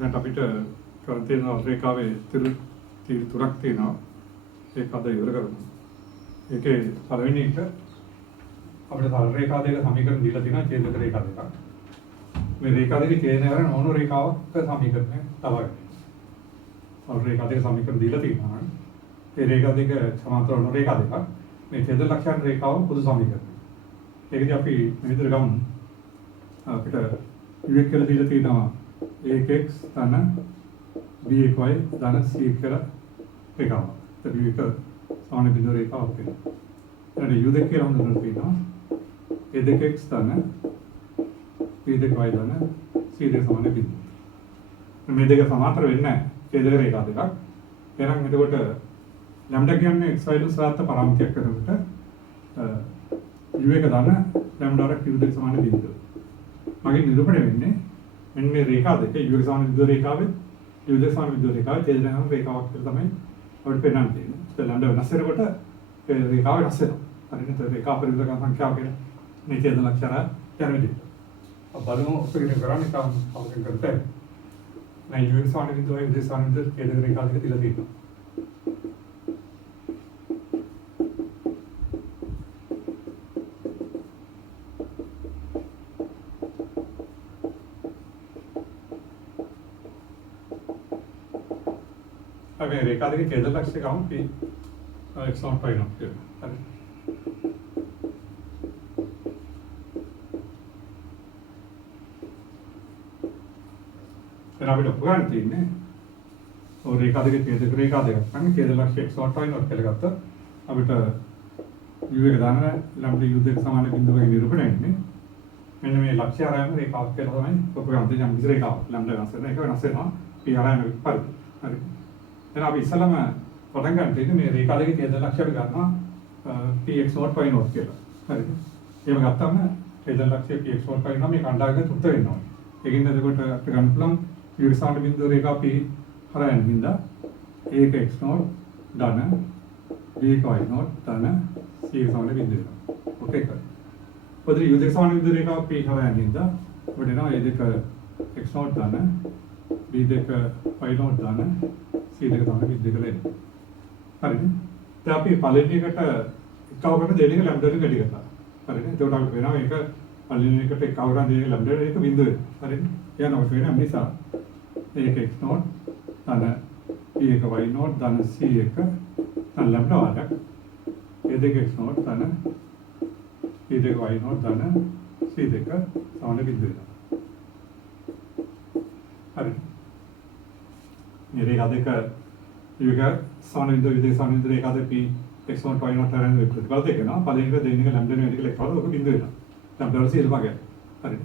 දැන් අපිට කරන් තියෙන රේඛාවේ තුනක් තියෙනවා. ඒක අද ඉවර කරමු. ඒකේ පළවෙනි එක අපිට සරල රේඛා දෙක සමීකරණ දීලා තියෙනවා ඡේදක රේඛා දෙකක්. මේ රේඛා දෙකේ ඡේදනය කරන ඕන රේඛාවක් සමීකරණය තමයි. සරල රේඛා දෙක සමීකරණ දීලා තියෙනවා. ඒ රේඛා දෙක සමාන්තර වන රේඛා දෙකක්. මේ ඡේද ලක්ෂණ රේඛාව පොදු සමීකරණය. ඒකදී අපි මේ විදිහට ගමු. අපිට u කියලා දීලා තියෙනවා ax ධන by ධන c කියලා රේඛාවක්. ඒ u සමාන බිඳු රේඛාවක් වෙනවා. ඊට u දෙක කියලා හඳුන්වලා තියෙනවා. a දෙක x ධන b දෙක y ධන c දෙක සමාන බිඳු. මේ දෙක සමාන්තර වෙන්නේ නැහැ. ඡේදක රේඛා දෙකක්. එහෙනම් එතකොට ලැම්ඩා කියන්නේ x y සාර්ථක පරාමිතියක් කරනකොට u එක ධන ලැම්ඩා වල q දෙක සමාන බිඳු. මගේ නිරූපණය වෙන්නේ මෙන්න මේ රේඛා දෙක u එක සමාන බිඳු රේඛාවේ u දෙක සමාන බිඳු රේඛාවේ ඡේදනය කරන රේඛාවක් කියලා තමයි අපිට පෙන්වන්න තියෙන්නේ. ඒ ලැම්ඩා වෙනස් වෙනකොට ඒ රේඛාව වෙනස් වෙනවා. හරියට රේඛා පරිවර්තන සංඛ්‍යාව කියන මේ ඡේද ලක්ෂණ යන විදිහට. अब බලමු ඔපිට කරන්නේ काम අවසන් කරතේ. නෑ u එක සමාන බිඳු y දෙක සමාන බිඳු ඡේදක රේඛා දෙක තියලා තියෙනවා. अब ये रेखा देखिए ಛೇದ लक्ष्य का हूँ कि x नॉट y नॉट हरी फिर अभी उपकरण तीन ने और रेखा देखिए ಛೇದ रेखा देखा हम ಛೇದ लक्ष्य x नॉट y नॉट के लगाता अभी तो u एक दाना लंबे u देख समान बिंदु का निरूपण है इनमें मैंने में लक्ष्य आ रहा है रेखा के लिए हमें उपकरण तीन हम दूसरे रेखा लंबे रास्ते नहीं कोई रास्ते ना पी आ रहा है पर हरी දැන් අපි ඉස්සලම පටන් ගන්න තියෙන්නේ මේ රේඛා දෙකේ ඡේද ලක්ෂ්‍යයට ගන්නවා px නෝට් y නෝට් කියලා. හරිද? එහෙම ගත්තම ඡේද ලක්ෂ්‍ය px නෝට් y නෝට් මේ කණ්ඩායමක තුත් වෙනවා. ඒකින්ද එතකොට අපිට ගන්න පුළුවන් u සාන බිඳුව රේඛා p හරයන් හින්දා ඒක x නෝට් ධන b y නෝට් ධන c සමාන බිඳුව වෙනවා. ඕකේ කරා. පොදුවේ u දෙක සමාන බිඳුව රේඛා p හරයන් හින්දා අපිට එනවා a දෙක x නෝට් ධන b දෙක y නෝට් ධන c දෙක තමයි විද්ද කරලා එන්නේ. හරිද? දැන් අපි පළවෙනි එකට එකවකට දෙන එක ලැම්ඩා එක වැඩි කරලා. හරිද? එතකොට අපිට වෙනවා මේක පළවෙනි එකට එකවකට දෙන එක ලැම්ඩා එක බිඳුව වෙනවා. හරිද? එහෙනම් අපිට වෙන නිසා ඒක x නෝට් ධන p එක y නෝට් ධන c එක ධන ලැම්ඩා වලට a දෙක x නෝට් ධන p දෙක y නෝට් ධන c දෙක සමාන බිඳුව වෙනවා. හරිද? ये रेखा देकर युग समान बिंदु विधेय समान बिंदु रेखा दे p x not y not रहने विपरीत बात है ना पहले इनका देने का लैम्डा ने निकले खाओ तो बिंदु है ना लैम्डा से इल्मा गया अरे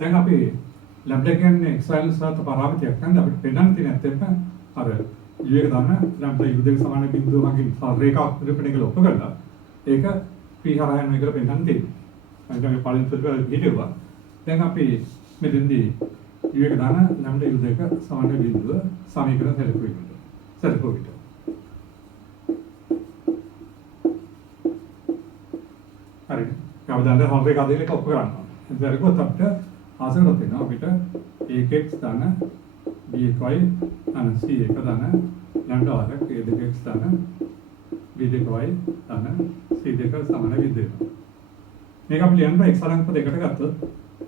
දැන් අපි ලැම්ඩා කියන්නේ x y සාත පරාමිතියක් නේද අපිට පෙන්නන්න තියෙන ඇත්තටම අර u එක දාන්න ලැම්ඩා u දෙක සමාන බිඳුවකින් රේඛා නිරූපණය කළ ඔප කරලා ඒක p හරහා යන එකට පෙන්නන්න තියෙනවා. අනිත් මේ පළවෙනි සුදුපල හිටෙවුවා. දැන් අපි මෙතෙන්දී u එක දාන ලැම්ඩා u දෙක සමාන බිඳුව සමීකරණ සැලකුවෙන්න. හරිද? කවදාද හොල් රේඛා දෙක ඔප්පු කරනවා. එතකොට අපිට ආසනවත් වෙනවා අපිට ax ධන by ධන c එක ධන ලැම්ඩා වලක් a දෙක x ධන b දෙක y ධන c දෙක සමාන විදිහට. මේක අපි ලියන්න x අංක දෙකට ගත්තොත්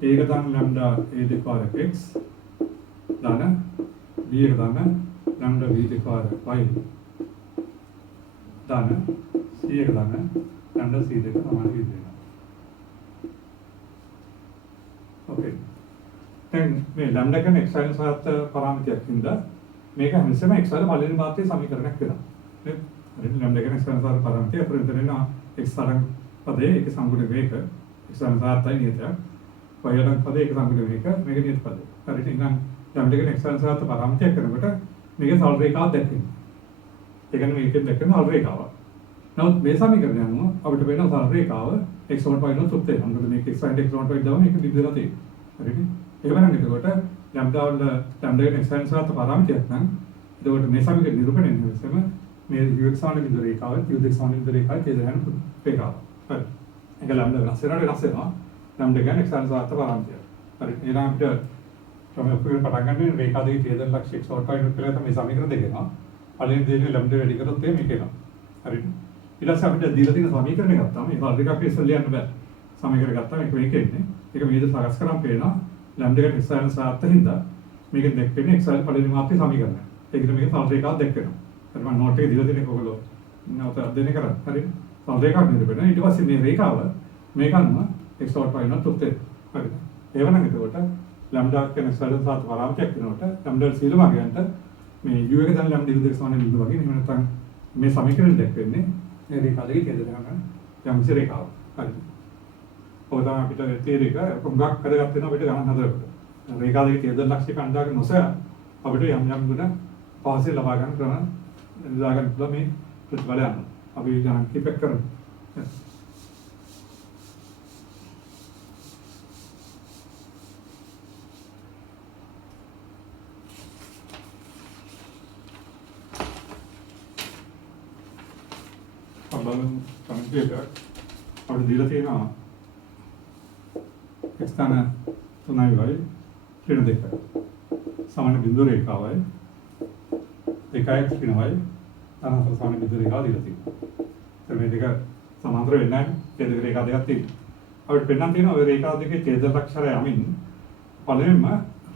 a ධන ලැම්ඩා a දෙක වලක් x ධන b එක ධන लैम्डा b දෙක y ධන c එක ධන ලැම්ඩා c දෙක සමාන විදිහට වෙනවා. ඕකේ. දැන් මේ ලැම්ඩා කියන්නේ x y සාර්ථක පරාමිතියක් හින්දා මේක හැමසෙම x වල පළවෙනි මාත්‍රයේ සමීකරණයක් වෙනවා. නේද? හරිද? ලැම්ඩා කියන්නේ x y සාර්ථක පරාමිතිය අපිට දෙනවා x තරංග පදයේ එක සංගුණ වේග x y සාර්ථකයි නියතයක්. y තරංග පදයේ එක සංගුණ වේග මේක නියත පදය. හරිද? එහෙනම් ලැම්ඩා කියන්නේ x y සාර්ථක පරාමිතියක් කරනකොට මේක සරල රේඛාවක් දැක්වෙනවා. ඒ කියන්නේ මේකෙන් දැක්වෙන සරල රේඛාවක්. නමුත් මේ සමීකරණය අනුව අපිට වෙන සරල රේඛාව x නෝට් y නෝට් උත්තේ. මොකද මේක x y x note y දාම මේක බිඳලා තියෙනවා. හරිද? එහෙමනම් එතකොට ලැම්ඩා වල ලැම්ඩා කියන x y සාර්ථක පරාමිතියක් නම් එතකොට මේ සමීකරණ නිරූපණය වෙනසම මේ u x සමාන බිඳු රේඛාව u දෙක සමාන බිඳු රේඛාව ඡේද යන රේඛාව. හරි. ඒක ලැම්ඩා වෙනස් වෙනවා. ලැම්ඩා කියන්නේ x y සාර්ථක පරාමිතිය. හරි. එහෙනම් අපිට තමයි ඔප්පු කරලා පටන් ගන්න රේඛා දෙකේ ඡේදන ලක්ෂ්‍ය x වට්ටයි ඉන්ට් කියලා තමයි සමීකරණ දෙක එනවා. පළවෙනි දෙන්නේ ලැම්ඩා වැඩි කරොත් මේක එනවා. හරිද? ඊට පස්සේ අපිට දීලා තියෙන සමීකරණය ගත්තාම ඒක වර්ගයක් ඉස්සෙල්ලා යන්න බෑ. සමීකරණය ගත්තාම ඒක මේක එන්නේ. ඒක මේද සකස් කරන් පේනවා ලැම්ඩා එකට ඉස්සෙල්ලා සාර්ථක හින්දා මේක දැක්කේ x පළවෙනි මාත්‍රි සමීකරණය. ඒකට මේක සරල රේඛාවක් දැක්කනවා. හරි මම නෝට් එකේ දීලා තියෙන එක ඔයගොල්ලෝ නැවත අධ්‍යයනය කරා. හරිද? සරල රේඛාවක් නිරූපණය. ඊට පස්සේ මේ රේඛාව මේක අනුව x වට්ටයි ඉන්ට් උත්තේ. හරිද? ඒවනම් එතකොට ලැම්ඩා කියන සරල සාත් වරාන්තයක් වෙනකොට ලැම්ඩා සීල භාගයන්ට මේ u එක දැන් ලැම්ඩා දෙක සමාන බිඳුව වගේ එහෙම නැත්නම් මේ සමීකරණය දැක්වෙන්නේ මේ රේඛා දෙකේ ඡේද කරන යම්සි රේඛාව. හරිද? ඔය තමයි අපිට තේරෙක උඟක් කරගත්ත වෙනවා අපිට ගණන් හදනකොට. රේඛා දෙකේ ඡේද ලක්ෂ්‍ය කණ්ඩායමක නොසෑ අපිට යම් ගුණ පහසෙන් ලබා ගන්න ක්‍රම යොදා ගන්න පුළුවන් මේ ප්‍රතිඵලය අනුව. අපි ගණන් කිපෙක් කරමු. බලමු සමීකරණය අපිට දීලා තියෙනවා x ස්ථාන 3යි ඍණ 2 සමාන බිඳුව රේඛාවයි 2x ඍණවයි අනන්ත සමාන බිඳුව රේඛාව දීලා තියෙනවා. ඒත් මේ දෙක සමාන්තර වෙන්නේ නැහැ. ඡේදක රේඛා දෙකක් තියෙනවා. අපිට පෙන්නන්න තියෙනවා ওই රේඛා දෙකේ ඡේද ලක්ෂරය යමින් පළවෙනිම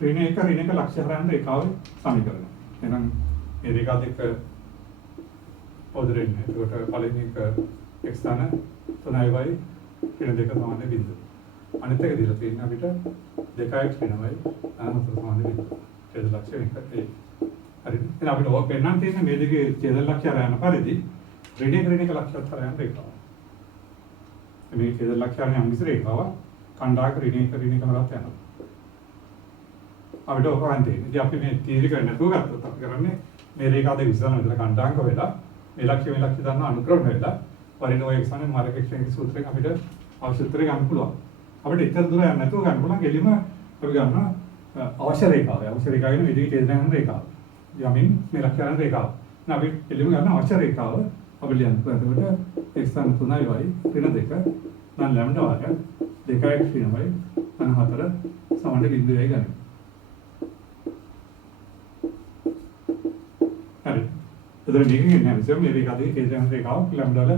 ඍණ 1 ඍණ 1 ලක්ෂරයන් රේඛාවේ සමීකරණය. එහෙනම් මේ රේඛා දෙක ඔදරෙන්නේ. ඒකට පළවෙනි එක x ස්ථාන 3y ඍණ 2 සමාන බිඳුව. අනිත් එක දීලා තියෙන්නේ අපිට 2x ඍණවයි අනන්ත සමාන බිඳුව. ඡේද ලක්ෂ්‍ය එකයි. හරිද? එහෙනම් අපිට ඕක පෙන්නන්න තියෙන්නේ මේ දෙකේ ඡේද ලක්ෂ්‍ය යන පරිදි ඍණ 1 ඍණ 1 ලක්ෂ්‍යතරයන් රේඛාව. මේ ඡේද ලක්ෂ්‍ය යන මිශ්‍ර රේඛාව කණ්ඩායක ඍණ 1 ඍණ 1 වලට යනවා. අපිට ඕක වань තියෙන්නේ. ඉතින් අපි මේ තීරණය කරන්නේ නැතුව ගත්තොත් අපි කරන්නේ මේ රේඛා දෙක විසඳන විතර කණ්ඩායක වෙලා මේ ලක්ෂ්‍ය දන්න අනුක්‍රම වෙලා පරිණෝය එක්සන් මාර්ග එක්ෂන් සූත්‍රයෙන් අපිට අවශ්‍ය උත්තරේ ගන්න පුළුවන්. අපිට ඉතර දුර යන්න නැතුව ගන්න පුළුවන්. එළිම අපි ගන්න අවශ්‍ය රේඛාව. අවශ්‍ය රේඛාව කියන්නේ මේ දෙකේ ඡේදන රේඛාව. යමින් මේ ලක්ෂ්‍ය යන රේඛාව. දැන් අපි එළිම ගන්න අවශ්‍ය රේඛාව අපි ලියන්න පුළුවන්. එතකොට x ස්ථාන 3y ඍණ 2 නම් ලැම්ඩා වර්ග 2x ඍණවයි 4 සමාන බිඳුවයි ගන්න. හරි. එතන මේකෙන් නෑ මේ රේඛා දෙකේ ඡේදන රේඛාව ලැම්ඩා වල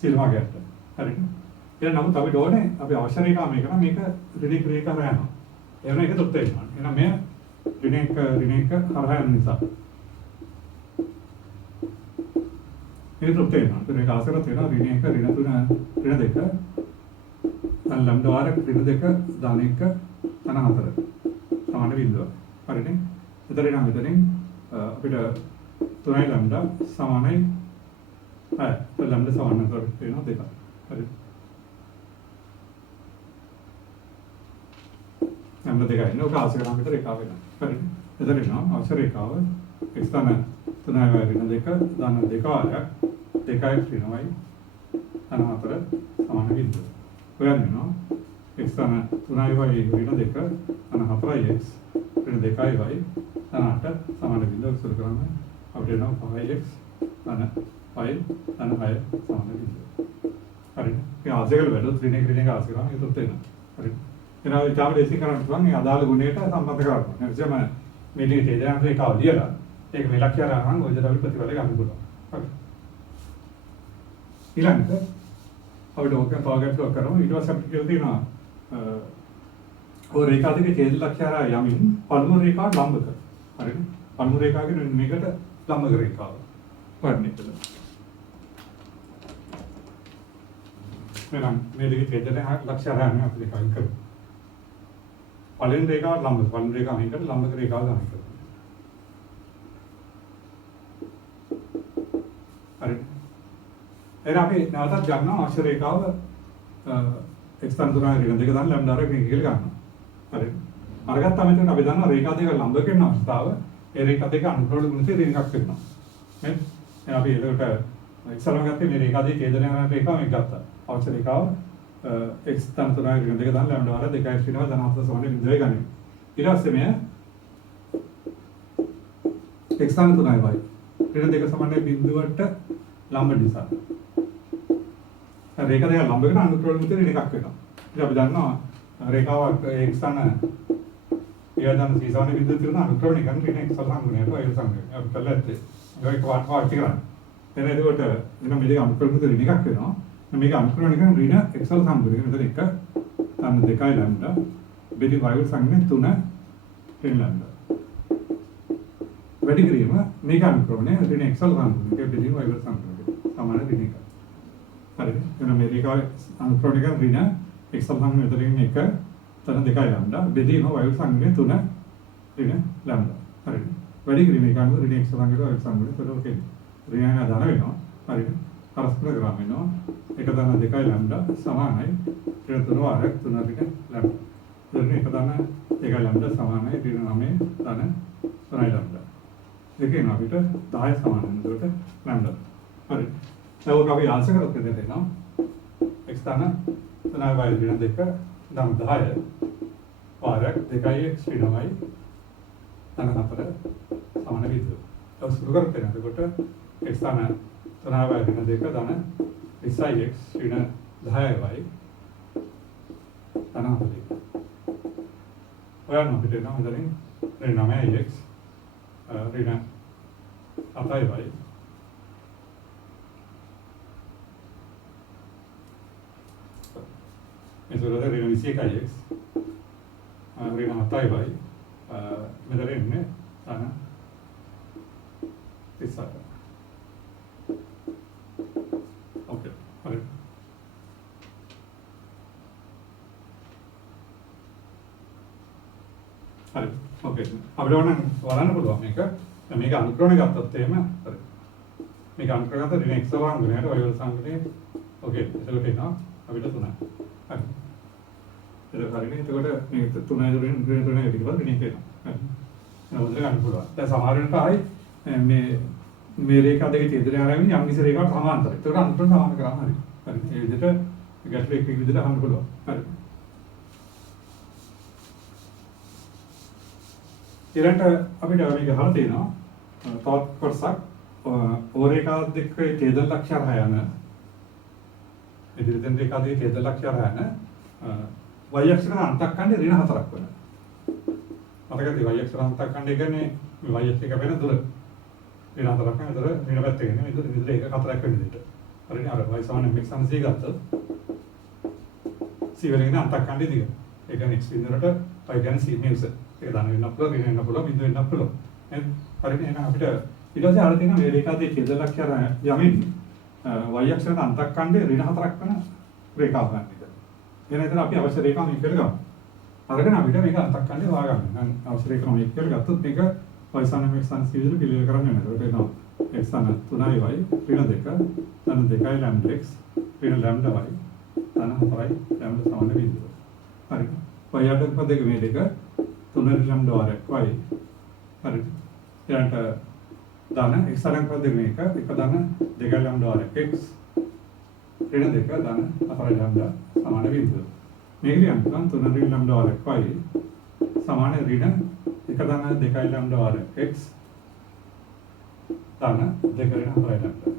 සීල භාගයට. හරිද? එහෙනම් නමුත් අපිට ඕනේ අපි අවශ්‍ය රේඛාව මේක නම් මේක ඍණ රේඛාව යනවා. එහෙනම් ඒක තොත් වෙනවා. එහෙනම් මෙය ඍණ 1 හරහා යන නිසා. ඒක තොත් වෙනවා. ඒක ආසරත් වෙනවා ඍණ 1 ඍණ 3 ඍණ 2 දැන් ලැම්ඩා වර්ග ඍණ 2 ධන 1 ධන 4 සමාන බිඳුව. හරිනේ? එතන නම් මෙතනින් අපිට 3 ලැම්ඩා සමානයි 6. ලැම්ඩා සමාන වෙනවා 2. හරි. ලැම්ඩා 2 ඉන්නේ ඔක ආශ්‍රිත නම් විතර රේඛාව වෙනවා. හරි. එතන එනවා අවශ්‍ය රේඛාව x ස්ථාන 3y ඍණ 2 ධන 2 වර්ග 2x ඍණවයි ධන 4 සමාන බිඳුව. හොයන්න වෙනවා x ස්ථාන 3y ඍණ 2 ධන 4x ඍණ 2y ධන 8 සමාන බිඳුව සුළු කරන්නේ අපිට එනවා 5x ධන 5 ධන 6 සමාන බිඳුව. හරි. මේ ආසයකල වැඩොත් ඍණ 1 ඍණ 1 ආසය කරා මේක තොත් වෙනවා. හරි. එනවා ඒ තාම දේශික කරන්න පුළුවන් මේ අදාළ ගුණයට සම්බන්ධ කරගන්න. එනිසාම මේ දෙකේ ඡේදන රේඛාව ලියලා ඒක මේ ලක්ෂ්‍ය අරන් ඔය විදිහට ප්‍රතිඵල ගන්න පුළුවන්. හරි. ඊළඟට අපිට ඕක තවගැටලුවක් කරමු. ඊට පස්සේ අපිට කියලා තියෙනවා ඔය රේඛා දෙකේ ඡේද ලක්ෂ්‍ය හරහා යමින් පළමු රේඛාව ලම්බක. හරිද? පළමු රේඛාව කියන්නේ මේකට ලම්බක රේඛාව. වර්ණිත කළා. එහෙනම් මේ දෙකේ ඡේදන ලක්ෂ්‍ය හරහා යමින් අපි දෙකයි කරමු. පළවෙනි රේඛාව ලම්බක. පළවෙනි රේඛාව හින්දා ලම්බක රේඛාව ගන්න කරමු. හරි. එහෙනම් අපි නැවතත් ගන්නවා අවශ්‍ය රේඛාව x ස්ථාන 3 ඍණ 2 දාන්න ලැම්ඩා වර්ග මේක කියලා ගන්නවා. හරි. අරගත්තාම එතන අපි දන්නවා රේඛා දෙක ලම්බක වෙන අවස්ථාව ඒ රේඛා දෙක අනුකූල ගුණිතේ ඍණ එකක් වෙනවා. නේද? එහෙනම් අපි එතකොට ඉස්සරහම ගත්තේ මේ රේඛා දෙකේ ඡේදනය කරන රේඛාව මේක ගත්තා. අවශ්‍ය රේඛාව x ස්ථාන 3 ඍණ 2 දාන්න ලැම්ඩා වර්ග 2x වෙනවා ධන 4 සමාන බිඳුවයි ගන්න. ඊට පස්සේ මෙය x ස්ථාන 3y ඍණ 2 සමාන බිඳුවට ලම්බ නිසා රේඛා දෙක ලම්බ වෙන අනුකූල මුතේ ඍණ එකක් වෙනවා. ඉතින් අපි දන්නවා රේඛාවක් x ස්ථාන ඒ දාන සීසාවනේ විද්‍යුත් තිරන අනුක්‍රමණය කරන ඍණ එක්සල් සංගුණයට වෛර සංගුණය අපි කළා ඇත්තේ ඒක පාවිච්චි කරන්නේ එතන එතකොට එන මේක අනුක්‍රමිත ඍණ එකක් වෙනවා මේක අනුක්‍රමණය කරන ඍණ එක්සල් සංගුණය මෙතන එක තන 2යි ලැම්ඩා බෙදි වෛර සංගුණය 3 ඍණ ලැම්ඩා වැඩි කිරීම මේක අනුක්‍රමණය ඍණ එක්සල් සංගුණය බෙදි වෛර සංගුණය සමාන ඍණ එක හරිද එන මේක අනුක්‍රමණය කරන ඍණ එක්සල් සංගුණය මෙතන එක තන 2යි ලැම්ඩා බෙදීම වෛර සංගුණය 3 ඍණ ලැම්ඩා හරිද වැඩි කිරීම එක අනුව ඍණ එක්සල් සංගුණය වෛර සංගුණය එතකොට ඔකේ ඍණ ධන වෙනවා හරිද පරස්පර ග්‍රාම වෙනවා එක ධන 2යි ලැම්ඩා සමානයි ඍණ 3 වාරයක් 3 ඍණ ලැම්ඩා ඍණ එක ධන 2යි ලැම්ඩා සමානයි ඍණ 9 ධන 3යි ලැම්ඩා දෙකේන අපිට 10 සමාන වෙනකොට ලැම්ඩා හරි දැන් ඔක අපි ආන්සර් කරත් දෙන්නවා x ධන 3යි වයි ඍණ 2 ධන 10 වාරයක් 2x ඍණ 9යි ධන 4 සමාන විදිහට ඒක සුළු කරත් එතකොට x ධන 3යි ඍණ 2 ධන 20x ඍණ 10යි වයි ධන 4 ඔයන්න අපිට එනවා මෙතනින් ඍණ 9x ඍණ 7යි වයි එතකොට ඍණ 21x ඍණ 7යි වයි මෙතන එන්නේ ධන 37 okay හරි හරි okay අපිට ඕන වරන්න පුළුවන් මේක අනුක්‍රමණය ගත්තොත් එහෙම හරි මේක අනුක්‍රමණය ගත්තොත් ඍණ x වර්ගයට වෛර සංගුණය okay එතකොට එනවා අපිට 3 හරි ඒක හරිනේ එතකොට මේක 3යි ඍණ 3 ඊට පස්සේ ඍණ 1 එනවා හරි නමුත් ගන්න පුළුවන් දැන් සමහර වෙලාවට ආයි මේ රේඛා දෙකේ ඡේදනය ආරම්භයෙන් යම් කිසි රේඛාවක් සමාන්තරයි. ඒකට අන්තර් සමාන කරාම හරි. හරි. මේ විදිහට ගැටලු එක් විදිහට අහන්න පුළුවන්. හරි. ඊළඟට අපිට මේක අහලා තියෙනවා තවත් කොටසක් ඕරේඛා දෙකේ ඡේදන ලක්ෂණ හයන ඉදිරියෙන් රේඛා දෙකේ ඡේදන ලක්ෂණ හයන y අක්ෂර අන්තක්ඛණ්ඩේ ඍණ 4ක් වෙනවා. මතකද y අක්ෂර අන්තක්ඛණ්ඩේ කියන්නේ මේ y එක වෙන දුර ඍණ 4ක් වෙන දුර ඍණ පැත්තේ කියන්නේ මේ දුර එක 4ක් වෙන විදිහට. හරිනේ අර y සමාන mx සමාන c ගත්තොත් c වලින් අන්තක්ඛණ්ඩේ දිග. ඒ කියන්නේ x බිඳුරට y කියන්නේ c මියුස. ඒක දාන වෙන්න පුළුවන් ඍණ වෙන්න පුළුවන් බිඳු වෙන්න පුළුවන්. හරිනේ එහෙනම් අපිට ඊට පස්සේ අර තියෙන මේ රේඛාවේ ඡේද ලක්ෂණ යමින් y අක්ෂරයට අන්තක්ඛණ්ඩේ ඍණ 4ක් වෙන රේඛාව ගන්න එක. එහෙනම් එතන අපි අවශ්‍ය රේඛාව මේක කියලා ගමු. අරගෙන අපිට මේක අන්තක්ඛණ්ඩේ හොයාගන්න. නම් අවශ්‍ය රේඛාව මේක කියලා ගත්තොත් මේක y සමාන mx සමාන c විදිහට පිළිවෙල කරන්න වෙනවා. ඒකට එනවා x සමාන 3y ඍණ 2 ධන 2යි ලැම්ඩා x ඍණ ලැම්ඩා y ධන 4යි ලැම්ඩා සමාන බිඳුව. හරි. y අඩක පදයක මේ දෙක 3 ලැම්ඩා වාරයක් y. හරි. ඊළඟට ධන x අඩක පදයක මේක 1 ධන 2 ලැම්ඩා වාරයක් x ඍණ 2 ධන 4යි ලැම්ඩා සමාන බිඳුව. මේක ලියන්න 3 ඍණ ලැම්ඩා වාරයක් y සමාන ඍණ 1 ධන 2යි ලැම්ඩා වාරයක් x ධන 2 ඍණ 4යි ලැම්ඩා.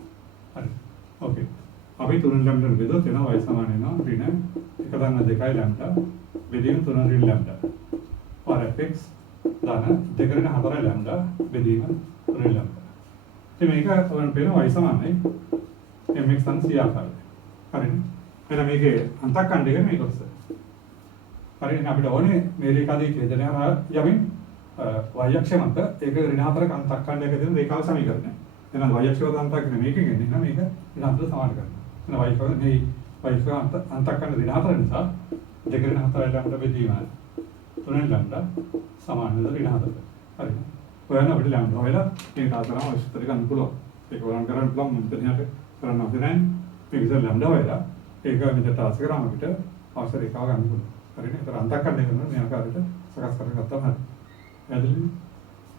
හරි. ඕකේ. අපි 3 ලැම්ඩා බෙදුවොත් එනවා y සමාන වෙනවා ඍණ 1 ධන 2යි ලැම්ඩා බෙදීම 3 ඍණ ලැම්ඩා වාරයක් x ධන 2 ඍණ 4යි ලැම්ඩා බෙදීම 3 ඍණ ලැම්ඩා. ඉතින් මේක ඔයන් පේනවා y සමානයි mx ධන c ආකාරයි. හරිනේ. එහෙනම් මේකේ අන්තක්ඛණ්ඩය මේක කොටස. හරිනේ අපිට ඕනේ මේ රේඛාවේ ඡේදනය යමින් y අක්ෂය මත ඒක ඍණ 4ක අන්තක්ඛණ්ඩයක දෙන රේඛාව සමීකරණය. එහෙනම් y අක්ෂය අන්තක්ඛණ්ඩ මේකෙන් එන්නේ. එහෙනම් මේක ඍණ 4 සමාන කරනවා. එහෙනම් y කව මේ y අන්තක්ඛණ්ඩ ඍණ 4 නිසා 2 ඍණ 4යි ලැම්ඩා බෙදීම 3 ලැම්ඩා සමාන වෙන ඍණ 4. හරි. ඔයන අපිට ලැම්ඩා හොයලා මේක ආතරම අවශ්‍යතර ගන්න පුළුවන්. ඒක වරන් කරන්න පුළුවන් මුලින්ම කරන්න අවශ්‍ය නැහැ. මේක ඉතින් ලැම්ඩා හොයලා ඒක විදිහට ආස කරාම අපිට අවශ්‍ය රේඛාව ගන්න පුළුවන්. හරිනේ. ඒතර අන්තක්ඛණ්ඩය කරන මේ ආකාරයට සකස් කරගත්තාම හරි. ඇදලි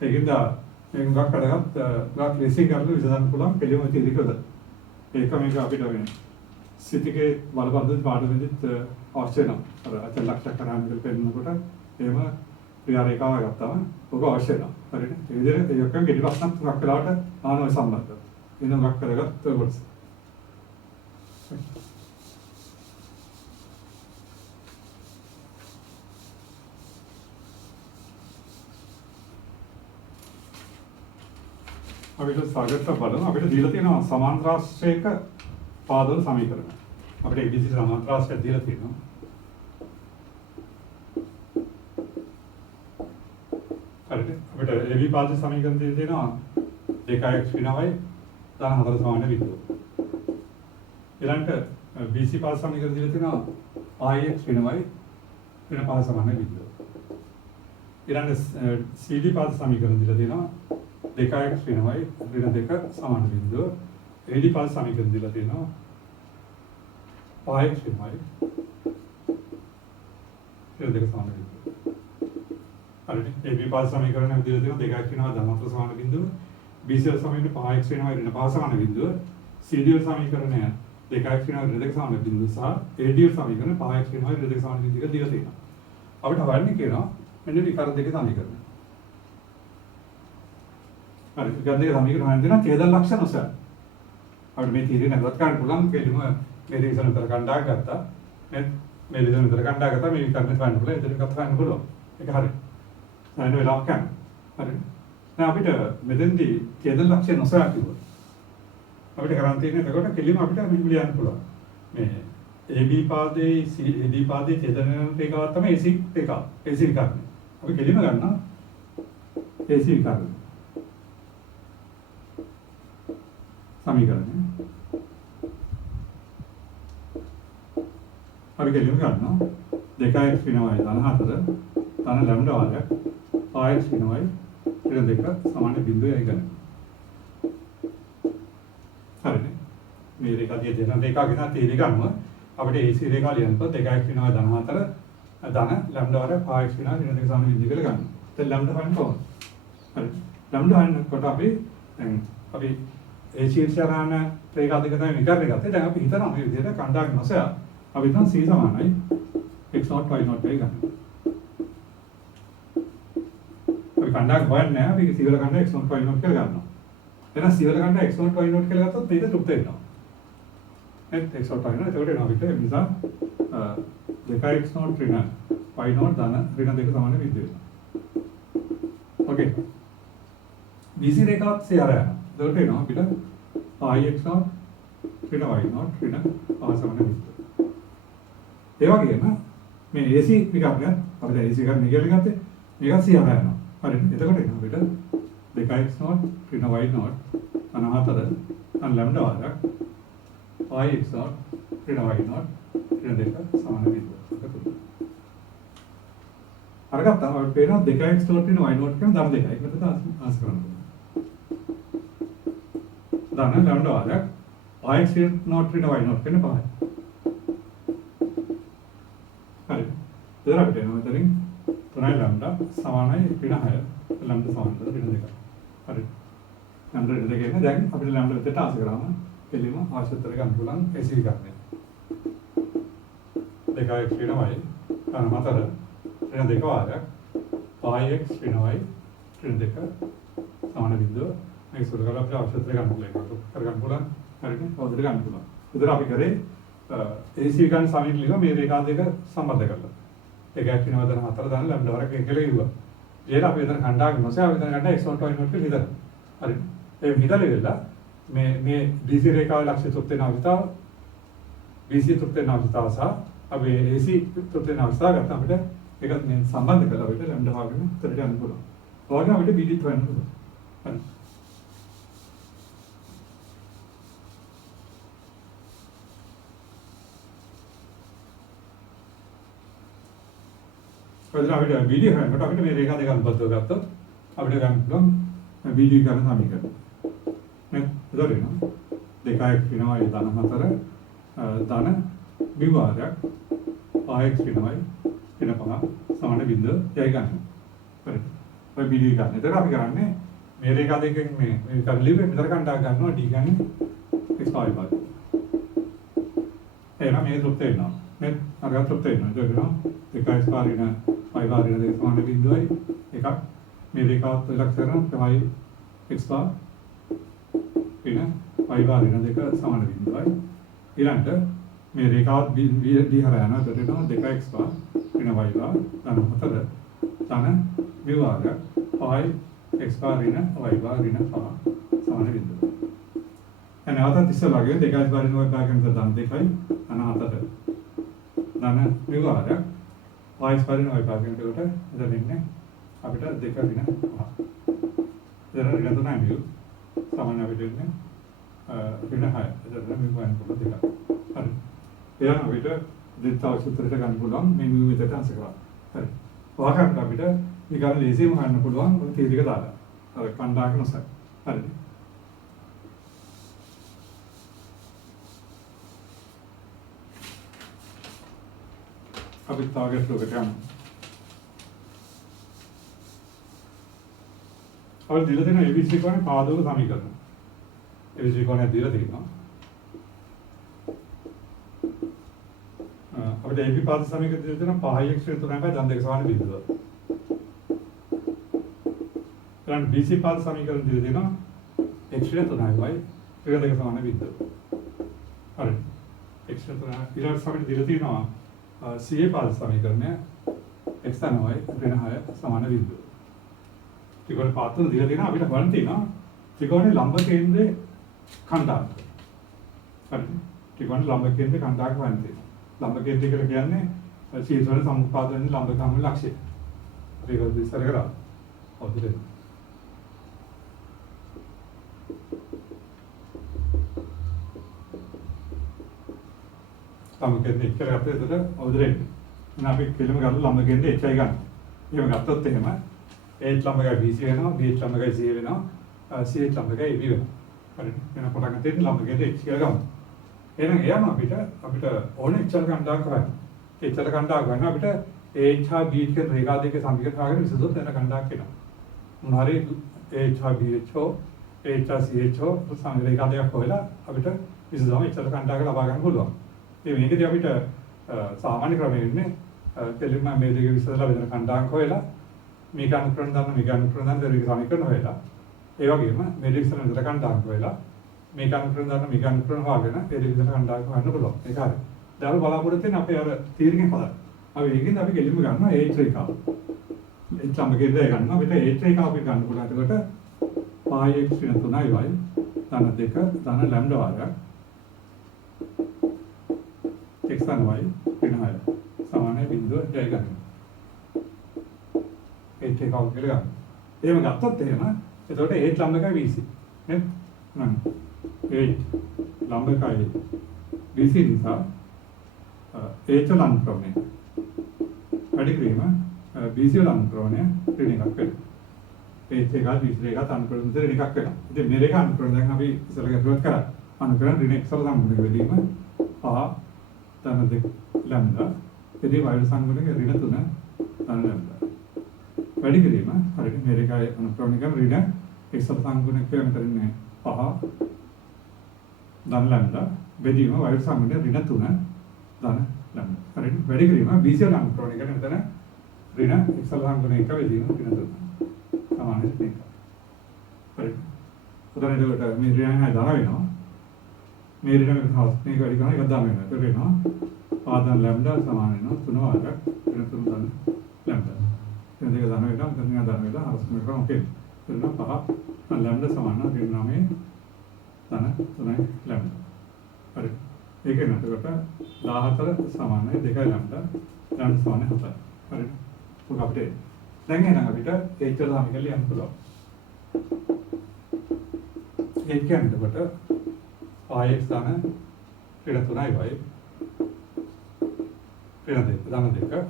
ඒකින්ද මේක ගොඩක් කඩගත් ගොඩක් ලේසියෙන් කරලා විසඳන්න පුළුවන් පිළිවෙල තියෙකද. ඒක මේක අපිට වෙන්නේ. සිතිකේ බලපෑම් පාඩුවෙදිත් අවශ්‍ය වෙනවා. අර අචල ලක්ෂ කරාම දෙපෙන්නකොට එහෙම ක්‍රියා රේඛාව ගත්තාම ඔක අවශ්‍ය වෙනවා. හරිනේ. ඒ විදිහට ඒකෙන් ගෙඩි ප්‍රශ්න තුනක් වෙලාවට ආනෝයි සම්බන්ධ. එන ගොඩක් කරගත් කොටස. අපිට සාගත බලමු. අපිට දීලා තියෙනවා සමාන්තරාශ්‍රයක පාදවල සමීකරණ. අපිට ABC සමාන්තරාශ්‍රය දීලා තියෙනවා. හරිද? අපිට AB පාද සමීකරණ දීලා තියෙනවා 2x විනාවයි 14 සමාන බිඳුව. ඊළඟට BC පාද සමීකරණ දීලා තියෙනවා IX විනාවයි 5 සමාන බිඳුව. ඊළඟට CD පාද සමීකරණ දීලා තියෙනවා 2x විනාවයි 2 සමාන බිඳුව. AD පාද සමීකරණ දීලා තියෙනවා 5x විනාවයි 2 සමාන බිඳුව. හරිද? AB පාද සමීකරණ දීලා තියෙනවා 2x විනාවයි 14 සමාන බිඳුව. BC සමීකරණ 5x විනාවයි 5 සමාන බිඳුව. CD සමීකරණය 2x විනාවයි 2 සමාන බිඳුව සහ AD සමීකරණ 5x විනාවයි 2 සමාන බිඳුව එක දීලා තියෙනවා. අපිට හොයන්න කියනවා මෙන්න විකර්ණ දෙකේ සමීකරණ. හරි විකර්ණ දෙකේ සමීකරණ හොයන්න දෙනවා ඡේද ලක්ෂණ ඔසර. අපිට මේ තීරය නැවත ගන්න පුළුවන් කෙලිම මේ රිවිෂන් උතර කණ්ඩායක් ගත්තා. මේ රිවිෂන් උතර කණ්ඩායක් ගත්තා මේ විකර්ණ හොයන්න පුළුවන්. එතන එකක් හොයන්න පුළුවන්. ඒක හරි. හරිනේ වෙලාවක් ගන්න. හරි. දැන් අපිට මෙතෙන්දී ඡේද ලක්ෂණ ඔසර කිව්වොත් අපිට කරන් තියෙන්නේ එතකොට කෙලිම අපිට මෙහෙම ලියන්න පුළුවන්. මේ AB පාදයේ AD පාදයේ ඡේදන රේඛාවක් තමයි AC රේඛාව. AC විකර්ණය. අපි කෙලිම ගන්නවා AC විකර්ණය. සමීකරණය. අපි කෙලිම ගන්නවා 2x විනාවයි 14 තන ලැම්ඩා වාරයක් 5x විනාවයි 2 සමාන බිඳුවයි ගන්න. හරිනේ. මේ රේඛාවේ දෙන රේඛාව කියන තීරය ගන්නවා. අපිට AC රේඛාව ලියනකොට 2x විනාවයි 14 ධන ලැම්ඩා වාරයක් 5x විනාවයි 2 සමාන බිඳුව කියලා ගන්නවා. දැන් ලැම්ඩා හොයන්න කොහොමද? හරි. ලැම්ඩා හොයනකොට අපි දැන් අපි ඒ ශීර්ෂාරාණ රේඛා දෙක තමයි විකර්ණය ගත්තේ. දැන් අපි හිතනවා මේ විදිහට කණ්ඩායම් නොසය අපි හිතන C සමානයි x0 y0 එක ගන්න. අපි කණ්ඩායම් හොයන්නේ නැහැ. අපි සිවල කණ්ඩායම් x0 y0 කියලා ගන්නවා. එහෙනම් සිවල කණ්ඩායම් x0 y0 කියලා ගත්තොත් මේක තෘප්ත වෙනවා. x0 y0 එතකොට එනවා අපිට ඒ නිසා 2x0 ඍණ y0 ධන ඍණ 2 සමාන විද්ද වෙනවා. ඕකේ. BC රේඛාවත් සියර යනවා. එතකොට එනවා අපිට IX0 ඍණ y0 ඍණ 5 සමාන විද්ද. ඒ වගේම මේ AC විකර්ණයත් අපිට AC විකර්ණය කියලා ගත්තේ මේක සියර යනවා. හරිද? එතකොට එනවා අපිට 2x0 ඍණ y0 14 අන් ලැම්ඩා වාරයක් IX0 ඍණ y0 ඍණ 2 සමාන විද්ද. අරගත්තාම අපිට පේනවා 2x0 ඍණ y0 කියන ධන දෙකයි. ඒකට ආස් කරනවා. ධන ලැම්ඩා වාරයක් IX0 ඍණ y0 කියන 5යි. හරි. එතන අපිට එනවා මෙතනින් 3 ලැම්ඩා සමානයි ඍණ 6 ලැම්ඩා සමානයි ඍණ 2. හරි. ලැම්ඩා ඍණ 2 කියන්නේ දැන් අපිට ලැම්ඩා දෙකට ආස කරාම එළිම ආශ්‍රිතතර ගන්න පුළුවන් AC විකර්ණය. 2x ඍණ y ධන 4 ඍණ 2 වාරයක් 5x ඍණ y ඍණ 2 සමාන බිඳුව මේක සුළු කරලා අපිට ආශ්‍රිතතර ගන්න පුළුවන්. ඒක කරගන්න පුළුවන්. හරිනේ. හොඳට ගන්න පුළුවන්. එතන අපි කරේ AC විකර්ණ සමීකරණ ලියලා මේ රේඛා දෙක සම්බන්ධ කරලා. 2x විනාවයි 4 දාන ලැම්ඩා වරක් එකලේ ඉුවා. ඊට අපි එතන කණ්ඩායම් නොසය අපි එතන ගන්න x1 y0 කියලා හිතනවා. හරි. ඒ හිතලා වෙලා මේ BC රේඛාවේ ලක්ෂ්‍ය තෘප්ත වෙන අවස්ථාව BC තෘප්ත වෙන අවස්ථාව සහ අපි AC තෘප්ත වෙන අවස්ථාව ගත්තා අපිට ඒකත් මේ සම්බන්ධ කරලා අපිට ලැම්ඩා වගේම උත්තරට යන්න පුළුවන්. ඔයගොල්ලෝ අපිට BD හොයන්න පුළුවන්. හරි. අපිට BD හොයනකොට අපිට මේ රේඛා දෙක අනුබද්ධව ගත්තොත් අපිට ගන්න පුළුවන් BD විකර්ණ සමීකරණ. නේද? එතකොට එනවා 2x විනාවයි ධන 4 ධන විවාරයක් 5x විනාවයි ඍණ 5 සමාන බිඳුව යයි ගන්න. හරි. ඔය BD විකර්ණ. එතකොට අපි කරන්නේ මේ රේඛා දෙකෙන් මේ විකර්ණ ලිව්වේ මෙතන කණ්ඩායක් ගන්නවා D ගන්නේ x y පාද. එහෙනම් මේ තෘප්ත වෙනවා. නේද? අරගත් තෘප්ත වෙනවා. ඒක වෙනවා 2x පාරිණ y පාරිණ දෙක සමාන බිඳුවයි එකක් මේ රේඛාවත් ඉලක්ක කරන තමයි x පාර ඍණ y පාරිණ දෙක සමාන බිඳුවයි ඊළඟට මේ රේඛාවත් D හරහා යනවා. එතකොට එනවා 2x පාර ඍණ y පාර ධන 4 ධන විවාරයක් 5x පාර ඍණ y පාර ඍණ 5 සමාන බිඳුව. දැන් නැවතත් ඉස්සෙල්ලාගේ 2 බරින් ඔය භාගයෙන් ධන 2යි ධන 7ට ධන විභාගයක් y බරින් ඔය භාගයෙන් එතකොට එතන ඉන්නේ අපිට 2 ඍණ 5. එතන ඍණ 3යි මියු සමාන අපිට ඉන්නේ ඍණ 6. එතන මියු වයින් කොට 2. හරි. එයා අපිට දෙතාව සූත්‍රයට ගන්න පුළුවන් මේ මියු විදිහට අංශ කරලා. හරි. ඔයාකට අපිට නිකන් ලේසියෙන්ම ගන්න පුළුවන් ඔය තීරික දාලා. අර කණ්ඩායම නොසයි. හරි. අපි තාගට් ලෝකයට යමු. අවල් දීලා තියෙන ABC කෝණේ පාදවල සමීකරණ. ABC කෝණය දීලා තියෙනවා. අපිට AB පාද සමීකරණ දීලා තියෙනවා 5x ඍණ 3යි ධන 2 සමාන බිඳුව. ඊළඟ BC පාද සමීකරණ දීලා තියෙනවා x ඍණ 3යි y ඍණ 2 සමාන බිඳුව. හරි. x ඍණ 3 ඊළඟ සමීකරණ දීලා තියෙනවා CA පාද සමීකරණය x ධන y ඍණ 6 සමාන බිඳුව. ත්‍රිකෝණ පාද තුන දීලා තියෙනවා අපිට හොයන්න තියෙනවා ත්‍රිකෝණේ ලම්බ කේන්ද්‍රේ කණ්ඩායම. හරි. ත්‍රිකෝණේ ලම්බ කේන්ද්‍රේ කණ්ඩායම හොයන්න තියෙනවා. ලම්බ කේන්ද්‍රය කියලා කියන්නේ ශීර්ෂවල සමුපාද වෙන ලම්බකම් ලක්ෂ්‍ය. අපි ඒක විස්තර කරා. ඔතන. ලම්බ කේන්ද්‍රය කියලා අපිට ඔදරෙන්න. එහෙනම් අපි කෙලම ගන්න ලම්බ කේන්ද්‍රය HI ගන්න. එහෙම ගත්තොත් එහෙම H ලම්බකයි BC වෙනවා, BH ලම්බකයි CA වෙනවා, CH ලම්බකයි AB වෙනවා. හරි. එහෙනම් පොඩක් තියෙන ලම්බ කේන්ද්‍රය H කියලා ගමු. එහෙනම් එයාම අපිට ඕනේ එච්චර කණ්ඩායමක් කරන්න. එච්චර කණ්ඩායමක් ගන්න අපිට AH හා BH කියන රේඛා දෙකේ සමීකරණ හොයාගෙන විසඳුවොත් එන කණ්ඩායමක් එනවා. මොන හරි AH හා BH හෝ AH හා CH හෝ රේඛා දෙකක් හොයලා අපිට විසඳුවම එච්චර කණ්ඩායමක් ලබා ගන්න පුළුවන්. ඉතින් මේකදී අපිට සාමාන්‍ය ක්‍රමය ඉන්නේ කෙලින්ම මේ දෙක විසඳලා වෙන කණ්ඩායමක් හොයලා මේක අනුකරණ දාන්න මේක අනුකරණ දාන්න දෙක සමීකරණ හොයලා ඒ වගේම මේ දෙක විසඳන විතර කණ්ඩායමක් හොයලා මේක අනුකරණ දාන්න මේක අනුකරණ හොයාගෙන ඒ දෙක විතර කණ්ඩායමක් හොයන්න පුළුවන්. ඒක හරි. දැන් බලාපොරොත්තු වෙන අපේ අර තීරණය හදන්න. අපි ඒකෙන් අපි ගෙලින්ම ගන්නවා H රේඛාව. H සමගින්ද ගන්නවා. අපිට H රේඛාව අපි ගන්න පුළුවන්. එතකොට πx ඍණ 3යි y ධන 2 ධන ලැම්ඩා වර්ගයක් x ධන y ඍණ 6 සමානයි බිඳුව ජය ගන්නවා. H රේඛාව කියලා ගන්න. එහෙම ගත්තොත් එහෙම එතකොට H ලම්බකයි BC නේද? නං H ලම්බකයි BC නිසා H ලම්බ ක්‍රමය වැඩි කිරීම BC ලම්බ ක්‍රමය ඍණ එකක් වෙනවා. H එක BC එක අනුකරණ දෙක එකක් වෙනවා. ඉතින් මේ දෙක අනුකරණ දැන් අපි ඉස්සර ගැටලුවක් කරා. අනුකරණ ඍණ x වල සම්මුතිය වෙලීම පහ ධන 2 ලැම්ඩා එදී වෛර සංගුණක ඍණ 3 ධන ලැම්ඩා වැඩි කිරීම හරියට මේ දෙකයි අනුක්‍රමණික ඍණ x වල සංගුණක කරන්නේ 5 ධන ලැම්ඩා බෙදීම වෛර සංගුණක ඍණ 3 ධන ලැම්ඩා හරියට වැඩි කිරීම BC වල අනුක්‍රමණික මෙතන ඍණ x වල සංගුණක බෙදීම ඍණ 3 සමානයි මේක හරියට උදාහරණයක් මේ ඍණ 6 ධන වෙනවා මේ ඍණ මේක හස්තේ වැඩි කරන එක දාම වෙනවා. ඒක වෙනවා ආදන් ලැම්ඩා සමාන වෙනවා 3 වාරයක් වෙන 3 ධන ලැම්ඩා. එතන දෙක ධන වෙනවා එතන ධන වෙනවා හස්තේ කරන ඔකේ. එතන 5 ලැම්ඩා සමාන වෙනවා 9 ධන 3යි ලැම්ඩා. හරි. ඒක නේද? 14 සමානයි 2යි ලැම්ඩා ලැම්ඩා සමානයි 7යි. හරි. ඔක අපිට දැන් එහෙනම් අපිට H වල සමීකරණ ලියන්න පුළුවන්. ඒ කියන්නේ කොට IX ධන ඍණ 3යි y ඍණ 2 ධන 2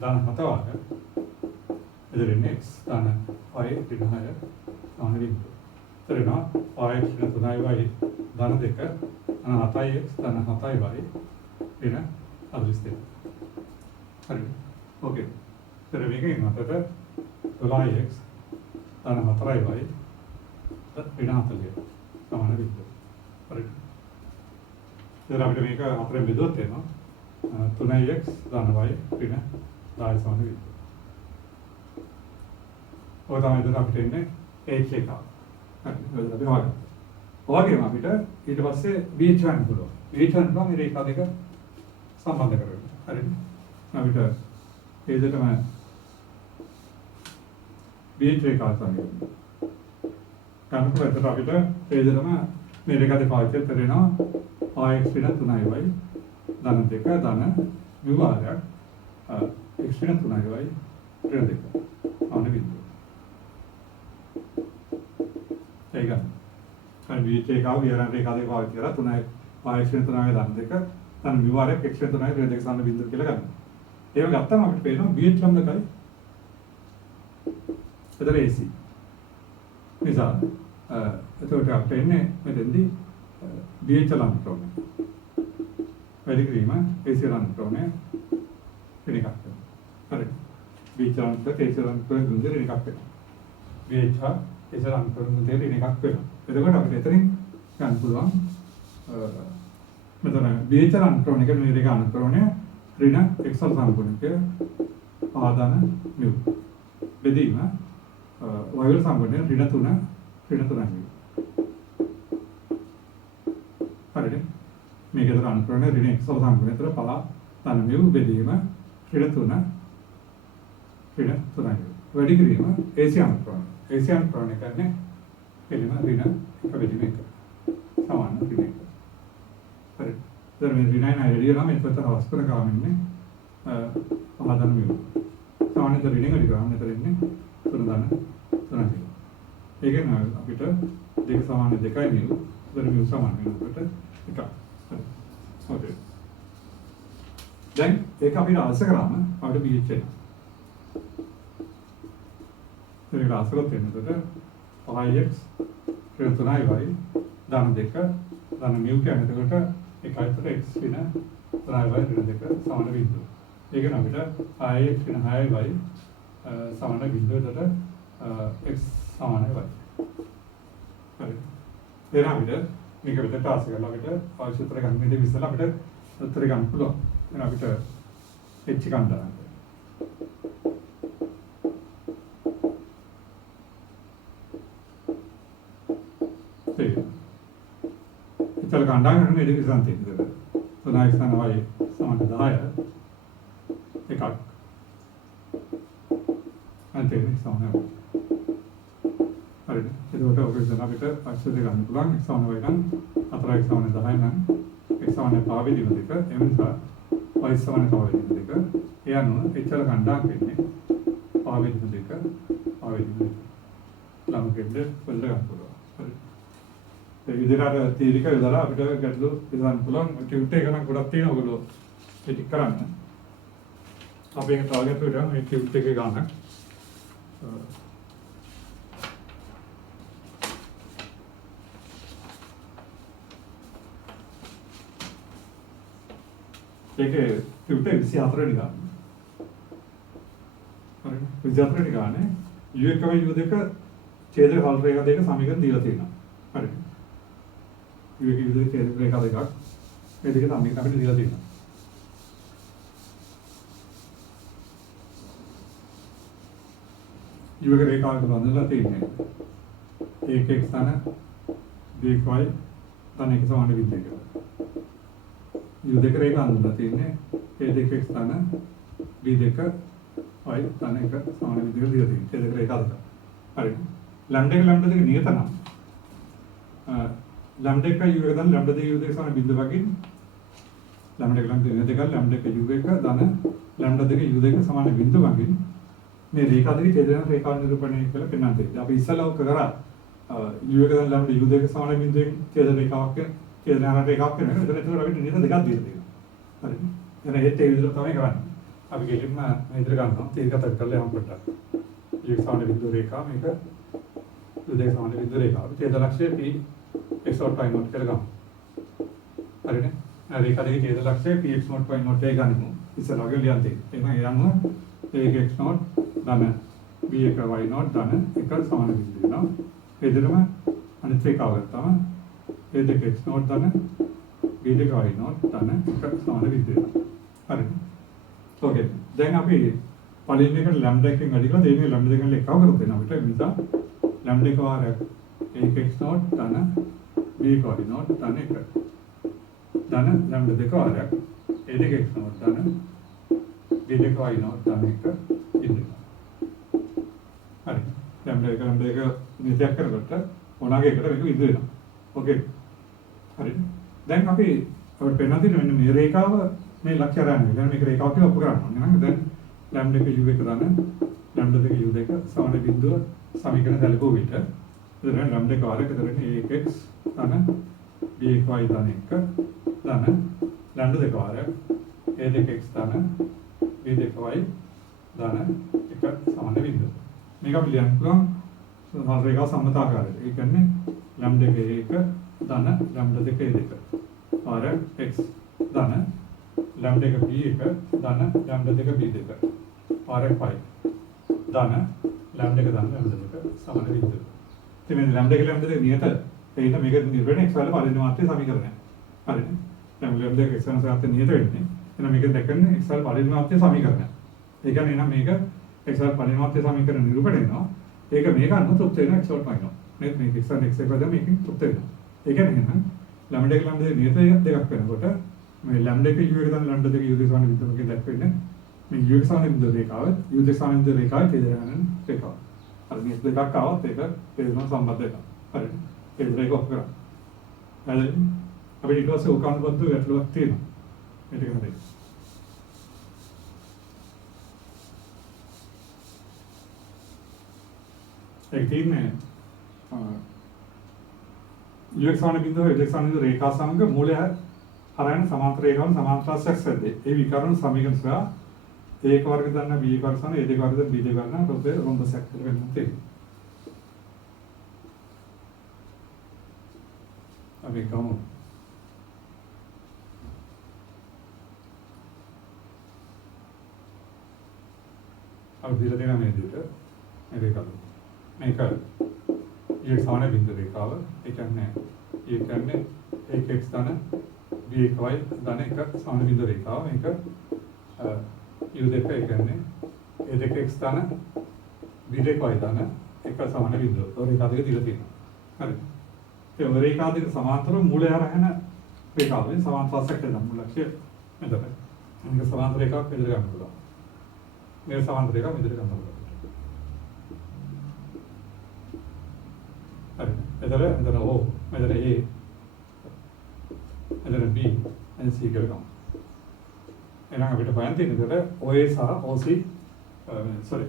ධන 7 වාර එදිරින් x ධන y ඍණ 6 සමාන බිඳුව. එතන IX ඍණ 3යි y ධන 2 ධන 7යි x ධන 7යි y ඍණ 42. හරි. ඕකේ. එතන මේකෙන් මතට 12x ධන 4යි y ඍණ 40 සමාන බිඳුව. හරි. දැන් අපිට මේක හතරෙන් බෙදුවොත් එනවා 3x ධන y ඍණ 10 සමාන වෙනවා. ඔය තමයි දැන් අපිට එන්නේ H එක. හරි. ඒක අපි හොයගන්න. ඔයගෙම අපිට ඊට පස්සේ BH ගන්න පුළුවන්. BH ගන්න පුළුවන් මේ රේඛා දෙක සම්බන්ධ කරගන්න. හරිද? අපිට ඒ දෙකම BH රේඛා තමයි. ගන්න පුළුවන්. ඒතර අපිට ඒ දෙනම මේ දෙක අතර පාවිච්චි කරනවා ආයx වෙන 3යි ධන 2 ධන විවාරයක් x වෙන 3යි ඍණ 2 ආන බිඳුව. ඒක ගන්න. විච එකව විහරණ රේඛා දෙක පාවිච්චි කරලා 3යි ආයx වෙන 3යි ධන 2 ධන විවාරයක් x වෙන 3යි ඍණ 2 සාන බිඳුව කියලා ගන්න. ඒක ගත්තම අපිට පේනවා BH ලම්බකයි. එතන AC. නිසා එතකොට අපිට එන්නේ මෙතෙන්දී BH ලම්බක උනේ. වැඩි කිරීම AC ලම්බක උනේ වෙන එකක්. හරි. BH ලම්බක AC ලම්බක දුන්දේ වෙන එකක් වෙනවා. BH AC ලම්බක දුන්දේ වෙන එකක් වෙනවා. එතකොට අපිට එතනින් ගන්න පුළුවන් මෙතන BH ලම්බක උනේ කියන මේ දෙක අනුකරණය ऋण एक्सल සම්පූර්ණක ආදාන මියු බෙදීම වයවල සම්පූර්ණ ऋण 3 මියු හරිද මේක දර අනුකරණය ऋण एक्सल සම්පූර්ණතර පලා ධන මියු බෙදීම ऋण 3 මියු වැඩි කිරීම AC අනුකරණය කරන්නේ එළිම ऋण එක බෙදීම එක සමාන ऋण එක හරිද तर मैं ऋण आइडिया ना मैं पता हॉस्पिटल का आमिने आधार में हूँ सामान्य तो ऋण का दिखा हमने तो ऋण सुनदाना सुना दिया एक है ना अभी तो देख सामान्य देखा ही नहीं हूँ तर मैं उस सामान्य में हूँ तो इका ओके then एक अभी रास्ते कराम है अभी भी ये चेन तो एक रास्ते को तेरे तो IX फिर तो ना ही भाई दान देखकर दान म्यू क्या है तो क्या එකයි තර x වෙන 3y ඍණ 2 සමාන බිඳුව. ඒක නම් අපිට IX වෙන 6y සමාන බිඳුවකට x සමානයි y. හරි. එහෙනම් අපිට මේක විතර ටාස් කරලා අපිට අවශ්‍ය උත්තර ගන්න මේ දෙක ඉස්සෙල්ලා අපිට උත්තර ගන්න පුළුවන්. එහෙනම් අපිට h ගන්න දාන්න. चल कांडा में मेरे के साथ देख रहे तो ना इसका नवा ये समान दाया एक आठ अंते नहीं समान है अरे ये तो होगा जना बेटा अच्छे से गाने पुलांग एक समान होएगा अतरा एक समान दाया ना एक समान पावे दिन देखा एवं सा वाइस समान पावे दिन देखा या नो एक चल कांडा करने पावे दिन देखा लाम के लिए पल्ले काम करो ඒ විදිහට තීරික යොදලා අපිට ගැටලු විසඳන්න පුළුවන් ටියුට් එක නම් ගොඩක් තියෙනවා ඔයගොල්ලෝ ටික කරන්න. අපි ඒක ටාගට් කරලා මේ ටියුට් එකේ ගන්න. ඒකේ ටියුට් එක 24 වෙනි ගන්න. හරි 24 වෙනි ගානේ u1 u2 ඡේදක සල් රේඛා දෙක සමීකරණ දීලා තියෙනවා. හරි. U1 u2 ඡේදක රේඛා දෙකක් මේ දෙක සමීකරණ අපිට දීලා තියෙනවා. u1 රේඛාවක බඳලා තියෙන්නේ. ඒක x තන dxy තන එක සමාන විදිහට. u2 රේඛාව බඳලා තියෙන්නේ a2x තන b2 y තන එක සමාන විදිහට දීලා තියෙනවා. ඡේදක රේඛා දෙක. හරි. ලැම්ඩා එක ලැම්ඩා දෙක නියත නම් लैम्डा का u का दान लैम्डा दे u दे सामने बिंदु बाकी लैम्डा का लैम्डा दे का लैम्डा का u का दान लैम्डा दे का u दे का समान बिंदु बाकी ने रेखा दे छेदन रेखा निरूपण केला पिन्नांते अब इස්සලා ඔක කරා u का दान लैम्डा u दे का समान बिंदु छेदन रेखाවක් छेदन रेखाවක් කරනවා එතන ඒතර අපිට නියත දෙකක් දීලා තියෙනවා හරි එහෙනම් ඒත් ඒ විදිහට තමයි කරන්නේ අපි ගෙලින්ම මේ විදිහට ගන්නවා තීරකත කරලා යම් කොට u का समान बिंदु रेखा මේක u दे का समान बिंदु रेखा छेदन लक्ष्य p x not y not කියලා ගමු. හරිනේ. රේඛා දෙකේ ඡේද ලක්ෂය px नॉट y नॉट එක ගනිමු. ඉස්සරහට ලියන්න තියෙන්නේ. එහෙනම් යන්න x नॉट ධන b1 y नॉट ධන එක සමාන බිඳු වෙනවා. ඒ දෙකම අනිත් රේඛාව ගත්තාම a2 x नॉट ධන b2 y नॉट ධන එක සමාන බිඳු වෙනවා. හරිනේ. ඕකේ. දැන් අපි පළවෙනි එකට ලැම්ඩා එකෙන් වැඩි කරලා දෙවෙනි ලැම්ඩා දෙකෙන් එකව කරොත් වෙනවා අපිට. ඒ නිසා ලැම්ඩා එක වාරයක් a2x नॉट ධන b2 y नॉट ධන එක ධන ලැම්ඩා දෙක වාරයක් a2x नॉट ධන b2 y नॉट ධන එක ඉන්නවා. හරි. ලැම්ඩා එක නිතයක් කරගත්ත මොනවාගේ එකට මේක විඳ වෙනවා. ඕකේ. හරිද? දැන් අපි අපිට පේනවා තියෙන මෙන්න මේ රේඛාව මේ ලක්ෂ්‍ය ආරම්භය. දැන් මේක රේඛාව කියලා ඔප්පු කරන්න ඕනේ. නේද? දැන් ලැම්ඩා එක u එක දාන ලැම්ඩා දෙක u දෙක සමාන බිඳුව සමීකරණ සැලකුව විට එතන ලැම්ඩා එක වාරයක එතන ax දාන by දාන එක දාන ලැම්ඩා දෙක වාරයක් a දෙක x දාන b දෙක y දාන එක සමාන බිඳුව. මේක අපි ලියන්න පුළුවන් සමාන රේඛාව සම්මතාකාරයට. ඒ කියන්නේ ලැම්ඩා එක දාන ලැම්ඩා දෙක a දෙක වාරයක් x දාන लैम्डा का b एक दाना लैम्डा का b देकर r एक पाई दाना लैम्डा का दाना लैम्डा देकर समान बिंदु तो मैं लैम्डा के नियत है इतना मेरे निर्भर x वाले पाले मारते समीकरण है अरे लैम्डा के x से आते नियत है इतना मेरे देखकर ने x वाले पाले मारते समीकरण है एक है ना मेरे x वाले पाले मारते समीकरण निरूपण है ना एक मेरे अनु तृप्त है ना x वाले पाइनो नहीं मेरे x वाले x से पहले मेरे तृप्त है ना एक है ना लैम्डा के नियत है देखा करना होता है मैं लैम्डा के u एक दान लैम्डा के u के समान बिंदु के देखते हैं मैं u के समान बिंदु देखा है u के समान बिंदु देखा है तेरे हैं देखा और नहीं देखा क्या हो तेरे तेरे में संबंध देखा अरे तेरे को करा अरे अभी इतना से उकान बंदु या तो तीन मेरे घर एक तीन में u के समान बिंदु है u के समान बिंदु रेखा संग मूल्य है हरायन समांतर रेखावन समांतर सेक्स है ये विकर्ण समीकरण से एक वर्ग दाना b एक वर्ग साने एक वर्ग दाना b एक वर्ग ना तो फिर रोम बस सेक्स करके मिलते अभी कहूँ अब धीरे धीरे मैं देता मेरे का मैं कर ये साने बिंदु रेखाव एक अन्य एक x दाना b एक y दाने का सामने बिंदु रेखाव एक u देखा एक अन्य a देखा x दाना b देखा y दाना एक का सामने बिंदु और रेखा देखा दिल तीन अरे तो रेखा देखा समांतर मूल्य आ रहा है ना रेखा वाले समांतर सकते हैं मूल्य के मतलब है इनका समांतर रेखा इधर का मूल्य मेरे समांतर रेखा इधर का मूल्य अरे इधर o इधर a इधर b and c के लगाऊं इन्हें अभी तो बयान थी नहीं तो OA सा OC sorry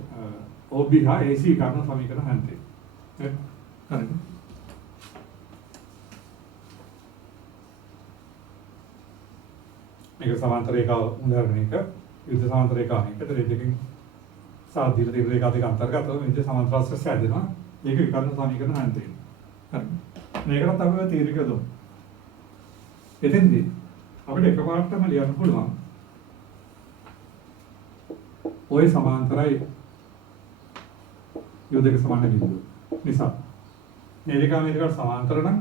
OB हा AC कारण समीकरण हैं थे करें एक समांतर रेखा उदाहरण का युद्ध समांतर रेखा है तो रेखा की साथ धीरे धीरे रेखा के अंतर्गत तो मुझे समांतर से शायद ना एक विकर्ण समीकरण हैं थे करें नेगरा तब वो तीर के दो එතෙන්දී අපිට එකපාරටම ලියන්න පුළුවන් ඔය සමාන්තරයි u දෙක සමාන බිඳුව නිසා මේ දෙක සමාන්තර නම්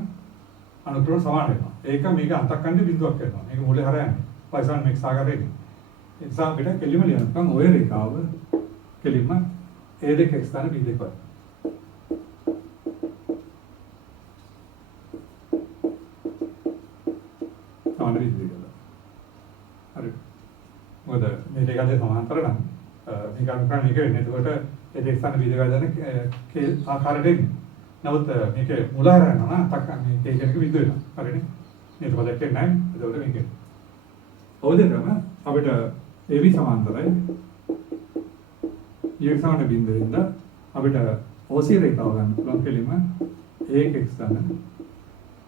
අනුක්‍රම සමාන වෙනවා ඒක මේක අන්තක්කන්ධ බිඳුවක් වෙනවා මේක මුලේ හරයන්නේ පයිසන් මෙක්ස් ආකාරයෙන් ඒ නිසා අපිට කෙලිම ලියන්න පුළුවන් ඔය රේඛාව කෙලිම a දෙක x දාන b දෙක සමාන බිඳුව හරි මොකද මේ දෙක අතර සමාන්තර නම් මේක අනුක්‍රම මේක වෙන්නේ එතකොට ඒ දෙක ස්ථාන b දෙක දාන ආකාරයෙන් නමුත් මේක මුල හරයනවා අන්තක්කන්ධ මේක එක බිඳුව වෙනවා හරිනේ මේක පදයක් නැහැ එතකොට මේක ඔවදේකම අපිට AB සමාන්තරයි ඊට සමාන බිඳුවෙන්ද අපිට OC රේඛාව ගන්න පුළුවන් කෙලින්ම AX ගන්න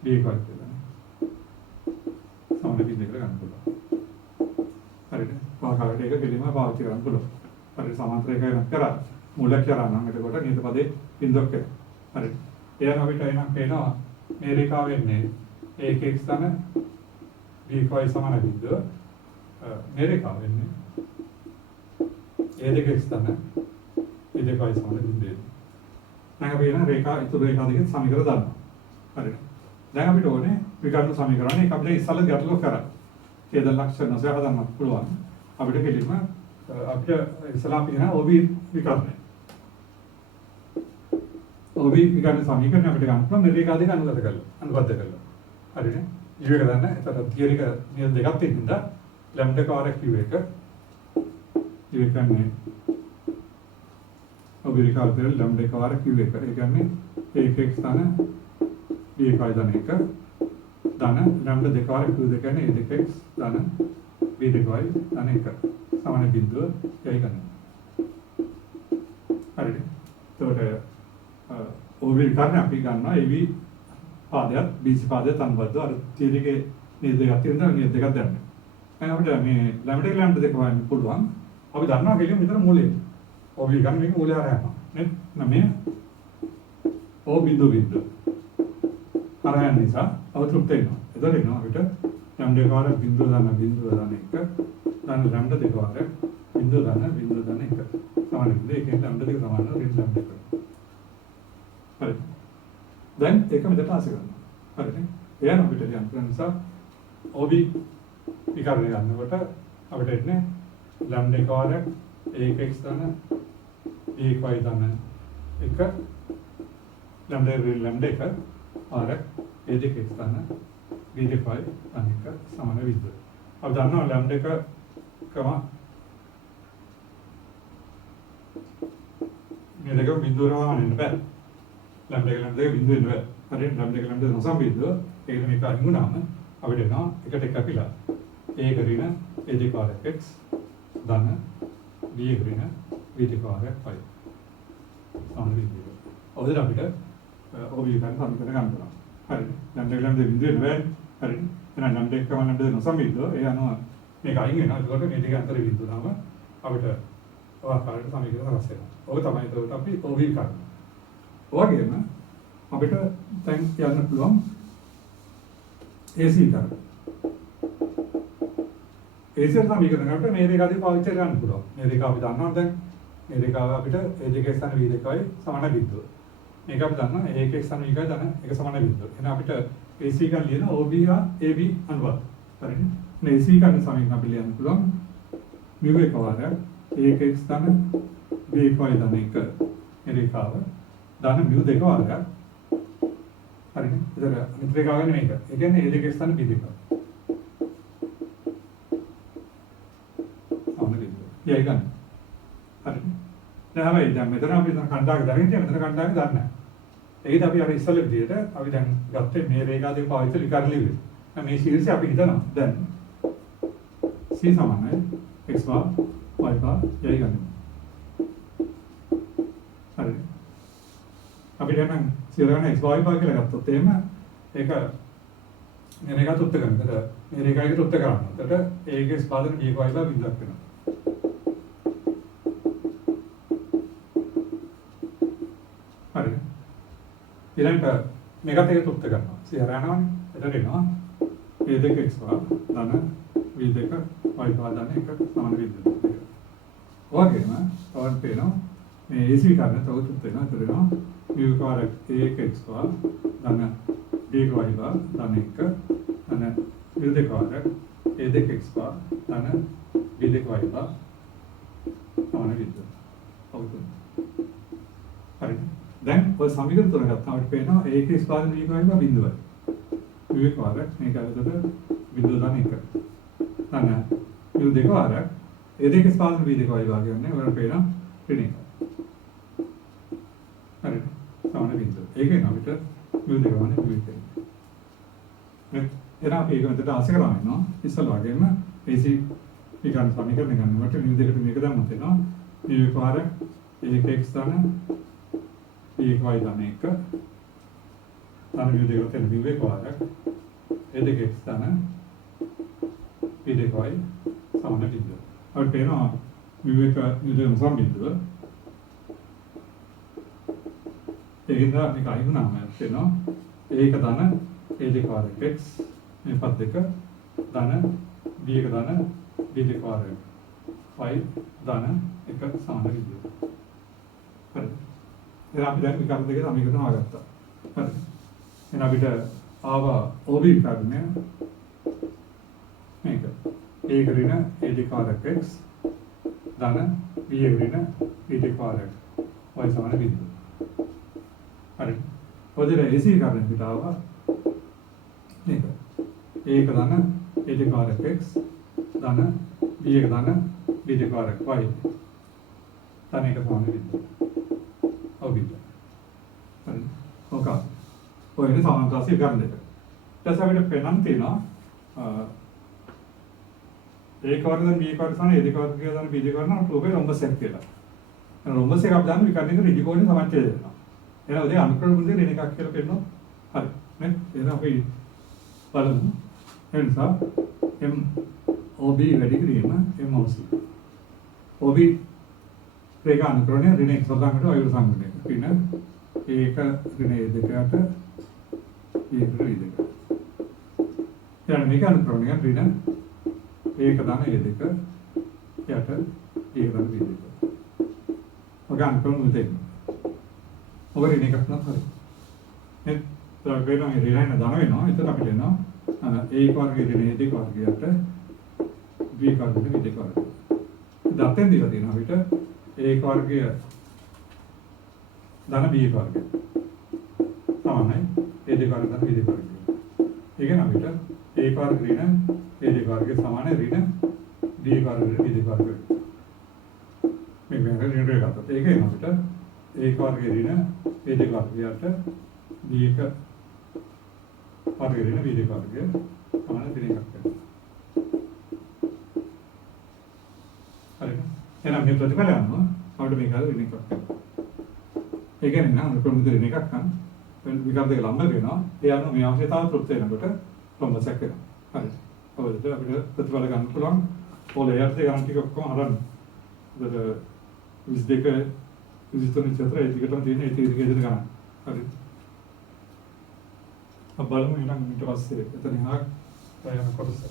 B එක ගන්න සමාන බිඳුවකට ගන්න පුළුවන් හරිද වාකාරයට ඒක කෙලින්ම පාවිච්චි කරන්න පුළුවන් හරිද සමාන්තර රේඛාව වෙනස් කරා මූලයක් කරා නම් එතකොට නියත පදේ බිඳුවක් වෙනවා හරිද එයන් අපිට එනම් පේනවා මේ රේඛාව වෙන්නේ AX ගන්න B එක සමාන බිඳුව मेरे काम में ये देखो इस तरह ये देखो इस वाले बिंदु ना कभी ना रेखा इतो रेखा देखिए समीकरण डालना अरे දැන් අපිට ඕනේ විකර්ණ සමීකරණ එක අපිට ඉස්සල ගැටලුව කරා. ඡේද ලක්ෂණ සහ හදන්න පුළුවන්. අපිට කෙලින්ම අපිට ඉස්සලා අපි කියන OB විකර්ණය. OB විකර්ණ සමීකරණ අපිට ගන්න පුළුවන් මේ රේඛා දෙක අනුගත කරලා. හරිනේ? ඊ එක ගන්න. එතකොට තියරි එක නියම දෙකක් තියෙනවා. लैम्डा का आर क्यू एक में अब रेखा लैम्डा का आर क्यू एक में एक एक स्थान b1 ධන 1 ධන ලැම්ඩා දෙක වාර q2 කියන්නේ a දෙක x ධන b2 ධන 1 සමාන බිඳුව යයි ගන්න. හරිද? එතකොට OB විකරණ අපි ගන්නවා AB පාදයක් BC පාදයට අනුබද්ධව අර තියෙන්නේ නේද දෙකක් තියෙනවා නේද දෙකක් දැම්ම. දැන් අපිට මේ ලැම්ඩා දෙක හොයන්න පුළුවන්. අපි දන්නවා කියලා මෙතන මූලය. OB විකරණ මේක මූලය හරහා නේද? මේ O බිඳුව හරහා නිසා අවතෘප්ත වෙනවා. එතකොට එනවා අපිට ලැම්ඩා එක වාර බිඳුව දාන 1 දාන ලැම්ඩා දෙක වාර බිඳුව දාන 1 සමාන බිඳුව. ඒකෙන් ලැම්ඩා දෙක සමාන වෙන ලැම්ඩා එක. හරි. දැන් ඒක මෙතන ආස කරනවා. හරිද? එයන් අපිට යන නිසා OB විකරණය ගන්නකොට අපිට එන්නේ ලැම්ඩා එක වාර AX දාන BY දාන 1 ලැම්ඩා එක වාර A2x දාන B2y අනික සමාන විදිහට. අපි දන්නවා ලැම්ඩා එක මේ දෙක බිඳුවරම වෙන්න බෑ. ලැම්ඩා එක බිඳුව වෙන්න බෑ. හරියට ලැම්ඩා එක නොසම්බින්දුව ඒකට මේක අයින් වුණාම අපිට එනවා එකට එකක් කියලා. A ඍණ A2 වාර x ධන B ඍණ B2 වාර y සමාන විදිහට. ඔතන අපිට OB විකරණ සමීකරණ ගන්න පුළුවන්. හරිද? ලැම්ඩා බිඳුව වෙන්න බෑ. හරිද? එහෙනම් ලැම්ඩා එක ලැම්ඩා නොසම්බින්දුව ඒ අනුව මේක අයින් වෙනවා. ඒකට මේ දෙක අතර බිඳුවනම අපිට ආකාරයට සමීකරණ රස වෙනවා. ඔක තමයි ඒකට අපි OB විකරණ. ඔයගෙම අපිට දැන් කියන්න පුළුවන් AC විකරණ. AC සමීකරණ ගන්නට මේ දෙක අතර පාවිච්චි කරන්න පුළුවන්. මේ දෙක අපි දන්නවා දැන් මේ දෙක අපිට A2 ස්ථාන B2යි සමාන බිඳුව. මේක අපි දන්නවා A1 ස්ථාන B1 ධන එක සමාන බිඳුව. එහෙනම් අපිට AC එක ලියන OB හා AB අනුබද්ධ. හරිද? මේ AC ගන්න සමීකරණ අපි ලියන්න පුළුවන් μ එක වාර A1 ස්ථාන B1 ධන 1 රේඛාව ධන μ දෙක වාරයක්. හරිද? ඒතර අනිත් රේඛාව ගන්න මේක. ඒ කියන්නේ A2 ස්ථාන B2. සමාන බිඳුව. යයි ගන්න. හරිද? දැන් මෙතන අපි කණ්ඩායම දරින්නේ මෙතන කණ්ඩායම දන්නේ නැහැ. ඒකද අපි අර ඉස්සෙල්ලා විදියට අපි දැන් ගත්තේ මේ රේඛා දෙක පාවිච්චි විකරණ ලිව්වේ. මේ ශීර්ෂය අපි හිතනවා දැන් C සමානයි x bar y bar යයි ගන්න. හරි. අපි දැන් සිරගන්න x bar y bar කියලා ගත්තොත් එහෙම ඒක මේ රේඛාවට උත්තර ගන්න. එතකොට මේ රේඛාවකට උත්තර කරන්න. එතකොට AX බාධන BY bar බිඳක් වෙනවා. හරි. ඊළඟට මේකට ඒක උත්තර ගන්නවා. සියර යනවානේ. එතකොට එනවා A2 x bar ධන V2 y bar ධන 1 සමාන විදිහට. ඔයගෙම තවත් පේනවා මේ AC විකරණ තවත් උත්තර වෙනවා. එතකොට එනවා μ වාර A1 x bar ධන B2 y bar ධන 1 ධන V2 වාර A2 x bar ධන B2 y bar සමාන විදිහට. හරි. දැන් ඔය සමීකරණ තුන ගත්තාම අපිට පේනවා A1 x bar B2 y bar බිඳුවයි. V1 වාර මේක ඇතුළත බිඳුව ධන 1. ධන V2 වාර A2 x bar B2 y bar කියන්නේ ඔයාලට පේනවා ඍණ 1. හරි. සමාන බිඳුව. ඒකෙන් අපිට V2 ගානේ V1. එතන අපි ඒක මෙතන ආස කරලා ඉන්නවා. ඉස්සෙල්ලා වගේම AC විකරණ සමීකරණ ගන්නකොට V2ට මේක දැම්මොත් එනවා V1 වාර A1 x ධන B1 y ධන 1 ධන V2 තියෙන V1 වාර A2 x ධන B2 y සමාන බිඳුව. අපිට පේනවා V1 සම්බිඳුව. ඒකෙන්ද මේක අයින් වුණාම එනවා A1 ධන A2 වාර x මේ පද දෙක ධන B1 ධන B2 වාර y ධන 1 සමාන බිඳුව. හරි. එහෙනම් අපි දැන් විකරණ දෙක සමීකරණ හොයාගත්තා. හරි. එහෙනම් අපිට ආවා OB විකරණය මේක. A ඍණ A2 වාර x ධන B ඍණ B2 වාර y සමාන බිඳුව. හරි. ඔතන AC විකරණ පිට ආවා මේක. A1 ධන A2 වාර x ධන B1 ධන B2 වාර y ධන 1 සමාන බිඳුව. ඔබ හරි. ඔක කොහෙද සමාන්තරාසී ගන්න දෙක. ඊට පස්සේ අපිට පෙන්නන්න තියෙනවා ඒක වර්ග දැන් B වර්ග සමාන A දෙක වර්ග කියලා දාන B දෙක වර්ග නම් රූපේ රොම්බස් එක කියලා. එහෙනම් රොම්බස් එකක් දාන්න විකරණයක ඍජු කෝණය සමච්ඡේදය වෙනවා. එහෙනම් උදේ අනුක්‍රම වෘත්තයේ ඍණ එකක් කියලා පෙන්නනවා. හරි. නේ? එහෙනම් අපි බලමු. ඒ නිසා M OB වැඩි කිරීම M OC. OB රේඛා අනුක්‍රමණය ඍණ x සදාකට අයුර සංගණනය. ඍණ ඒක ඍණ A දෙකකට B දෙක. එහෙනම් මේක අනුක්‍රමණය ඍණ ඒක දාන A දෙක යට ඒක දාන B දෙක. ඔක අනුක්‍රම දෙන්න. ඔක ඍණ එකක් නත් හරි. නේ? ඒක වෙනවා මේ ඍණ දාන වෙනවා. එතන අපිට එනවා A වර්ගයේ ඍණ A දෙක වර්ගයට B වර්ගයට B දෙක වර්ගයට. දත්තෙන් දීලා තියෙනවා අපිට A වර්ගය ධන B වර්ගය. සමානයි A දෙක වර්ග ධන B දෙක වර්ගය. ඒ කියන්නේ අපිට A වර්ග ඍණ A දෙක වර්ගය සමානයි ඍණ B වර්ග B දෙක වර්ගය. මේ ඍණ රේඛ ගත්තොත් ඒක එනවා අපිට A වර්ගයේ ඍණ A දෙක වර්ගයට B එක වර්ගයේ ඍණ B දෙක වර්ගය සමාන ඍණ එකක් වෙනවා. හරිද? එහෙනම් මේ ප්‍රතිඵලය අනුව අපිට මේක ඍණ එකක් වෙනවා. ඒ කියන්නේ නම් අනුක්‍රම ඍණ එකක් නම් විකල්ප දෙක ලම්බ වෙනවා. ඒ අනුව මේ අවශ්‍යතාව තෘප්ත වෙනකොට ලම්බසක් වෙනවා. හරිද? ඔබට අපිට ප්‍රතිඵල ගන්න පුළුවන්. පොළ එයත් ගන්න ටික ඔක්කොම අරන්. උදේට 22 23 චතුර ඒ ටිකටම තියෙන ඒ ටික විදිහට ගන්න. හරිද? අප බලමු ඊළඟ ඊට පස්සේ එතන හා යන කොටස.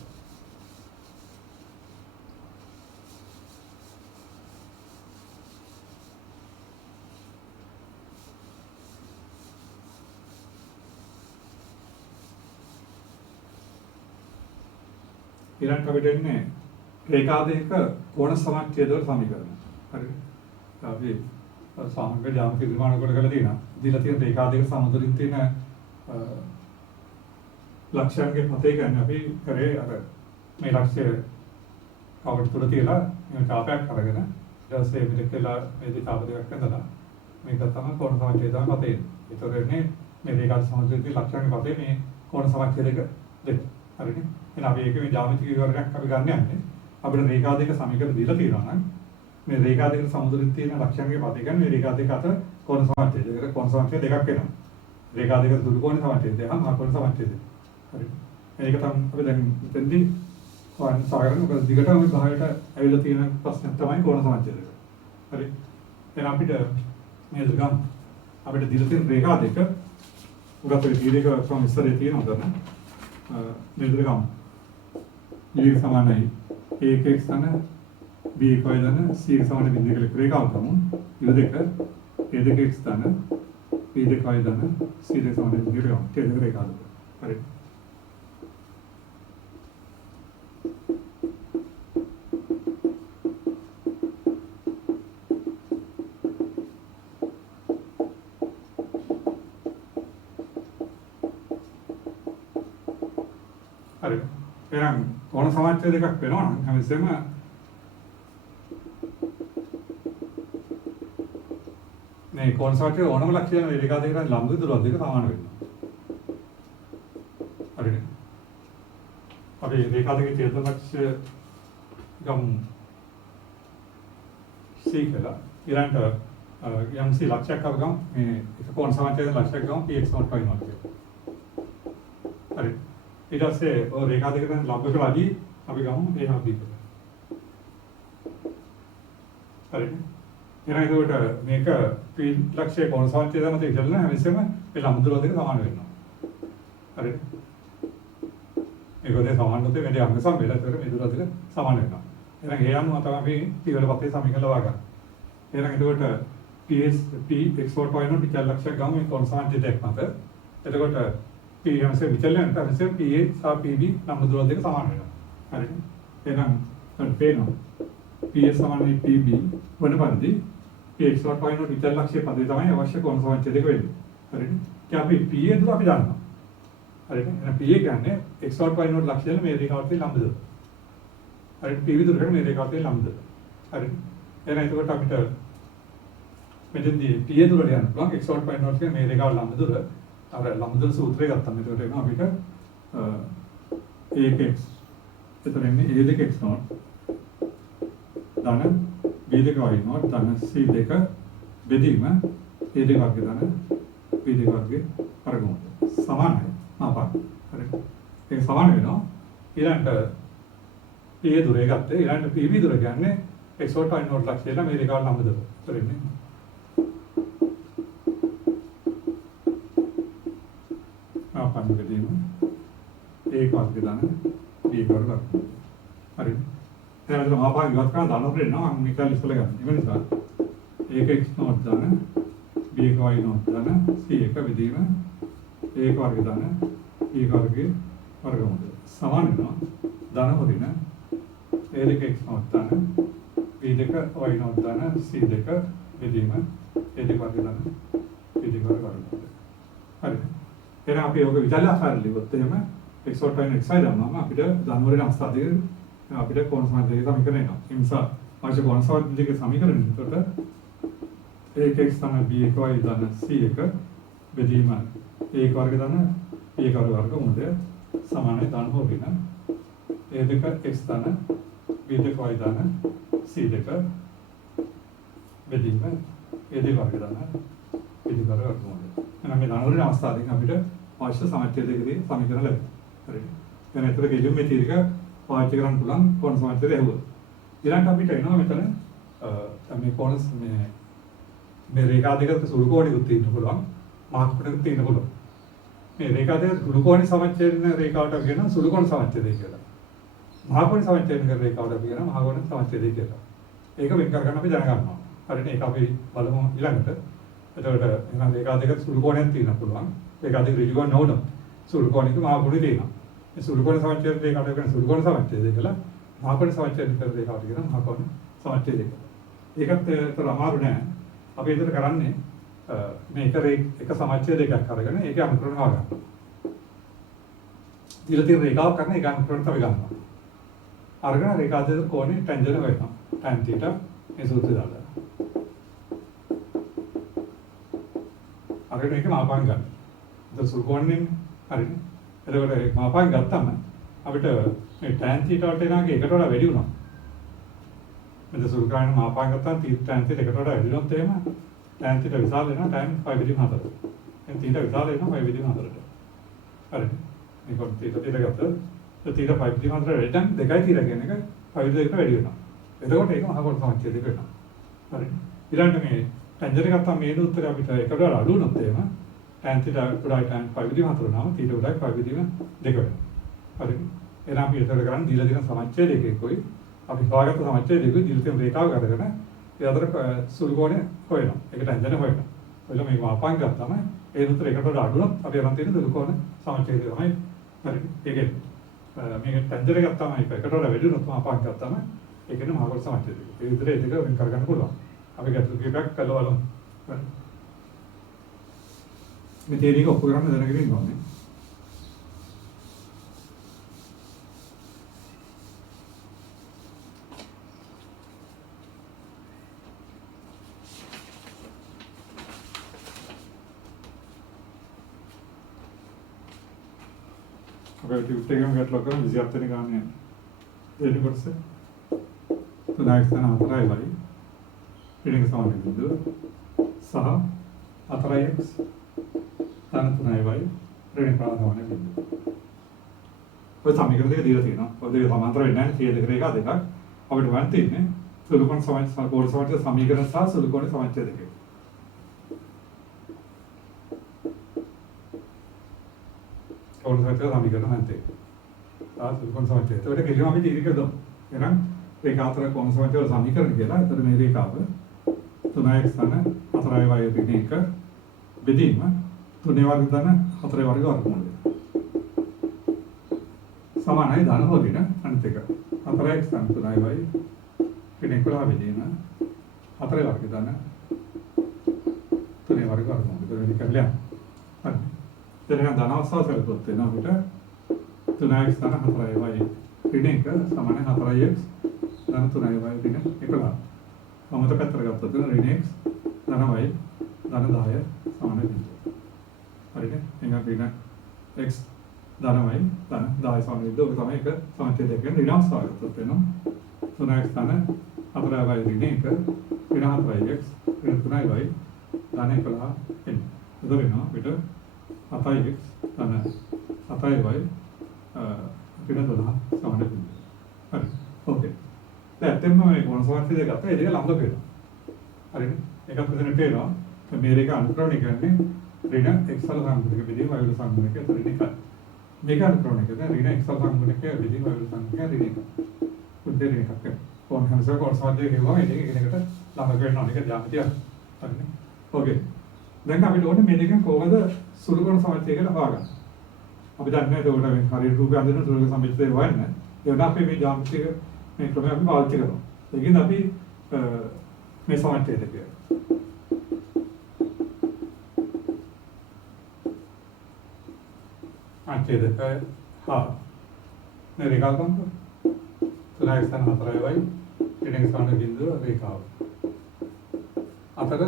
ඊළඟට අපිට එන්නේ රේඛා දෙක කෝණ සමච්ඡේදවල සමීකරණ. හරිද? අපි සාමාන්‍ය ජ්‍යාමිති නිර්මාණ කොට කරලා තියෙනවා. දීලා තියෙන රේඛා දෙක සමතුලිත තියෙන ලක්ෂයන්ගේ පතේ ගන්න අපි කරේ අර මේ ලක්ෂ්‍ය කවට තුල තියලා මේ තාපයක් අරගෙන ඊට පස්සේ මෙතෙක් වෙලා මේ තාප දෙකක් ඇඳලා මේක තමයි කෝණ සමච්ඡේදය පතේ. ඒතර එන්නේ මේ රේඛා සමතුලිත ලක්ෂයන්ගේ පතේ මේ කෝණ සමච්ඡේදයක දෙක. හරිද? එහෙනම් අපි ඒක මේ ජ්‍යාමිතික විවරණයක් අපි ගන්න යන්නේ. අපිට රේඛා දෙක සමීකරණ දීලා තියෙනවා නම් මේ රේඛා දෙක සමතුලිත තියෙන ලක්ෂයන්ගේ පතේ ගන්න මේ රේඛා දෙක අතර කෝණ සමච්ඡේදය. ඒකට කෝණ සමච්ඡේද දෙකක් වෙනවා. රේඛා දෙක දුරු කෝණ සමච්ඡේදය හා මහ කෝණ සමච්ඡේදය. හරිද? මේක තමයි අපි දැන් මෙතෙන්දී හොයන්න සාකරන මොකද දිගටම මේ භාගයට ඇවිල්ලා තියෙන ප්‍රශ්නයක් තමයි කෝණ සමච්ඡේදය. හරි? එහෙනම් අපිට මේ දුගම් අපිට දීලා තියෙන රේඛා දෙක උගත දෙක from ඉස්සරේ තියෙනවා නේද? මේ දුගම් ඊට සමානයි a1x ධන b1y ධන c සමාන බිඳුවක රේඛාවක් ගමු. u දෙක a2x ධන b2y ධන c දෙක සමාන බිඳුවක රේඛාවක්. හරි? හරි. එහෙනම් කෝණ සමච්ඡේද දෙකක් වෙනවා නම් හැමතිස්සෙම මේ කෝණ සමච්ඡේද ඕනම ලක්ෂණ මේ රේඛා දෙකෙන් ලම්බ දුරක් දෙක සමාන වෙනවා. හරිද? අපි රේඛා දෙකේ ඡේද ලක්ෂ්‍ය ගම් C කියලා ඊළඟට යම් C ලක්ෂයක් අවගම් මේ එක කෝණ සමච්ඡේද ලක්ෂයක් ගම් px not y not කියලා. හරි. ඊට පස්සේ ඔය රේඛා දෙකෙන් ලම්බ කරලාදී අපි ගමු A හා B කියලා. හරිද? එහෙනම් ඒකට මේක P ලක්ෂයේ කෝණ සමච්ඡේද මත ඉඳලා හැමතිස්සෙම මේ ලම්බ දුර දෙක සමාන වෙනවා. හරිද? ඒකෝනේ සමාන නැත්නම් මේ අංග සම්බෙල අතර මේ දුර දෙක සමාන වෙනවා. එහෙනම් ඒ අනුව තමයි අපි පියවර පතේ සමීකරණ ලවා ගන්න. එහෙනම් ඒකට P x y not විචල ලක්ෂයක් ගමු මේ කෝණ සමච්ඡේදයක් මත. එතකොට P හැමසේ විචලයන්ට හැමසේ PA සහ PB ලම්බ දුර දෙක සමාන වෙනවා. හරිද? එහෙනම් අපිට පේනවා PS සමානයි PB වන පරිදි PX not y not විචල ලක්ෂයේ පදේ තමයි අවශ්‍ය කෝණ සමච්ඡේදයක වෙන්නේ. හරිද? දැන් අපි PA දුර අපි දන්නවා. හරිද? එහෙනම් PA කියන්නේ x not y not ලක්ෂයෙන් මේ රේඛාවට ලම්බ දුර. හරිද? PB දුරට මේ රේඛාවට ලම්බ දුර. හරිද? එහෙනම් එතකොට අපිට මෙතෙන්දී PA දුරට යන්න පුළුවන් x not y not කියන මේ රේඛාව ලම්බ දුර අර ලම්බදල සූත්‍රය ගත්තම එතකොට එනවා අපිට AX එතන එන්නේ A2 x naught ධන B2 y naught ධන C2 බෙදීම A2 වර්ගය ධන B2 වර්ගය වර්ගමූල සමානයි මාපක් හරිද ඒක සමාන වෙනවා ඊළඟට P දුරේ ගත්තේ ඊළඟට PB දුර කියන්නේ x naught y naught ලක්ෂ කියලා මේ රේඛාව ලම්බදල එතන එන්නේ මාපක් බෙදීම A වර්ගය ධන B වර්ගය හරිද දැන් අපිට මාපක් ඉවත් කරන ධන වල එනවා මම මේක ඉස්සෙල්ලා ගන්න. ඒ නිසා ඒක x naught ධන b y naught ධන c එක බෙදීම a වර්ග ධන b වර්ගයේ වර්ගමූලය සමාන වෙනවා ධන හොදින a දෙක x naught ධන b දෙක y naught ධන c දෙක බෙදීම a දෙක වර්ග ධන b දෙක වර්ග වර්ගමූලය. හරිද? එහෙනම් අපි ඔක විචල්‍ය ආකාරයෙන් ලියුවොත් එහෙම x naught y naught xi දානවා අපිට ධන වලින් අවස්ථාවේ අපිට කෝණ සමච්ඡේදයේ සමීකරණ එනවා. ඒ නිසා අවශ්‍ය කෝණ සමච්ඡේදයේ සමීකරණ එතකොට AX තමයි B1 ධන C1 බෙදීම A වර්ග ධන B වර්ගමූලය සමානයි ධන හොරින A2 x ධන B2 y ධන C2 බෙදීම A2 වර්ග ධන B2 වර්ගමූලය. එහෙනම් මේ ධන වලින් අවස්ථාවකින් අපිට අවශ්‍ය සමච්ඡේදයකදී සමීකරණ ලැබෙනවා. හරිද? දැන් ඒතර ගෙලියුම් මෙතීරික පාවිච්චි කරන්න පුළුවන් කෝණ සමච්ඡේදය ඇහුවොත්. ඊළඟට අපිට එනවා මෙතන මේ කෝණ මේ රේඛා දෙක සුළු කෝණයකුත් තියෙන්න පුළුවන් මහත් කොටකුත් තියෙන්න පුළුවන්. මේ රේඛා දෙක සුළු කෝණ සමච්ඡේදන රේඛාවට අපි කියනවා සුළු කෝණ සමච්ඡේදය කියලා. මහා කෝණ සමච්ඡේදන රේඛාවට අපි කියනවා මහා කෝණ සමච්ඡේදය කියලා. ඒක වෙන් කර ගන්න අපි දැනගන්නවා. හරිද? ඒක අපි බලමු ඊළඟට. එතකොට එහෙනම් රේඛා දෙක සුළු කෝණයක් තියෙන්න පුළුවන්. රේඛා දෙක ඍජු කෝණ නොවන සුළු කෝණයක මහා කෝණය තියෙනවා. මේ සුළු කෝණ සමච්ඡේද රේඛාවට කියන සුළු කෝණ සමච්ඡේදය කියලා මහා කෝණ සමච්ඡේද රේඛාවට කියන මහා කෝණ සමච්ඡේදය කියලා. ඒකත් ඒතර අමාරු නෑ. අපි ඒතර කරන්නේ මේක එක සමච්ඡේදයක් අරගෙන ඒකේ අනුකරණ හොයා ගන්න. දීලා තියෙන රේඛාවක් කරන එක අනුකරණ තමයි ගන්නවා. අරගෙන රේඛා දෙක කෝණේ ටැන්ජන්ට් වෙනවා. tan θ මේ සූත්‍රය දාලා. අරගෙන ඒක මාපන් ගන්න. ඒක සුළු කෝණයෙන් හරිනේ. එතකොට මාපන් ගත්තම අපිට මේ tan θ වලට එනාගේ එකට වඩා වැඩි වුණා. මෙතන සුළු කෝණය මාපන් ගත්තා tan θ එකට වඩා වැඩි වුණොත් එහෙම tan θ විශාල වෙනවා tan π/4. දැන් θ විශාල වෙනවා π/4ට. හරිද? මේක θ ගත්තා. θ π/4 වැඩි නම් 2යි θ කියන එක π/2කට වැඩි වෙනවා. එතකොට ඒක මහා කෝණ සමච්ඡේදයක වෙනවා. හරිද? ඊළඟට මේ ටැන්ජන්ට් ගත්තාම මේ උත්තරය අපිට එකට වඩා අඩු වුණොත් එහෙම tan θ උඩයි tan π/4 නම් θ උඩයි π/2 වෙනවා. හරිද? එහෙනම් අපි ඒතර කරන්නේ දීලා තියෙන සමච්ඡේදයකයි අපි හොයාගත්ත සමච්ඡේදයකයි දීලා තියෙන රේඛාව අරගෙන ඒ අතර සුළු කෝණය හොයනවා. ඒක ටැන්ජන්ට් හොයනවා. ඔයලා මේක මාපන් ගත්තාම ඒ උත්තර එකට වඩා අඩු වුණොත් අපි අරන් තියෙන සුළු කෝණ සමච්ඡේදය තමයි. හරිද? ඒකේ මේක ටැන්ජන්ට් ගත්තාම ඒක එකට වඩා වැඩි වුණොත් මාපන් ගත්තාම ඒකනේ මහා කෝණ සමච්ඡේදය. ඒ විදිහට ඒක වෙන් කරගන්න පුළුවන්. අපි ගැටලු කීපයක් කළා බලමු. මේ තේරික ඔප්පු කරන්න දැනගෙන ඉන්න ඕනේ. අපේ ටියුට් එකම ගැටලුවක් කරන 27 වෙනි ගානේ දෙවෙනි කොටස. තුනයි ස්ථාන 4යි වයි. පිළිග සමාන බිඳුව සහ 4x ධන 3y ඍණ ප්‍රාණවන බිඳුව. ඔය සමීකරණ දෙක දීලා තියෙනවා. ඔය දෙක සමාන්තර වෙන්නේ නැහැ. සිය දෙක රේඛා දෙකක්. අපිට වන් තියෙන්නේ සුළු කෝණ සමච්ඡේද සමීකරණ සහ සුළු කෝණ සමච්ඡේද දෙක. කෝණ සමච්ඡේද සමීකරණ නැන්තේ. සුළු කෝණ සමච්ඡේද. ඒකට කෙලිම අපි තීරක දාමු. එහෙනම් රේඛා අතර කෝණ සමච්ඡේද සමීකරණ කියලා. එතකොට මේ රේඛාව 3x ධන 4y ඍණ 1 බෙදීම 3 වර්ග ධන 4 වර්ග වර්ගමූලය සමානයි ධන හොදින අනිත් එක 4x ධන 3y ඍණ 11 බෙදීම 4 වර්ග ධන 3 වර්ග වර්ගමූලය දෙවෙනි කරලා හරි දැන් ධන අවස්ථාව සැලකුවොත් වෙන අපිට 3x ධන 4y ඍණ 1 සමානයි 4x ධන 3y ඍණ 11 මමත පැත්තට ගත්තොත් ඍණ x ධන y ධන 10 සමාන බිඳුව. හරිනේ. එහෙනම් ඍණ x ධනමයි ධන 10 සමාන විදිහට ඔක තමයි එක සමච්ඡේදයක් කියන්නේ ඍණ අවස්ථාවකට වෙනවා. 3x ධන 4y ඍණ 1 ඍණ 4x ඍණ 3y ධන 11 එන්නේ. එතකොට වෙනවා අපිට 7x ධන 7y ඍණ 12 සමාන වෙනවා. හරි. ඕකේ. දැන් ඇත්තෙන්ම මේ කොන සමච්ඡේදය ගත්තා ඒ දෙක ලම්බ වෙනවා. හරිනේ. එකක් මෙතන පේනවා. මේ දෙක අනුක්‍රමණය කරන්නේ ඍණ x වල සංගුණක බෙදීම y වල සංගුණක ඍණ 1යි. මේක අනුක්‍රමණය කරන්නේ ඍණ x වල සංගුණක බෙදීම y වල සංගුණක ඍණ 1යි. උදේ ඍණ එකක්. කොහොම හම්සක කොන සමච්ඡේදය කියනවා මේ දෙක එකිනෙකට ළඟ වෙනවා නේද ජාමිතිය. හරිනේ. ඕකේ. දැන් අපිට ඕනේ මේ දෙකෙන් කොහොමද සුළු කොන සමච්ඡේදයකට හොයාගන්න. අපි දන්නේ ඒකට මේ හරියට රූපය අඳින සුළු සමච්ඡේදය හොයන්න. ඒ වුණා අපි මේ ජාමිතිය මේ ක්‍රමය අපි පාවිච්චි කරනවා. ඒකෙන් අපි මේ සමච්ඡේදය කියනවා. ඡේදක හා මේ රේඛාකම්ප තුනයි ස්ථාන 4යි ඍණ ස්ථාන බිඳුව රේඛාව අතර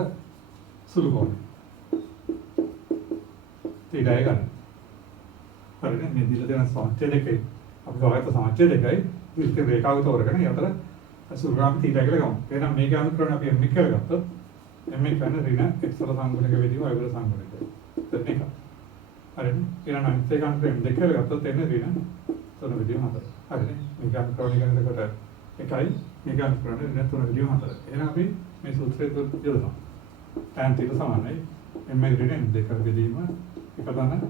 සුළු කෝණය තීටය ගන්න. හරිනේ මේ දීලා දෙන සමච්ඡේදකේ අපි හොයත සමච්ඡේදකයි විස්තර රේඛාව තෝරගෙන ඒ අතර සුළු ග්‍රාම තීටය කියලා ගමු. එහෙනම් මේක අනුක්‍රමණය අපි m කියලා ගත්තොත් m කියන්නේ ඍණ x වල සංගුණක වේදීම y වල සංගුණක. දෙක. හරිනේ. ඊළඟ අනිත් එක අනුක්‍රම දෙක කියලා ගත්තොත් එන්නේ ඍණ 3 වේදීම 4. හරිනේ. මේක අනුක්‍රමණය කරනකොට එකයි මේක අනුක්‍රමණය ඍණ 3 වේදීම 4. එහෙනම් අපි මේ සූත්‍රය යොදනවා. tan θ සමානයි m ඍණ දෙක වේදීම එක ධන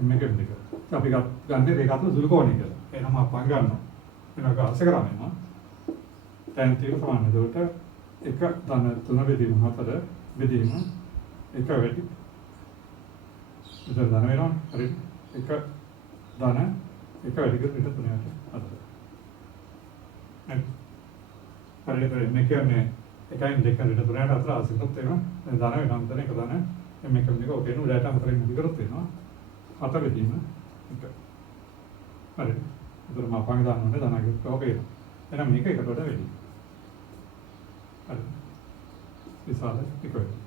m එක දෙක. අපි ගන්න රේඛා තුන සුළු කෝණය කියලා. එහෙනම් අපන් ගන්නවා. වෙනක අර්ථ කරන්නේ tan θ සමාන එතකොට එක ධන 3 වේදීම 4 වේදීම එක වැඩි ඉතින් ධන වෙනවා හරි එක ධන එක වැඩි කර පිට 3ට අතර හරියට මේ කියන්නේ එකයින් දෙක රිට 3ට අතර ආසිකුත් වෙනවා ධන වෙනවා මෙතන එක ධන මේක මේක ඔකේ නු ඩේටා අතරින් විකරොත් වෙනවා හත වෙදීම එක හරි ඒතර මම අපංග දාන්නෝනේ ධනයක ඔකේ එහෙනම් මේක එකට වඩා වැඩි හරි විශාල එක වෙයි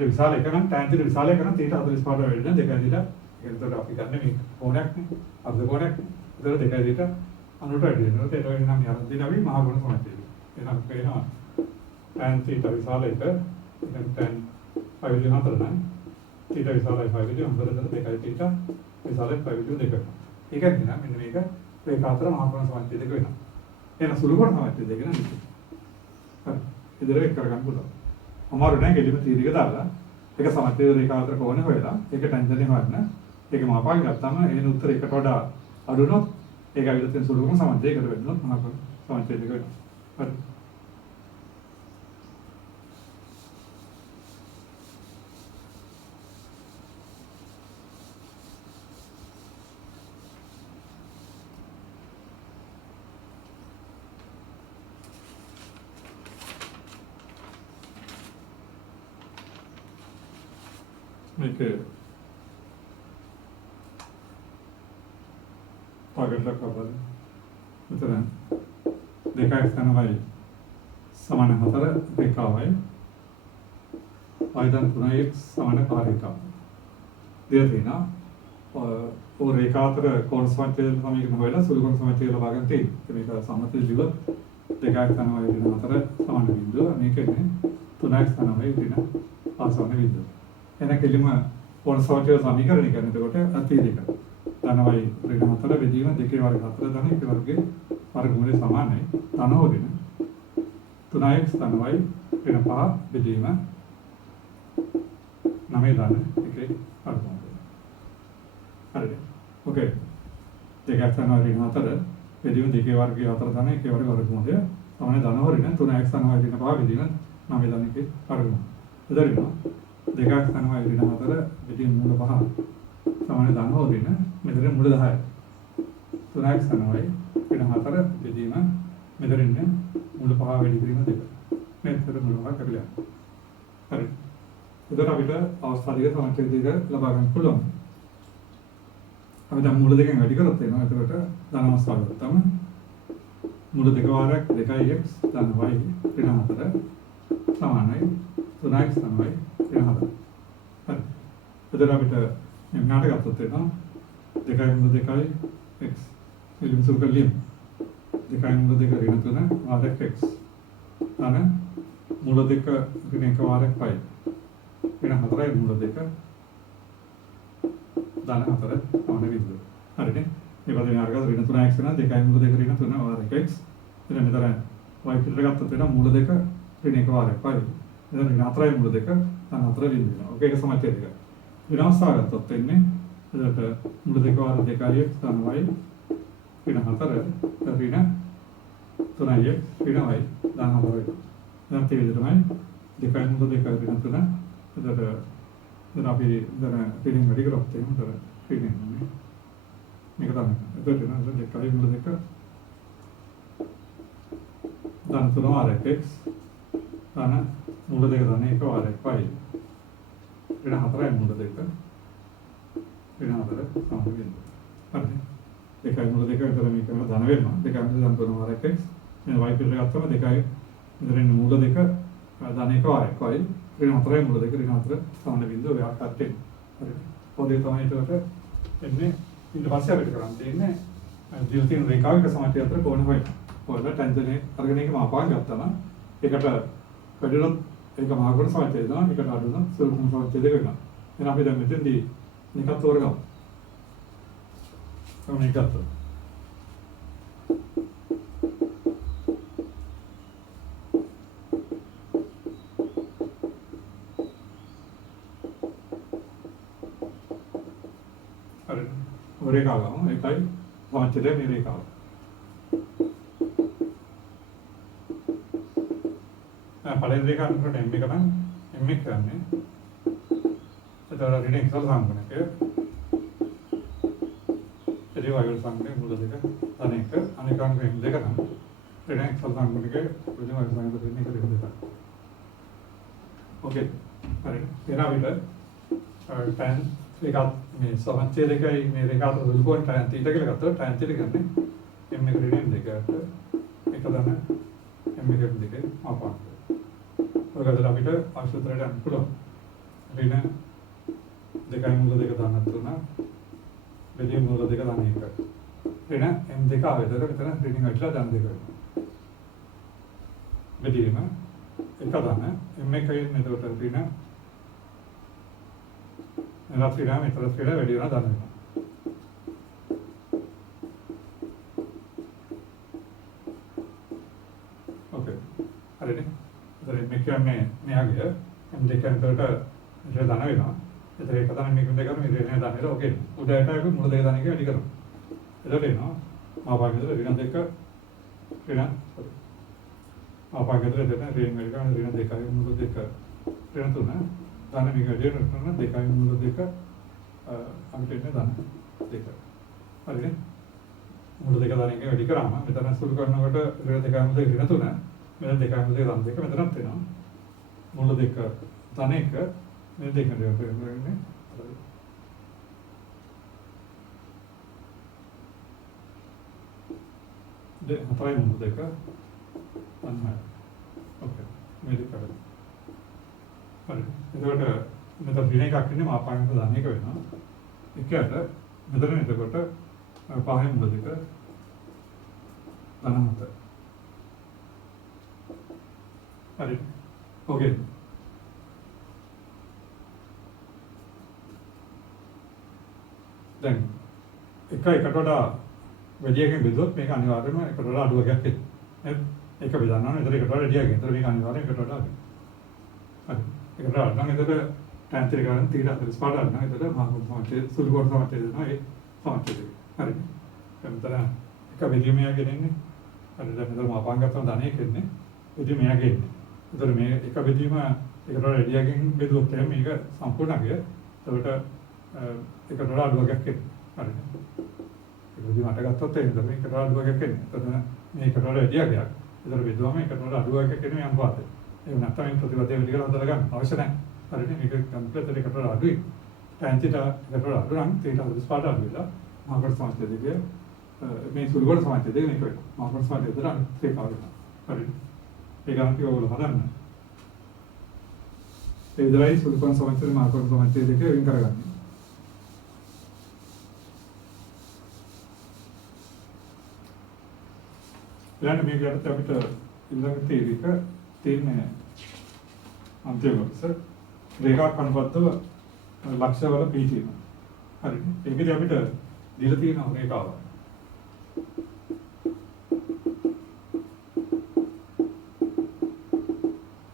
විශාල එක නම් tan θ විශාල එක නම් θ 45 වැඩි නම් දෙකයි දිලා ඒකට අපි ගන්න මේ කෝණයක් නේ අර්ධ කෝණයක් නේ ඒතර දෙකයි දිට අනුට වැඩි වෙනවා ඒක වෙන නම් යන දින අපි මහා ගුණ සමච්ඡේදය එහෙනම් පේනවා tan θ විශාල එක එහෙනම් tan 5 විදිහ හතර නම් θ විශාලයි 5 විදිහ හතර දෙකයි θ විශාලයි 5 විදිහ දෙක ඒකෙන් නම් මෙන්න මේක රේඛා අතර මහා ගුණ සමච්ඡේදයක වෙනවා එහෙනම් සුළු ගුණ සමච්ඡේදයක නේ හරි ඉදිරියට එක් කරගන්න පුළුවන් අමාරු නෑ ගෙලිම තීරික දාලා ඒක සමච්ඡේද රේඛා අතර කොහොනේ හොයලා ඒක ටැන්ජන්ට් හොයන්න ඒක මාපාන් ගත්තාම එන උත්තර එකට වඩා අඩු වුණොත් ඒක අවිල තියෙන සුළු ගුණ සමච්ඡේදයකට වෙන්නොත් මහා සමච්ඡේදයක වෙනවා හරි මේක පාගටලා කවද මෙතන දෙකයි ස්ථානවයි සමාන 4 රේඛාවයි ආයතන 3x සමාන 5 රේඛාව දෙය තියෙනවා ඔය රේඛා අතර කෝණ සමච්ඡේද සමීකරණ හොයලා සුළු කෝණ සමච්ඡේද ලබා ගන්න තියෙනවා මේක සමථ දිව දෙකයි ස්ථානවයි වෙන 4 සමාන බිඳුව මේකනේ 3x ස්ථානවයි වෙන ආසන්න බිඳුව එන කෙලිම කොන සමච්ඡේද සමීකරණය කරන එතකොට අතිරේක ධනවයි ඍණ 4 බෙදීම දෙකේ වර්ග 4 ධන එක වර්ගයේ වර්ගමූලය සමානයි ධන හොදින 3x ධනවයි ඍණ 5 බෙදීම 9 ධන එකේ වර්ගමූලය හරිද ඕකේ දෙකක් ධනවයි ඍණ 4 බෙදීම දෙකේ වර්ගයේ 4 ධන එකේ වර්ග වර්ගමූලය සමානයි ධන හොදින 3x ධනවයි ඍණ 5 බෙදීම 9 ධන එකේ වර්ගමූලය එතරිනවා දෙකක් ධනවයි ඍණ 4 බෙදීම මූල 5 සමාන ධන හොදින මෙතන මූල 10යි 3x ධනවයි ඍණ 4 බෙදීම මෙතන ඉන්නේ මූල 5 වැඩි කිරීම 2 මෙතන මූල 5 කැපිලා හරි එතකොට අපිට අවස්ථා දෙක සමච්ඡේදයක ලබා ගන්න පුළුවන් අපි දැන් මූල දෙකෙන් වැඩි කරත් වෙනවා එතකොට ධන අවස්ථාව ගත්තම මූල දෙක වාරයක් 2x ධනවයි ඍණ 4 සමානයි 3x ධනවයි ඍණ 4 හරි එතන අපිට මේ ඥාට ගත්තොත් වෙනවා 2 x එළිම සුළු කරලා ලියමු. 2 ඍණ 3 වාරයක් x අන මුල 2 ඍණ 1 වාරයක් y ඍණ 4යි මුල 2 ධන 4 සමාන බිඳුව. හරිනේ. මේ පදේ අරගල ඍණ 3x වෙනවා 2 මුල 2 ඍණ 3 වාරයක් x. එතන මෙතන y පිටර ගත්තොත් වෙනවා මුල 2 ඍණ 1 වාරයක් y. එතන ඍණ 4යි මුල 2 ධන 4 බිඳුව වෙනවා. ඔක එක සමච්ඡේද දෙක. විනාශා ගත්තොත් වෙන්නේ එතකොට මුල 2 වාර 2යි ධන y ඍණ 4 ඍණ 3x ඍණ y ධන 4 වෙනවා. දැන් තේ විදිහටමයි 2 මුල 2 ඍණ 3 එතකොට දැන් අපි දැන් පිළින් වැඩි කරොත් එහෙනම් පිළින් මේක තමයි. එතකොට නේද 2 මුල 2 ධන 3 වාරයක් x ධන මුල 2 ධන 1 වාරයක් y ඍණ 4යි මුල 2 ඍණ 4 සමාන වෙනවා. හරිද? 2 මුල 2 විතර මේක ධන වෙනවා. 2 මුල ධන 3 වාරයක් x මේ y පිටර ගත්තම 2 ඉතින් මුල 2 ධන 1 වාරයක් y ඍණ 4යි මුල 2 ඍණ 4 සමාන බිඳුව ව්‍යාකරණයට එන්නේ. හරිද? පොදේ තමයි ඒකට එන්නේ. ඊට පස්සේ අපිට කරන්න තියෙන්නේ දියුතින් රේඛාවික සමච්ඡය අතර කෝණ හොයන්න. ඔයාලා ටැන්ජන් අරගෙන එක මාපාන් ගත්තාම ඒකට වැඩිරොත් ඒක මහාකෝණ සමච්ඡය දෙනවා. ඒකට අඩු නම් සුළු කෝණ සමච්ඡය දෙක වෙනවා. එහෙනම් අපි දැන් මෙතෙන්දී නිකත් තෝරගමු. මේක ගත්තා. රේඛාව ගමු. ඒකයි සමච්ඡේදයේ මේ රේඛාව. පළවෙනි රේඛාව කරන m එක නම් m එක කරන්නේ. එතකොට ඍණ එක්සල් සංගුණක. එදී වයල් සංගුණේ මුල 2 ධන 1 අනික අංග m 2 නම් ඍණ එක්සල් සංගුණක ඍණ වයල් සංගුණක ඍණ 1 ඍණ 2. ඕකේ. හරි. එන අපිට tan ඒකත් මේ සමච්ඡය දෙකයි මේ රේඛාව සුළු කෝණ tan θ කියලා ගත්තොත් tan θ කියන්නේ m එක ඍණ 2කට එක ධන m එක ඍණ 2 ආපාත. ඔයගොල්ලෝ අපිට ආශුතරයට යන්න පුළුවන්. ඍණ 2 මුල 2 ධන 3 බෙදී මුල 2 ධන 1. ඍණ m2 ආවේදක මෙතන ඍණ වැටලා ධන 2 වෙනවා. බෙදීම එක ධන m එකයි එතකොට ඍණ රත්විරාම ඊටත් කියලා වැඩි වෙනවා ධන වෙනවා. ඕකේ. හරිනේ. ඉතින් මේ කියන්නේ මෙයාගේ m2 එකට ධන වෙනවා. ඒතර එක ධන මේක දෙකම මේ ඍණ ධන වෙලා ඕකේ. උඩට අපි මුල 2 ධන එක වැඩි කරමු. එතකොට එනවා මාපාගයද ඍණ 2 ඍණ මාපාගයද දෙන ඍණ වැඩි කරන ඍණ 2යි මුල 2 ඍණ 3 ධන මේක වැඩි කරන 2යි මුල 2 අපිට එන්නේ ධන 2. හරිනේ. මුල 2 ධන එක වැඩි කරාම මෙතන සුළු කරනකොට ඍණ 2යි මුල 2 ඍණ 3 මෙතන 2යි මුල 2 ධන 2 මෙතනත් වෙනවා. මුල 2 ධන 1 මේ දෙක නේද වෙන්නේ. හතරයි මුල 2 අන්න. ඕකේ. මේ දෙක කරලා හරි. එතකොට මෙතන ඍණ එකක් ඉන්නේ මාපාංගක ධන එක වෙනවා. එකට මෙතන එතකොට පහෙන් මුල 2 ධන 7. හරි. ඕකේ. දැන් එකට වඩා වැඩි එකකින් බෙදුවොත් මේක අනිවාර්යයෙන්ම එකට වඩා අඩු වර්ගයක් එන්නේ. නේද? ඒක බෙදනවා නේද? එකට වඩා වැඩි එකකින්. ඒතර මේක අනිවාර්යයෙන් එකට වඩා අඩුයි. හරි. ඒක රාඩ් නම් එතකොට tan θ ගන්න තීර 45 ගන්න. එතකොට මහා සමච්ඡේ සුළු කොට සමච්ඡේ දෙනවා ඒ සමච්ඡේ. හරි. දැන් මෙතන එක බෙදීමයක් ගෙනෙන්නේ. හරි දැන් මෙතන මාපාංගකත්වන ධනයක් එන්නේ. බෙදීමයක් එන්නේ. එතකොට මේ එක බෙදීම එකට වඩා වැඩි එකකින් බෙදුවොත් එහෙනම් මේක සම්පූර්ණයි. එතකොට එකට වඩා අඩු වර්ගයක් එන්නේ. හරි. ඒක බෙදීමට ගත්තොත් එහෙනම් මේකට වඩා අඩු වර්ගයක් එන්නේ. එතකොට මේකට වඩා වැඩි එකක්. එතකොට බෙදුවම එකට වඩා අඩු වර්ගයක් එන්නේ යම් පාතේ. ඒ නැත්නම් මේ ප්‍රතිපදේ වැඩි කරලා හදලා ගන්න අවශ්‍ය නැහැ. හරිනේ මේක කම්ප්ලීට් එකට වඩා අඩුයි. tan θ එකට වඩා අඩු නම් θ 45 අඩු වෙලා මාකර් සමච්ඡය දෙකේ මේ සුළු කොට සමච්ඡය දෙක මේක වෙනවා. මාකර් සමච්ඡය දෙක රේඛාව වෙනවා. හරිනේ. ඒක අපි ඔයගොල්ලෝ හදන්න. ඒ විතරයි සුළු කොට සමච්ඡය මාකර් සමච්ඡය දෙක වෙන් කරගන්නේ. ඊළඟ මේක යටතේ අපිට ඊළඟ තේරික තියෙන අන්තිම කොටස රේඛා කණපත්තව ලක්ෂවල පිහිටීම. හරිද? ඒකදී අපිට දීලා තියෙන රේඛාව.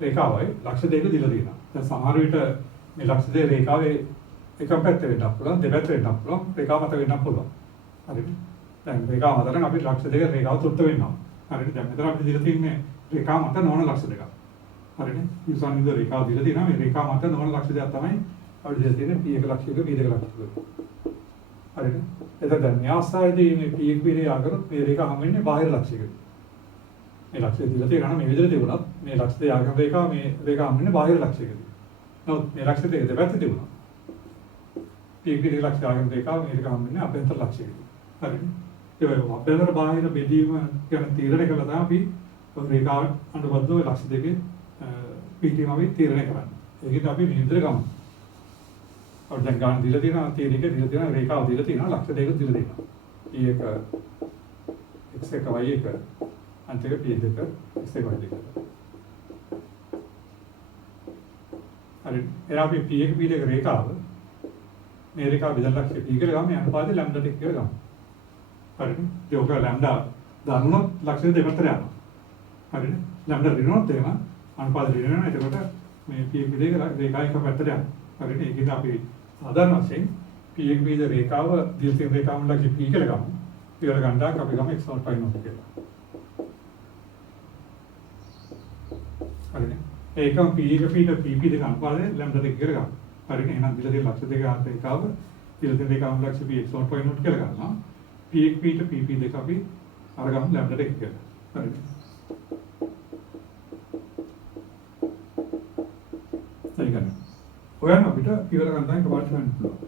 රේඛාවයි ලක්ෂ දෙක දීලා තියෙනවා. දැන් සමහර විට මේ ලක්ෂ දෙක රේඛාවේ එක පැත්තට වෙන්නත් පුළුවන්, දෙපැත්තට වෙන්නත් පුළුවන්, රේඛාව මත වෙන්නත් පුළුවන්. හරිද? දැන් රේඛාව මතන අපිට ලක්ෂ දෙක රේඛාව තෘප්ත වෙනවා. හරිද? දැන් මෙතන අපිට දීලා තියෙන්නේ රේඛාව මත නොවන ලක්ෂ දෙකක්. හරිද? යුසන්විද රේඛාව දීලා තියෙනවා. මේ රේඛාව මත නොවන ලක්ෂ දෙකක් තමයි අපිට දීලා තියෙන්නේ P1 ලක්ෂයක P2 ලක්ෂයක. හරිද? එතකොට දැන් මේ අවස්ථාවේදී මේ P1 P2 යාකරොත් මේ රේඛාව හම් වෙන්නේ බාහිර ලක්ෂයකදී. මේ ලක්ෂය දීලා තියෙනවා මේ විදිහට තිබුණත් මේ ලක්ෂය යාගම රේඛාව මේ රේඛාව හම් වෙන්නේ බාහිර ලක්ෂයකදී. නමුත් මේ ලක්ෂය දෙක දෙපැත්තේ තිබුණා. P1 P2 ලක්ෂය යාගම රේඛාව මේ රේඛාව හම් වෙන්නේ අභ්‍යන්තර ලක්ෂයකදී. හරිද? ඒ වගේ අභ්‍යන්තර බාහිර බෙදීම කියන තීරණය කළා තමයි අපි රේඛාව අනුබද්ධව ලක්ෂ දෙකේ පිටීම අපි තීරණය කරන්නේ. ඒකෙන් අපි මේ විදිහට ගමු. අපිට දැන් ගන්න දීලා තියෙනවා තීරණයක දීලා තියෙනවා රේඛාව දීලා තියෙනවා ලක්ෂ දෙකක් දීලා තියෙනවා. P1 x1 y1 අන්තික P2 x1 y2. හරි. එහෙනම් අපි P1 P2 රේඛාව මේ රේඛාව බෙදලා ලක්ෂය P කියලා ගමු මේ අනුපාතය ලැම්ඩා ටික කියලා ගමු. හරිද? ඒක ලැම්ඩා දානුනොත් ලක්ෂය දෙපැත්තට යනවා. හරිද? ලැම්ඩා ඍණවත් එහෙම අනුපාත ඍණ වෙනවා. එතකොට මේ P1 P2 රේඛාව එක පැත්තට යනවා. හරිද? ඒකෙන් අපි සාධාරණ වශයෙන් P1 P2 රේඛාව දීර්ඝ රේඛාව ලක්ෂය P කියලා ගමු. ඊළඟ ගණ්ඩාවක් අපි ගමු x0 y0 කියලා. හරිද? ඒකම P1 P2 PP දෙක අනුපාතය ලැම්ඩා දෙක කියලා ගමු. හරිද? එහෙනම් දීලා තියෙන ලක්ෂ දෙක රේඛාව දීලා තියෙන රේඛාව ලක්ෂ P x0 y0 කියලා ගන්නවා. P1 P2 PP දෙක අපි අරගමු ලැම්ඩා දෙක කියලා. හරිද? හරිද? ඔයන අපිට පියවර ගණන් එකපාරට හොයන්න පුළුවන්.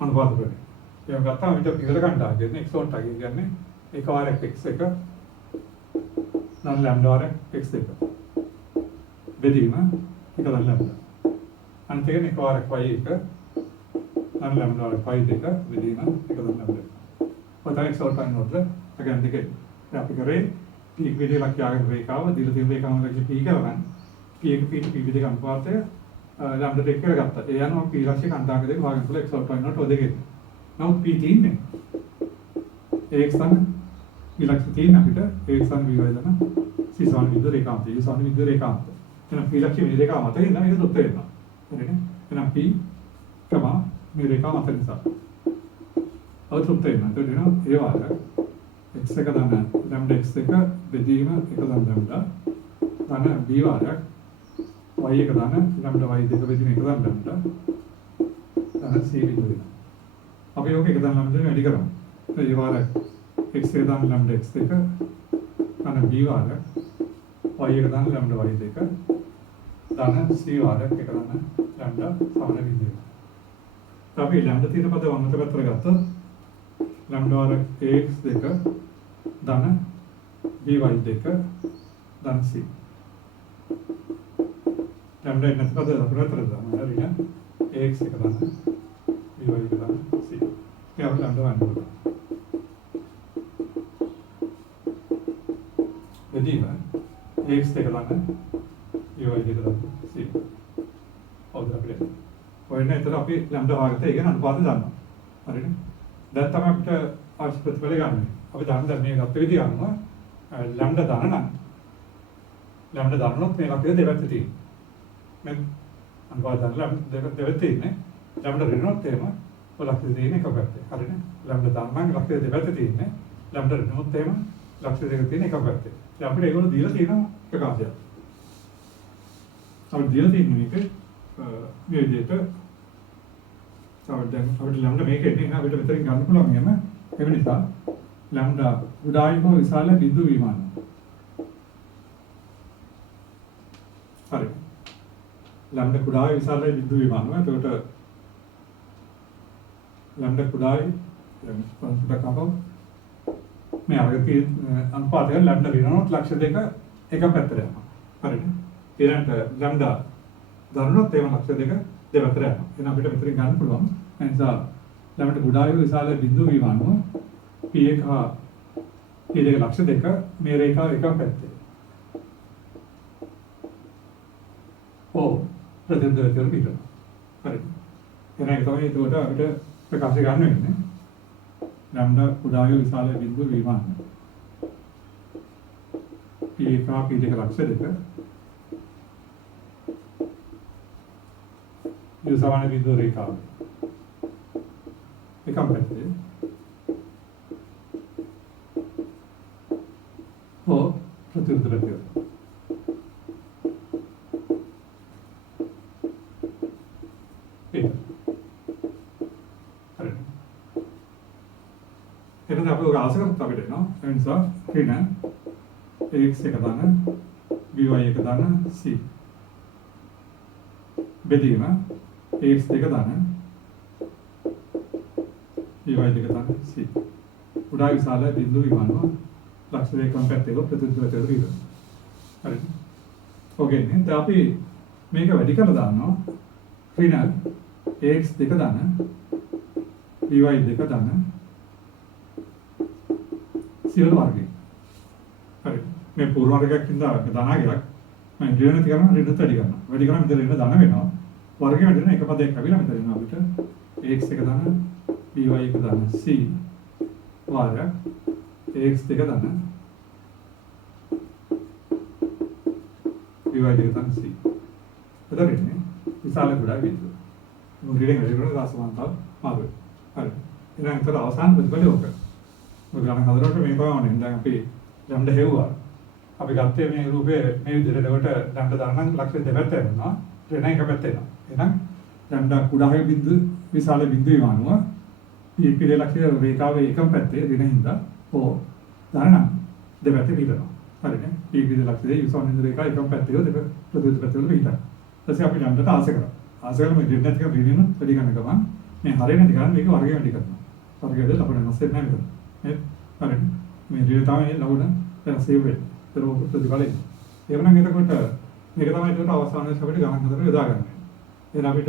අනුපාත ප්‍රමේය. ඒක ගත්තාම අපිට පියවර ගණන් ගන්න x1 ටගින් කියන්නේ එකවරක් x1 නම් ලැම්ඩා වරක් x2. බෙදීම එක ලැම්ඩා. අනිත් එක එකවරක් y1 නම් ලැම්ඩා වරක් y2 බෙදීම එක ලැම්ඩා. ඔතන x1 ටයිම් වල අගන් දෙකේ අපි කරේ p විදිහේ ලක්ෂ්‍යාගම රේඛාව දීලා තියෙන රේඛාව ලක්ෂ්‍ය p කියලා ගන්න. p1 p2 p දෙක අනුපාතය ලැම්ඩා දෙක කියලා ගත්තා. ඒ යනවා p ලක්ෂ්‍ය කණ්ඩායම දෙක භාගන තුල x1 ටයිම් වලට දෙකේ. නමුත් p තියෙන්නේ ඒ x තන විලක්ෂ තියෙන අපිට ඒ x තන විවය දන c1 විදුර රේඛාන්තය c1 විදුර රේඛාන්තය. එහෙනම් p ලක්ෂ්‍ය මේ රේඛාව මත ඉඳන් ඒක තෘප්ත වෙනවා. හරිද? එහෙනම් p කම මේ රේඛාව මත නිසා තෘප්ත වෙනවා. එතකොට වෙනවා ඒ වාර x1 දන ලැම්ඩා x1 බෙදීම 1 දන ලැම්ඩා දන b වාරයක් y1 දන ලැම්ඩා y2 බෙදීම 1 දන ලැම්ඩා දන c විදුර වෙනවා. අපි ඕක 1 දන ලැම්ඩා වැඩි කරමු. ඒ වාරයක් x1 දන ලැම්ඩා x2 දන b වාරයක් y1 දන ලැම්ඩා y2 දන c වාරයක් 1 දන ලැම්ඩා සමන විදියට. අපි ලැම්ඩා තියෙන පද වන්නත පැත්තට ගත්තොත් ලැම්ඩා වාරයක් ax2 දන by2 දන c. ලැම්ඩා නැති පද අපිට දාන්න. හරිද? ax1 දන by1 දන c. ඒ අපි ලැම්ඩා වන්න ඕනේ. බෙදීම x2 දන by2 දන c. ඔව් අපිට ඔයන එතන අපි ලැම්ඩා වාගත ඒ කියන්නේ අනුපාත දානවා. හරිද? දැන් තමයි අපිට අවශ්‍ය ප්‍රතිඵල ගන්න. අපි දැන් මේ ගත්ත විදිහ අනුව ලැම්ඩා දාන නම් ලැම්ඩා දානොත් මේ ලක්ෂය දෙපැත්තේ තියෙනවා. මේ අනුපාත දාන ලැම්ඩා දෙපැත්තේ තියෙන්නේ. ලැම්ඩා ඍණවත් එහෙම ඔය ලක්ෂය තියෙන එක පැත්තේ. හරිද? ලැම්ඩා දාන නම් ලක්ෂය දෙපැත්තේ තියෙන්නේ. ලැම්ඩා ඍණවත් එහෙම ලක්ෂය දෙක තියෙන එක පැත්තේ. දැන් අපිට ඒගොල්ලෝ දීලා තියෙන ප්‍රකාශයක්. අපිට දීලා තියෙන මේක මේ විදිහට දැන් අපිට ලැම්ඩා මේක එන්නේ නැහැ අපිට මෙතනින් ගන්න පුළුවන් එහෙම ඒ නිසා ලැම්ඩා උඩායිම විශාල බිඳු විමාන හරි ලැම්ඩා කුඩායි විශාල බිඳු විමාන එතකොට ලැම්ඩා කුඩායි දැන් පොන්සුට කපව මේ අරගති අනුපාතය ලැම්ඩා ඍණවත් ලක්ෂ දෙක එක පැත්තට යනවා හරිද ඊළඟට ලැම්ඩා ධනවත් ඒව ලක්ෂ දෙක දෙපැත්තට යනවා එහෙනම් අපිට මෙතනින් ගන්න පුළුවන් ඒ නිසා ලැම්ඩා කුඩායි විශාල බිඳු විමාන P1 හා මේ දෙක ලක්ෂ දෙක මේ රේඛාව එකම පැත්තේ. ඕ ප්‍රතිවිරුද්ධ දෙක පිටනවා. හරි. එහෙනම් ඒක තමයි ඒකට අපිට ප්‍රකාශ ගන්න වෙන්නේ. ලැම්ඩා කුඩාගේ විශාල බිඳුව විමාන. ඒකා P දෙක ලක්ෂ දෙක. U සමාන බිඳුව රේඛාව. එකම පැත්තේ. ඕ ප්‍රතිවිරුද්ධ දෙක. එතන අපි ඔය ආසකරත් අපිට එනවා. ඒ නිසා ඍණ x එක දාන by එක දාන c බෙදීම x දෙක දාන by දෙක දාන c උඩා විශාල බිඳු විමානව ලක්ෂ දෙකක් පැත්තේ ප්‍රතිවිරුද්ධ පැත්තේ ඉන්නවා. හරි. ඔකේ නේ. දැන් අපි මේක වැඩි කරලා දානවා. ඍණ x දෙක දාන by දෙක දාන සියලු වර්ගය. හරි. මේ පූර්ව වර්ගයක් ඉඳලා ධනාගයක් මම ඍණ නැති කරනවා ඍණ වැඩි කරනවා. වැඩි කරාම මෙතන ඍණ ධන වෙනවා. වර්ගය වැඩි වෙන එක පදයක් ඇවිල්ලා මෙතන එනවා අපිට x එක ධන by එක ධන c වාරයක් x දෙක ධන by දෙක ධන c. එතන ඉන්නේ විශාල කුඩා බිඳුව. මොකද ඍණ වැඩි කරන සමානතාව මාරු. හරි. එහෙනම් ඒතර අවසාන ප්‍රතිඵලය ඔක. ඔය ගණන් හදනකොට මේ බලන්නේ දැන් අපි ලැම්ඩා හෙව්වා. අපි ගත්තේ මේ රූපේ මේ විදිහට එතකොට ලැම්ඩා දාන්න ලක්ෂ දෙපැත්ත වෙනවා. ඍණ එක පැත්ත එනවා. එහෙනම් ලැම්ඩා කුඩාගේ බිඳු විශාල බිඳු විමානුව PP ලක්ෂ්‍ය රේඛාවේ එකම පැත්තේ ඍණ හින්දා ඕ දාන්න දෙපැත්තේ පිටනවා. හරිනේ. PP ලක්ෂ්‍යයේ යොසෝනින් රේඛාව එකම පැත්තේ දෙක ප්‍රතිවිරුද්ධ පැත්තේ පිටනවා. ඊටසේ අපි ලැම්ඩාට ආස කරා. ආස කරලා මේ ඍණ නැතික ඍණ වැඩි කරන ගමන් මේ හරිය නැති ගමන් මේක වර්ගය වැඩි කරනවා. වර්ගයද ලබන නැසෙත් නැහැ මෙතන. හරි මේ රියල් තමයි ලවුණ දැන් සේව් වෙන්නේ. ඒක ප්‍රතිඵලයි. එවනම් එතකොට මේක තමයි ඒකට අවසානයේ අපිට ගණන් හදලා යොදා ගන්න. එහෙනම් අපිට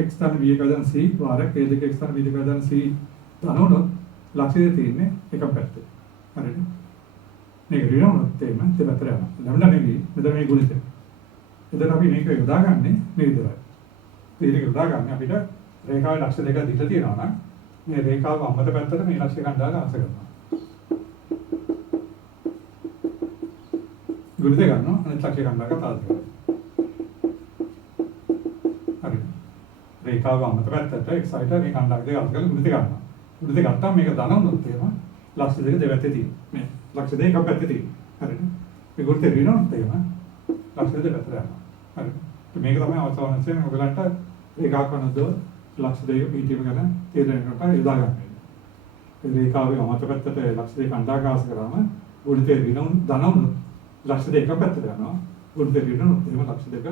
ax තන b එක දාන c වාරයක් a දෙක x තන b දෙක දාන c ධනවලුත් ලක්ෂ්‍යයේ තියෙන්නේ එකම පැත්තේ. හරිද? මේක ඍණවලුත් තේම දෙපැත්තට යනවා. ලැම්ඩා නෙවෙයි මෙතන මේ ගුණිතය. එතන අපි මේක යොදාගන්නේ මේ විදිහට. මේක යොදාගන්නේ අපිට රේඛාවේ ලක්ෂ්‍ය දෙක දිගට තියෙනවා නම් මේ රේඛාව අමත පැත්තට මේ ලක්ෂ්‍ය කණ්ඩායම ආස කරනවා. ගුණිත ගන්නවා අනිත් ලක්ෂ්‍ය කණ්ඩායමකට ආස කරනවා. හරි. රේඛාව අමත පැත්තට x අයිට මේ කණ්ඩායම දෙක ආස කරලා ගුණිත ගන්නවා. ගුණිත ගත්තාම මේක ධන වුණොත් එහෙම ලක්ෂ්‍ය දෙක දෙපැත්තේ තියෙන. මේ ලක්ෂ්‍ය දෙක එක පැත්තේ තියෙන. හරිද? මේ ගුණිත ඍණවුත් එහෙම ලක්ෂ්‍ය දෙක පැත්තට යනවා. හරි. මේක තමයි අවසානයේ ඔයගලන්ට රේඛා කණ්ඩායම ලක්ෂ දෙක පීටීම ගැන තේරෙන්නට යොදා ගන්න. මේ රේඛාවේ අමත පැත්තට ලක්ෂ දෙක අණ්ඩාකාශ කරාම ගුණිතේ ඍණ ධනවුණු ලක්ෂ දෙක පැත්තට යනවා. ගුණිතේ ඍණ එහෙම ලක්ෂ දෙක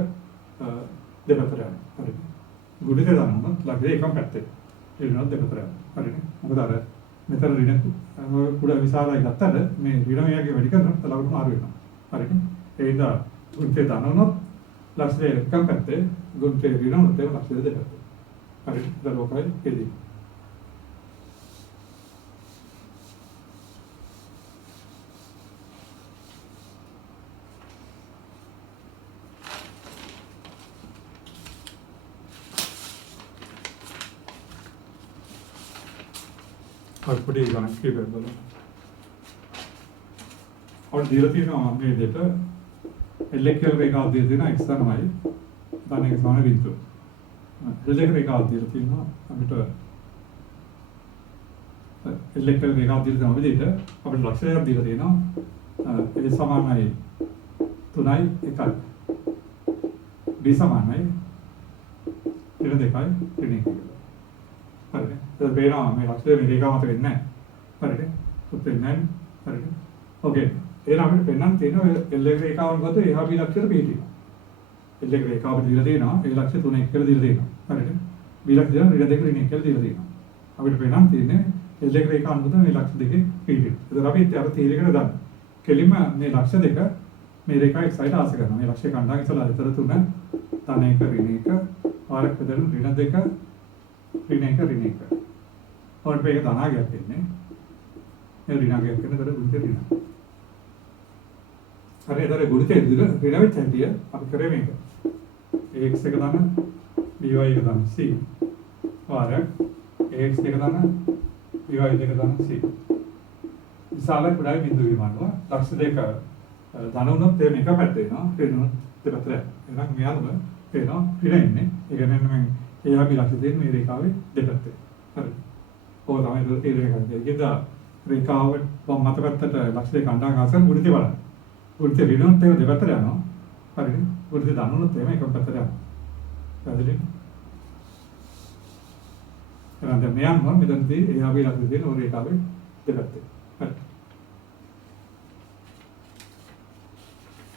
දෙපැත්තට යනවා. හරිද? ගුණිතේ ධනවුණු ලක්ෂ දෙක එකම පැත්තේ ඍණ දෙපැත්තට යනවා. හරිද? මොකද අර මෙතන ඍණ කුඩා විශාලයි ගත්තට මේ ඍණ මෙයාගේ වැඩි කරනකොට ලකුණු මාරු වෙනවා. හරිද? ඒ හින්දා ගුණිතේ ධනවුණු ලක්ෂ දෙක එකම පැත්තේ ගුණිතේ ඍණ එහෙම ලක්ෂ දෙක දෙපැත්තේ. හරි දරුවකයි එදී. और पड़ी गणक की बेबल और धीरे මේ දෙට එලෙක්ට්‍රල් රේඛාව දීලා තියෙනවා x තමයි ධන එක සමාන බිඳුව. එලෙක්ට්‍රල් රේඛාව දීලා තියෙනවා අපිට එලෙක්ට්‍රල් රේඛාව දීලා තියෙනවා විදිහට අපිට ලක්ෂණයක් දීලා තියෙනවා a සමානයි 3යි 1යි b සමානයි 2යි 2යි. හරිද? ඒක පේනවා මේ ලක්ෂණය මේ රේඛාව මත වෙන්නේ නැහැ. හරිද? උත්තර නැහැ. හරිද? ඕකේ. එහෙනම් අපිට පෙන්වන්න තියෙනවා එල්ලෙක් රේඛාවන් ගොත එහා බී ලක්ෂයට පිටිනවා. එල්ලෙක් රේඛාවට දීලා තියෙනවා ඒ ලක්ෂය 3 1 කියලා දීලා තියෙනවා. හරිද? බී ලක්ෂය දෙක ඍණ 2 ඍණ 1 කියලා දීලා තියෙනවා. අපිට පෙන්වන්න තියෙන්නේ එල්ලෙක් රේඛාවන් ගොත මේ ලක්ෂ දෙකේ පිටිනවා. ඒක අපි අර තීරයකට දාන්න. කෙලින්ම මේ ලක්ෂ දෙක මේ රේඛාවේ සයිඩ් ආස කරනවා. මේ ලක්ෂය කණ්ඩායම් ඉස්සලා විතර 3 ධන 1 ඍණ 1 වාරක් බෙදලා ඍණ 2 ඍණ 1 ඍණ 1. ඔන්න මේක ධනාගයක් වෙන්නේ. මේ ඍණාගයක් කරන දර ගුණිත ඍණ. හරි එතන ගුණිතේ ඍණ වෙච්ච හැටිය අපි කරේ මේක. ax එක දාන by එක දාන c වාරයක් ax එක දාන by එක දාන c. විශාල කුඩායි බිඳු විමානවා ලක්ෂ දෙක ධන උනොත් මේක පැත්ත වෙනවා ඍණ දෙපැත්තට. එහෙනම් මෙයාම පේනවා ඍණ ඉන්නේ. ඒ කියන්නේ මම ඒ අපි ලක්ෂ දෙන්නේ මේ රේඛාවේ දෙපැත්තේ. හරි. ඕක තමයි ඒක තීරණය කරන්නේ. ඒකද රේඛාව වම් මත පැත්තට ලක්ෂ දෙක අණ්ඩාකාරයෙන් ගුණිතය බලන්න. ගුණිතය ඍණොත් ඒක දෙපැත්තට යනවා. හරිද? ගුණිතය ධන උනොත් එහෙම එක පැත්තට යනවා. පැහැදිලිද? එහෙනම් දැන් මෙයන්ම මෙතනදී ඒ අපි ලක්ෂ දෙන ඕ රේඛාවේ දෙපැත්තේ. හරි.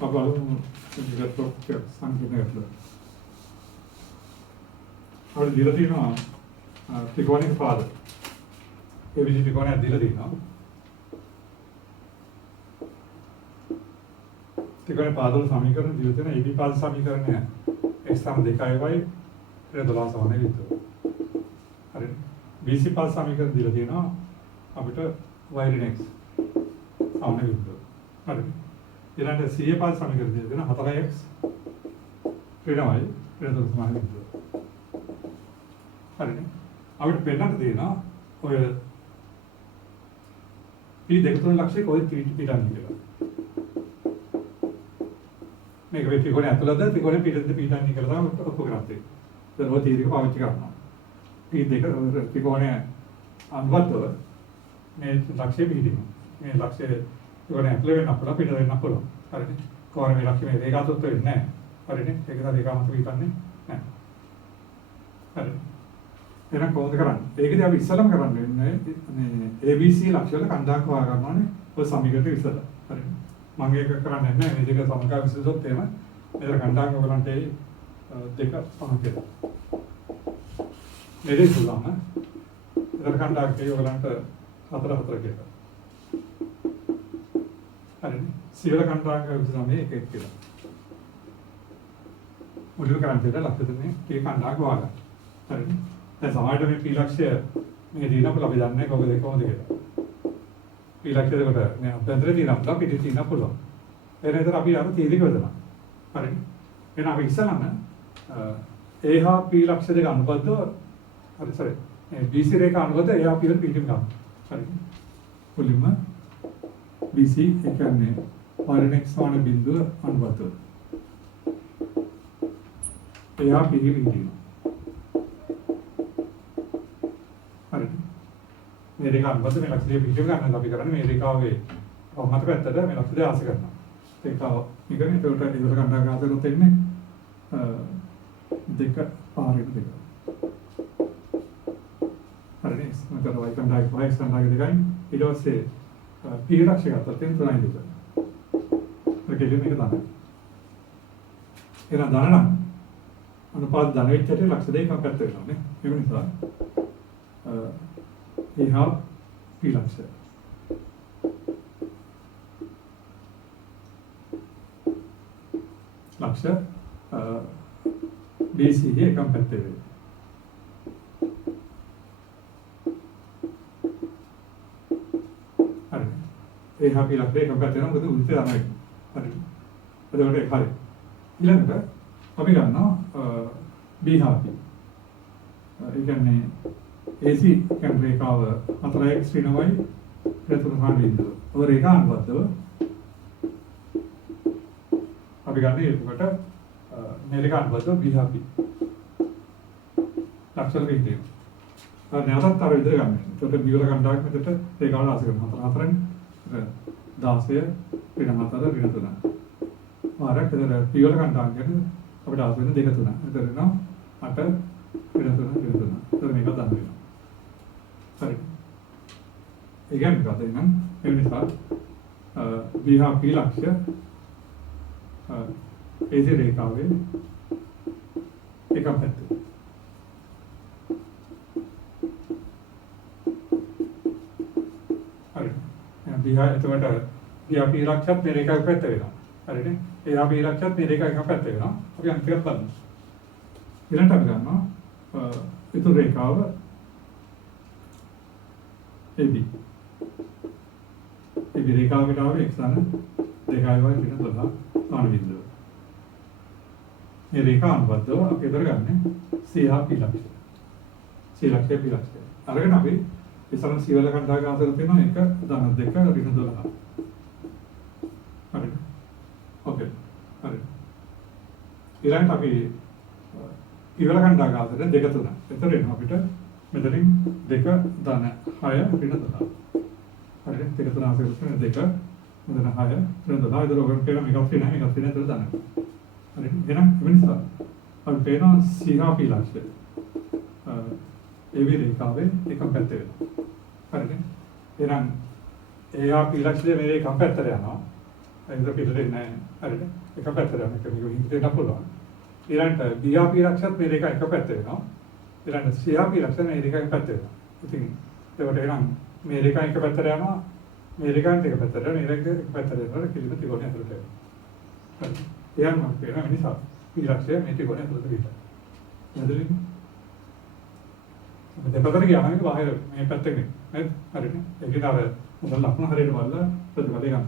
අපලු ඉතිගත සංකීර්ණයක්. අපිට දීලා තියෙනවා ත්‍රිකෝණික පාද. ඒ විදිහට ත්‍රිකෝණයක් දීලා තියෙනවා. ත්‍රිකෝණික පාදවල සමීකරණ දීලා තියෙනවා. AB පාද සමීකරණය x සම 2y ඊට 12 සමානයි විතර. හරිද? BC පාද සමීකරණ දීලා තියෙනවා අපිට y ඍණ x සමානයි විතර. හරිද? ඊළඟට CA පාද සමීකරණ දීලා තියෙනවා 4x ඍණ y ඊට 12 සමානයි විතර. හරිනේ අපිට පෙන්නන්න තියෙනවා ඔය P2 ලක්ෂයක ඔය පිටන්නේ කියලා. මේක වෙ ත්‍රිකෝණය ඇතුළත ත්‍රිකෝණය පිටතට පිටන්නේ කියලා තමයි ඔප්පු කරන්නේ. දැන් ඔය තීරක පාවිච්චි කරනවා. P2 ත්‍රිකෝණය අනුවත්ව මේ ලක්ෂය පිටිනවා. මේ ලක්ෂය ත්‍රිකෝණය ඇතුළේ වෙන්න අපල පිට වෙන්න පුළුවන්. හරිනේ. කොහොම මේ ලක්ෂය මේ රේඛාතත්ව වෙන්නේ නැහැ. හරිනේ. ඒක තමයි රේඛාමත පිටන්නේ නැහැ. හරිනේ. එහෙනම් කොහොමද කරන්නේ? ඒකදී අපි ඉස්සලම කරන්න වෙන්නේ මේ ABC ලක්ෂ වල කණ්ඩායම් හොයා ගන්නවානේ ඔය සමීකරණ ඉස්සලා. හරිද? මම ඒක කරන්නේ නැහැ. මේ දෙක සමගා විසඳුත් එහෙම. මෙතන කණ්ඩායම් ඔයගලන්ට දෙක පහ කියලා. මේ දෙක තුනම මෙතන කණ්ඩායම් ඔයගලන්ට හතර කියලා. හරිද? සියල කණ්ඩායම් විසඳුම මේක එක කියලා. මුලින්ම කරන්නේ ලක්ෂ දෙකේ මේ කණ්ඩායම් හොයා ගන්න. හරිද? දැන් සමහරවිට මේ පීලක්ෂය මේ දිනවල අපි දන්නේ කොහොමද කියලා. පීලක්ෂය දෙකට මේ අභ්‍යන්තරේ දිනවල පිටේ දිනන්න පුළුවන්. එනතර අපි අර තීරික වෙදනවා. හරිද? එහෙනම් අපි ඉස්සලම A හා P ලක්ෂ දෙක අනුබද්ධව හරි සරි. මේ BC රේඛා අනුබද්ධ A හා P වල පිටින් ගන්න. හරිද? මුලින්ම BC ඒ කියන්නේ y සමාන බිඳුව අනුබද්ධව. A හා P පිටින් මේ රේඛාව අනුබද්ධ මේ ලක්ෂය පිටින් ගන්න අපි කරන්නේ මේ රේඛාවේ මත පැත්තට මේ ලක්ෂය ආස කරනවා. රේඛාව ඉගෙන ඒකට ඉවර ගන්න ගාතලොත් එන්නේ දෙක පාරකට දෙක. හරිනේ මතර වයි කණ්ඩායම් වයි කණ්ඩායම් දෙකයි ඊට පස්සේ P ලක්ෂය ගත්තා තෙන් තුනයි දෙක. ඒකෙදි මේක තමයි. එහෙනම් දාන අනුපාත ධන වෙච්ච හැටි ලක්ෂ දෙකක් පැත්ත වෙනවා නේ. ඒ නිසා එහා P ලක්ෂය. ලක්ෂ BC එකම පැත්තේ වෙයි. හරි. එහා P ලක්ෂය එකම පැත්තේ නම් මොකද උන්ට තමයි. හරි. එතකොට හරි. ඊළඟට අපි ගන්නවා B හා P. ඒ කියන්නේ AC කැම් රේඛාව 4x ඍණ y ප්‍රතුරු සාමින්ද. ඔය රේඛා අනුබද්ධව අපි ගන්න ඒකට මේ රේඛා අනුබද්ධව B හා P. ලක්ෂල වේදේ. නැවතත් අර විදිහට ගන්න. ඒකට B වල කණ්ඩායම් මෙතට රේඛාවල ආස කරනවා. 4න් 16 ඍණ 4 ඍණ 3. මාරක් ඒතර P වල කණ්ඩායම් කරන අපිට ආස වෙන 2 3. ඒතර එනවා 8 ඍණ 3 ඍණ 3. ඒතර මේක ගන්න වෙනවා. හරි. ඒ කියන්නේ මොකද එහෙනම් ඒ නිසා B හා P ලක්ෂ්‍ය AC රේඛාවේ එකම පැත්තේ. හරි. එහෙනම් B හා එතකොට B හා P ලක්ෂ්‍යත් මේ රේඛාවේ පැත්ත වෙනවා. හරිනේ. A හා P ලක්ෂ්‍යත් මේ රේඛාවේ එකම පැත්ත වෙනවා. අපි අන්තිමට බලමු. ඊළඟට අපි ගන්නවා ඊතු රේඛාව AB. ඒ රේඛාවකට ආවේ x ධන 2y ඍණ 12 සමාන බිඳුව. මේ රේඛා අනුබද්ධව අපි කරගන්නේ c හා p ලක්ෂය. c ලක්ෂය p ලක්ෂය. අරගෙන අපි ඉස්සරහ c වල කණ්ඩායම අතර තියෙන එක ධන 2 ඍණ 12. හරිද? ඕකේ. හරි. ඊළඟට අපි ඉවල කණ්ඩායම අතර 2 3. එතන එනවා අපිට මෙතනින් 2 ධන 6 ඍණ 12. හරිද? 2 3 අතර තියෙන 2 මෙතන 6 ඍණ 12. ඒතර ඔයගොල්ලෝ කියන මේකක් තියෙනවා මේකක් තියෙන ඒතර ධන. හරි. එහෙනම් ඒ නිසා අපි පේනවා c හා p ලක්ෂය. ඒ රේඛාවේ එකම පැත්ත වෙනවා. හරිද? එහෙනම් ඒ හා p ලක්ෂය මේ එකම පැත්තට යනවා. ඒක පිටරේ නෑ. හරිද? එකම පැත්තට යන එක මේක හිතේට පුළුවන්. ඊළඟට b හා p ලක්ෂයත් මේ රේඛා එක පැත්ත වෙනවා. ඊළඟට c හා p ලක්ෂය මේ රේඛා එක පැත්ත වෙනවා. ඉතින් ඒකට එහෙනම් මේ රේඛා එක පැත්තට යනවා. මේ රේඛාත් එක පැත්තට යනවා. මේ රේඛා එක පැත්තට යනවා. කිලිම ත්‍රිකෝණය ඇතුළට යනවා. හරි. එයන් මම කියන නිසා p ලක්ෂය මේ ත්‍රිකෝණය ඇතුළට විතරයි. හරිද? දෙපැත්තට ගියාම මේක බාහිර මේ පැත්තේ නේ. නේද? හරිද? ඒකේ අර මොකද ලක්ෂණ හරියට බලලා ප්‍රතිපලය ගන්න.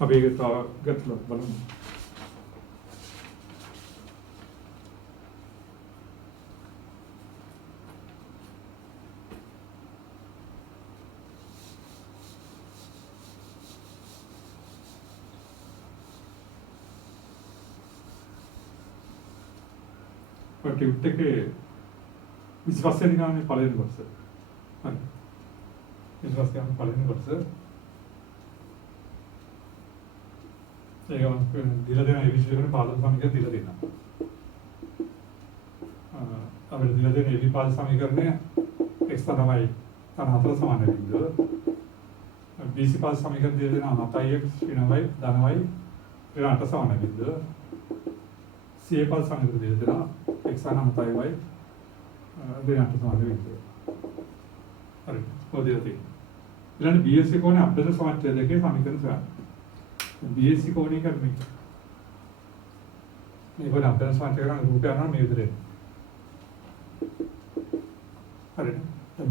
අපි ඒක තව ගැටලුවක් බලමු. ටියුට් එකේ 25 වෙනි ගානේ පළවෙනි කොටස. හරි. 25 ගානේ පළවෙනි කොටස. ඒක මම දීලා දෙන ඒ විශේෂයෙන් පාදක සමීකරණ දීලා දෙනවා. අපිට දීලා දෙන ඒ පාදක සමීකරණය x තමයි 4 සමාන බිඳුව. bc පාදක සමීකරණ දීලා දෙනවා 7x ඍණ y ධන y ඍණ 8 සමාන බිඳුව. ca පාදක සමීකරණ දීලා දෙනවා x අන 7y ඍණ 8 සමාන බිඳුව. හරි. ඔය දෙක. ඊළඟ bc කෝණය අපේක්ෂ සමච්ඡේද දෙකේ සමීකරණ සොයන්න. BSc කෝණය කරන්නේ මේක අපේක්ෂ සමච්ඡේද රූපය අරන් මේ විදිහට. හරිද?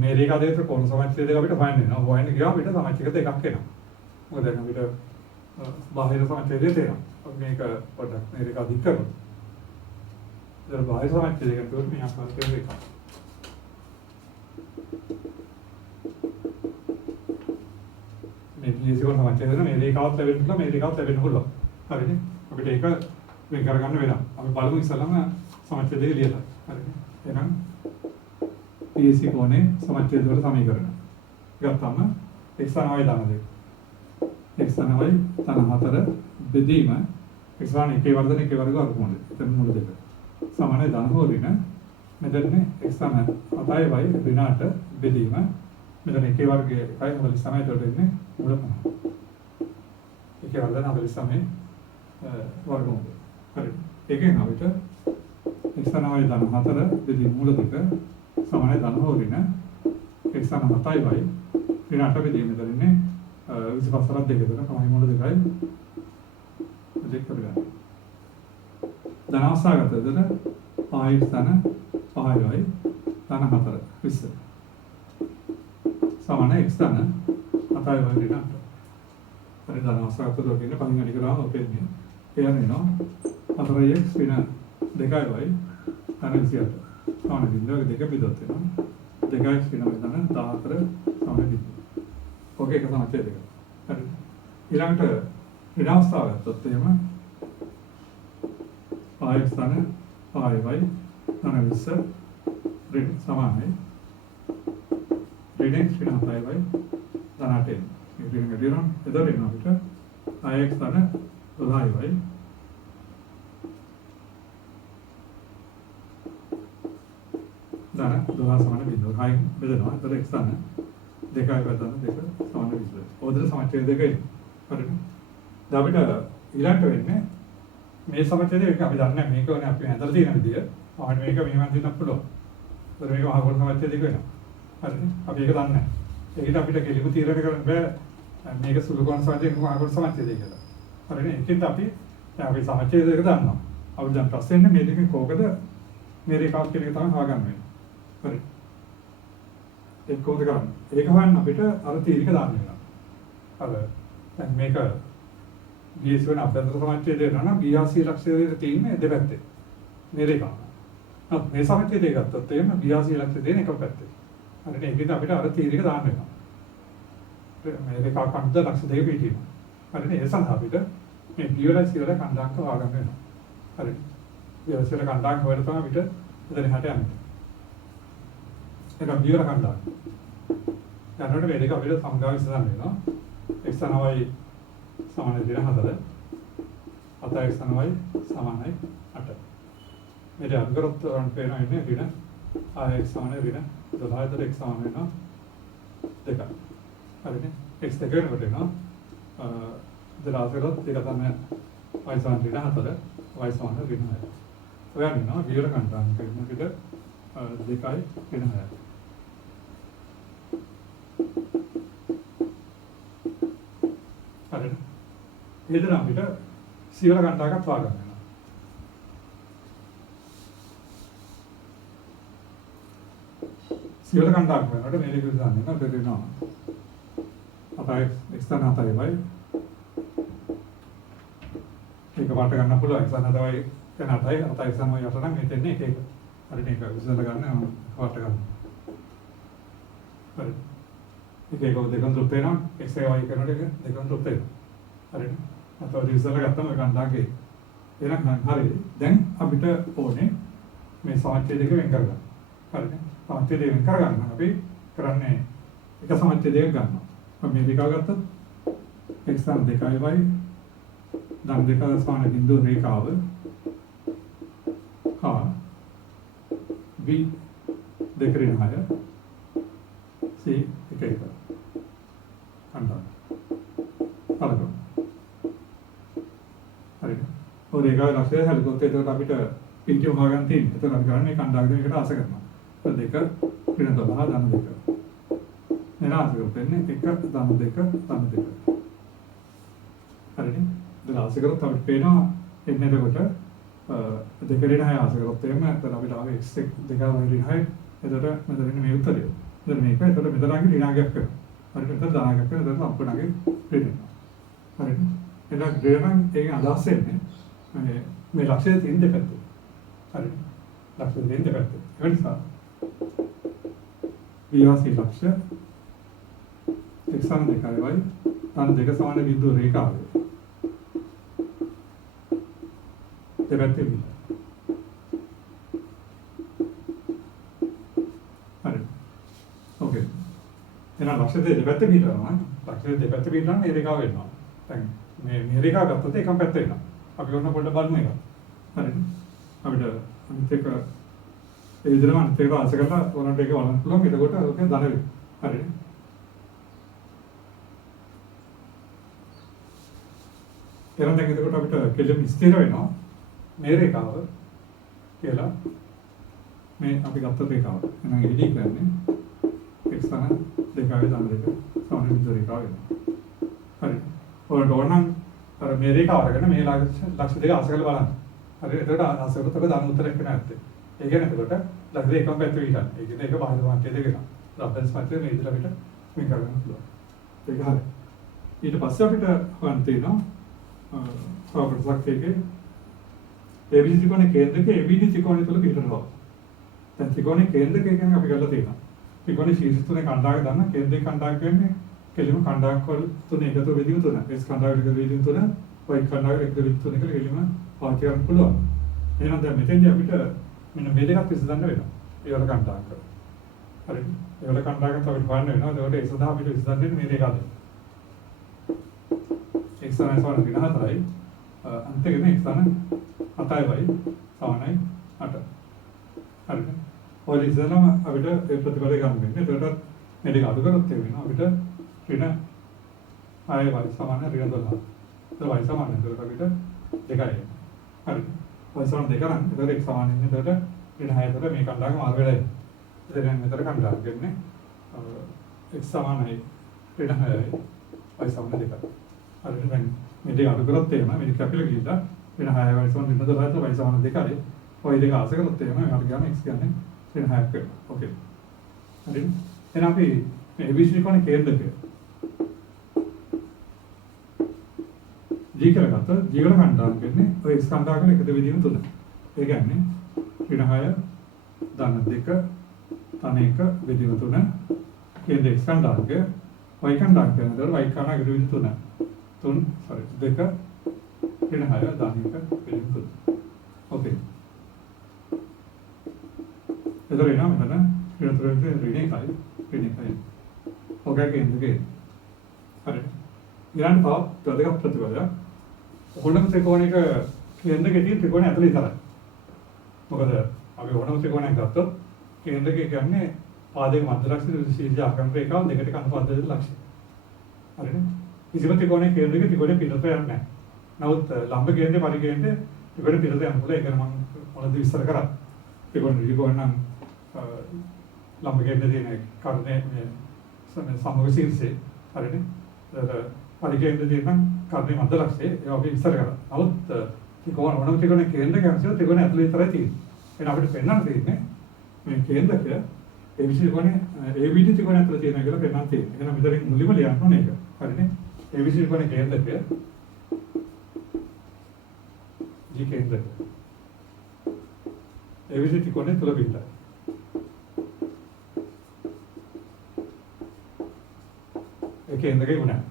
මේ රේඛා දෙක කෝණ සමච්ඡේද දෙක අපිට හොයන්න වෙනවා. හොයන්න ගියාම අපිට සමච්ඡේද දෙකක් එනවා. මොකද දැන් අපිට බාහිර සමච්ඡේදය තියෙනවා. අපි මේක පොඩ්ඩක් මේ රේඛා දික් කරමු. දැන් බාහිර සමච්ඡේදය කියනකොට මේ ආකාරයට රේඛා. මේ BSc කෝණ සමච්ඡේදන මේ රේඛාවත් ලැබෙන්න පුළුවන් මේ රේඛාවත් ලැබෙන්න පුළුවන්. හරිද? අපිට ඒක වෙන් කරගන්න වෙනවා. අපි බලමු ඉස්සලම සමච්ඡේදය ලියලා. හරිද? එහෙනම් BSc කෝණේ සමච්ඡේද වල සමීකරණ. ගත්තම x ධන y ධන 2. x ධන y ධන 4 බෙදීම x ධන 1 වර්ධන 1 වර්ග වර්ගමූල. එතන මුල දෙක. සමානයි ධන හෝ ඍණ. මෙතන x ධන 7y ඍණ 8 බෙදීම මෙතන 1 වර්ගයේ 1.49 එතකොට එන්නේ මුල 50. 1 වර්ධන 49 වර්ගමූල. හරි. ඒකෙන් අපිට x ධන y ධන 4 බෙදීම මුල දෙක සමානයි ධන හෝ ඍණ x ධන 7y ඍණ 8 බෙදීම මෙතන ඉන්නේ 25 දෙක දෙක තමයි මුල දෙකයි දෙක කරගන්න. ධනාසගත දෙන පහයි ධන 5y ධන 4 20 සමානයි x ධන 7y ඍණ 8. හරි ධනාසගත දෙක කියන්නේ පහින් අඩි කරාම ඔපෙන්නේ. එයනවා 4x ඍණ 2y ධන 28. සමාන බිඳුවක දෙක බෙදොත් වෙනවා 2x ඍණ 14 සමාන බිඳුව. ඔකේ එක සමච්ඡේදයක. හරි. ඊළඟට ඍණ අවස්ථාව ගත්තොත් එහෙම 5x ධන 5y ධන 20 ඍණ සමානයි ඍණ x ඍණ 7y ධන 8. මේ ඍණ මෙදිරන් එතකොට එනවා අපිට 5x ධන 12y ධන 12 සමාන බිඳුව. හයින් බෙදනවා. එතකොට x ධන 2y ධන 2 සමාන බිඳුව. ඕදර සමච්ඡේද දෙකයි. හරිද? දැන් අපිට ඊළඟට වෙන්නේ මේ සමච්ඡේදය එක අපි දන්නේ මේක ඕනේ අපි හැදලා තියෙන විදිය. අපිට මේක මෙහෙම දෙන්නත් පුළුවන්. ඒතර මේක මහගොඩ සමච්ඡේදයක වෙනවා. හරිද? අපි ඒක දන්නේ නැහැ. ඒකට අපිට කෙලිම තීරණය කරන්න බෑ මේක සුළු කොන සමච්ඡේදයක මහගොඩ සමච්ඡේදය කියලා. හරිද? ඒකෙන් අපි දැන් අපි සමච්ඡේදයක දන්නවා. අපි දැන් ප්‍රශ්නේ මේ දෙකේ කෝකද මේ රේඛාව කියන එක තමයි හොයාගන්න වෙන්නේ. හරි. ඒක කොහොමද කරන්නේ? ඒක හොයන්න අපිට අර තීරික දාන්න වෙනවා. අර දැන් මේක BSc වෙන අභ්‍යන්තර සමාජයේ දෙනවා නම් BRC ලක්ෂ්‍යයේ තියෙන්නේ දෙපැත්තේ. මේ දෙක. මේ සමාජයේ ගත්තොත් එහෙම BRC ලක්ෂ්‍ය දෙන එක පැත්තේ. හරිද? ඒකෙන් අපිට අර තීරික දාන්න වෙනවා. මේ දෙක අකන්ද ලක්ෂ්‍ය දෙක පිටින්. හරිද? ඒ සඳහා අපිට මේ BRC වල කණ්ඩායම් හොයාගන්න වෙනවා. හරිද? BRC වල කණ්ඩායම් හොයලා තමයි අපිට එතන හැට යන්නේ. ඒක BRC කණ්ඩායම්. දැනට මේ දෙක අපිට සමගාමී සඳහන් වෙනවා. x සමානයි සමාන දින 4 7x සමානයි සමානයි 8 මේ දෙක අගරොත් වරන් පේනවා ඉන්නේ දින x සමානයි දින 12 x සමාන වෙනවා 2 හරිනේ x දෙක වෙනකොට එනවා දලාසරොත් දෙක තමයි y සමාන දින 4 y සමාන දින 6 ඔයන් ඉන්නවා විවර කණ්ඩායම් කරන විට 2යි දින 6යි එතන අපිට සියවර කණ්ඩායමක් හොයාගන්න වෙනවා. සියවර කණ්ඩායම වෙනකොට මේ දෙක දාන්න වෙනවා බෙදෙනවා. අපයි එක්ස්ටර්න් හතරයි වයි. ඒක වට ගන්න පුළුවන් එක්ස්ටර්න් හතරයි වෙන හතරයි හතරයි සමය යට නම් මෙතන එක එක. හරිනේ ඒක විසඳ ගන්න වට ගන්න. හරි. ඒක දෙකෙන් තුත් වෙනවා x y කරනකොට දෙකෙන් තුත් වෙනවා. හරිනේ. අතව ඉස්සරහ ගත්තම කණ්ඩායමේ එහෙනම් හරි දැන් අපිට ඕනේ මේ සමාජය දෙක වෙන් කරගන්න. හරිද? සමාජය දෙක වෙන් කරගන්න අපි කරන්නේ එක සමාජය දෙක ගන්නවා. අපි මේ දෙක ගත්තොත් x සම 2y ධන දෙක සමාන බිඳුව රේඛාව හා b දෙක ඍණ 6 c එක එක කණ්ඩායම. හරිද? ඔය රේඛාවේ ලක්ෂය හැලුවොත් එතකොට අපිට පිටිය හොයාගන්න තියෙන්නේ. එතකොට අපි කරන්නේ කණ්ඩායම දෙකකට ආස කරනවා. ඒක දෙක ඍණ 12 ධන දෙක. එන ආස කරොත් එන්නේ 1 ධන 2 ධන 2. හරිනේ? දැන් ආස කරොත් අපිට පේනවා එන්නේ එතකොට දෙක ඍණ 6 ආස කරොත් එහෙම එතකොට අපිට ආවේ x 2 ඍණ 6. එතකොට මෙතන ඉන්නේ මේ උත්තරය. දැන් මේක එතකොට මෙතන ආගේ ඍණාගයක් කරනවා. හරිද? මෙතන ධනාගයක් කරනවා. එතකොට අපණගේ ඍණ. හරිද? එහෙනම් ඍණ එකෙන් අදහස් වෙන්නේ මේ ලක්ෂයේ තියෙන දෙපැත්තේ. හරි. ලක්ෂයේ තියෙන දෙපැත්තේ. ඒ නිසා විවාසී ලක්ෂ්‍ය x සම 2y ධන 2 සමාන බිඳුව රේඛාවේ දෙපැත්තේ විතර. හරි. ඕකේ. එහෙනම් ලක්ෂයේ දෙපැත්තේ විතර නම් ලක්ෂයේ දෙපැත්තේ විතර නම් මේ රේඛාව වෙනවා. දැන් මේ රේඛාව ගත්තොත් එකම පැත්ත වෙනවා. අපි ඔන්න පොඩ්ඩක් බලමු එක. හරිද? අපිට අනිත් එක ඒ විදිහම අනිත් එක ආස කරලා ඕනට එක වලන්න පුළුවන්. එතකොට ඔක ධන වෙයි. හරිද? එහෙනම් දැන් එතකොට අපිට කෙලෙම ස්ථිර වෙනවා. මේ රේඛාව කියලා මේ අපි ගත්ත රේඛාව. එහෙනම් ED කියන්නේ x සම 2y ධන 2 සමාන බිඳුව රේඛාව වෙනවා. හරිද? ඔයාලට ඕනනම් අර මේ රේඛාව අරගෙන මේ ලක්ෂ දෙක ආස කරලා බලන්න. හරි එතකොට ආස කරොත් ඔක ධන උත්තරයක් වෙන ඇත්තේ. ඒ කියන්නේ එතකොට ලක්ෂ දෙකම පැත්ත විතරයි. ඒ කියන්නේ ඒක බාහිර මාත්‍ය දෙකක්. රබ්බන්ස් මාත්‍ය මේ විදිහට අපිට වෙන් කරගන්න පුළුවන්. ඒක හරි. ඊට පස්සේ අපිට හොයන්න තියෙනවා ප්‍රොපර්ටිස් එකේ ABC ත්‍රිකෝණයේ කේන්ද්‍රක ABD ත්‍රිකෝණය තුල පිටරනවා. දැන් ත්‍රිකෝණයේ කේන්ද්‍රක කියන්නේ අපි කරලා තියෙනවා. ත්‍රිකෝණයේ ශීර්ෂ තුනේ කණ්ඩායම ගන්න කේන්ද්‍රයේ කණ්ඩායම කියන්නේ කෙලිම කණ්ඩායම් වල තුනේ එකතු වෙදිම තුන. S කණ්ඩායම එකතු වෙදිම තුන, Y කණ්ඩායම එකතු වෙදිම තුන කියලා කෙලිම පාවිච්චි කරන්න පුළුවන්. එහෙනම් දැන් මෙතෙන්දී අපිට මෙන්න මේ දෙකක් විසඳන්න වෙනවා. ඒ වල කණ්ඩායම් කර. හරිද? ඒ වල කණ්ඩායම් අපිට හොයන්න වෙනවා. ඒකට ඒ සඳහා අපිට විසඳන්න මේ දෙකද. x සමාන සමාන දින 4යි අන්තිමේ x සමාන 7යි සමානයි 8. හරිද? ඔය ඉස්සෙල්ලාම අපිට ඒ ප්‍රතිඵලය ගන්න වෙන්නේ. ඒකට මේ දෙක අඩු කරොත් වෙනවා අපිට ඍණ 6y සමාන ඍණ 12. y සමාන එතකොට අපිට 2යි. හරිද? y සමාන 2 නම් එතකොට x සමාන ඉන්නේ එතකොට ඍණ 6 එතකොට මේ කණ්ඩායම මාර්ග වෙලයි. එතන මෙතන කණ්ඩායම කියන්නේ x සමානයි ඍණ 6යි y සමාන 2යි. හරිද? දැන් මේ දෙක අඩු කරොත් එහෙම මේක කැපිලා ගිහිල්ලා ඍණ 6y සමාන ඍණ 12 y සමාන 2යි. ඔය දෙක ආස කරොත් එහෙම එයාට ගියාම x කියන්නේ ඍණ 6ක් වෙනවා. ඕකේ. හරිද? එහෙනම් අපි මේ ABC ත්‍රිකෝණයේ කේන්ද්‍රකය G කියලා ගත්තොත් G වල කණ්ඩායම් වෙන්නේ ඔය ස්කන්ධාකල එකතු වීම තුන. ඒ කියන්නේ ඍණ 6 ධන 2 ධන 1 බෙදීම 3 කේන්ද්‍ර ස්කන්ධාංග y කණ්ඩායම් කරනකොට y කණ එකතු වීම 3 2 ඍණ 6 ධන 1 බෙදීම 3. ඕකේ. එතකොට එනවා මෙතන ඍණ 3 ඍණ 1යි. ඔකේ කේන්ද්‍රකය. හරි. ඊළඟ තව දෙකක් ප්‍රතිපලයක්. ඕනම ත්‍රිකෝණයක කේන්ද්‍රකයේ තියෙන ත්‍රිකෝණය ඇතුළේ ඉතරයි. මොකද අපි ඕනම ත්‍රිකෝණයක් ගත්තොත් කේන්ද්‍රකය කියන්නේ පාදයක මධ්‍ය ලක්ෂ්‍ය ශීර්ෂ ආකර්ණ රේඛාව දෙකට අනුපාත දෙක ලක්ෂ්‍ය. හරිනේ? කිසිම ත්‍රිකෝණයක කේන්ද්‍රයක ත්‍රිකෝණය පිටත යන්නේ නැහැ. නමුත් ලම්බ කේන්ද්‍රය පරිකේන්ද්‍රය ත්‍රිකෝණය පිටත යන පුළුවන්. ඒක නම් මොනවද විස්තර කරා. ත්‍රිකෝණ නම් ලම්බ කේන්ද්‍රය තියෙන කර්ණයේ මේ සමග ශීර්ෂය. හරිනේ? පරිකේන්ද්‍රය තියෙන කර්ණයේ මධ්‍ය ලක්ෂ්‍යය ඒක අපි විස්තර කරා. නමුත් ත්‍රිකෝණ ඕනම ත්‍රිකෝණයක කේන්ද්‍රය කියන්නේ ත්‍රිකෝණය ඇතුළේ විතරයි තියෙන්නේ. එහෙනම් අපිට පෙන්වන්න තියෙන්නේ මේ කේන්ද්‍රකය ABC ත්‍රිකෝණය ABD ත්‍රිකෝණය ඇතුළේ තියෙනවා කියලා පෙන්වන්න තියෙන්නේ. එහෙනම් මෙතනින් මුලින්ම ලියන්න ඕනේ ඒක. හරිනේ? ABC ත්‍රිකෝණයේ කේන්ද්‍රකය G කේන්ද්‍රකය. ABC ත්‍රිකෝණය තුල පිටයි. ඒ කේන්ද්‍රකය උනා.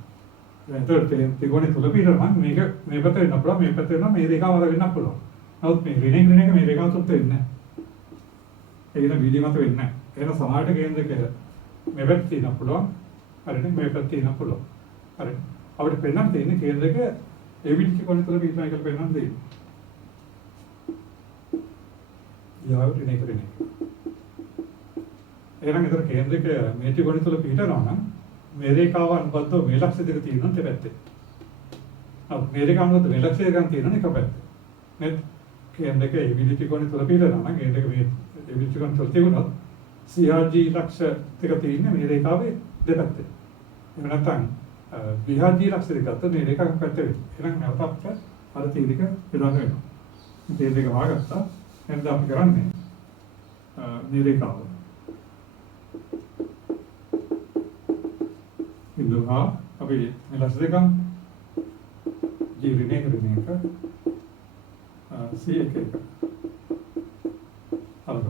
එතකොට ත්‍රිකෝණය තුල පිටර නම් මේක මේ පැත්ත වෙන්න පුළුවන් මේ පැත්ත වෙනවා මේ රේඛාව වල වෙන්න පුළුවන්. නමුත් මේ ඍණ එක මේ රේඛාව තුලත් වෙන්නේ නැහැ. ඒක නම් වීඩියෝ මත වෙන්නේ නැහැ. එහෙනම් සමානට කේන්ද්‍රකය මේ පැත්ත තියෙන්න පුළුවන්. හරිනේ මේ පැත්ත තියෙන්න පුළුවන්. හරි. අපිට පෙන්වන්න තියෙන්නේ කේන්ද්‍රක ABD ත්‍රිකෝණය තුල පිටනවා කියලා පෙන්වන්න දෙන්නේ. යාව ඍණ එක ඍණ එක. එහෙනම් ඒතර කේන්ද්‍රක මේ ත්‍රිකෝණය තුල පිටනවා නම් මේ රේඛාව අනුබද්ධව මේ ලක්ෂ්‍ය දෙක තියෙනවා දෙපැත්තේ. අප මේ රේඛාව අනුබද්ධව මේ ලක්ෂ්‍ය දෙකක් තියෙනවා එක පැත්තේ. නේද? කේන්ද්‍රක ABD ත්‍රිකෝණය තුල පිටනවා නම් කේන්ද්‍රක මේ ABD ත්‍රිකෝණය තුල තිබුණොත් CRG ලක්ෂ දෙක තියෙන්නේ මේ රේඛාවේ දෙපැත්තේ. එහෙම නැත්නම් BHG ලක්ෂ දෙක ගත්තොත් මේ රේඛාවක් පැත්තේ වෙන්නේ. එහෙනම් නැවත අපිට අර තීරික බෙදන්න වෙනවා. මේ දෙක වහගත්තා. එහෙනම් අපි කරන්නේ මේ රේඛාව ඉන්දුවා අපි මේ ලක්ෂ දෙකක් G ඍණ එක C එක හරිද?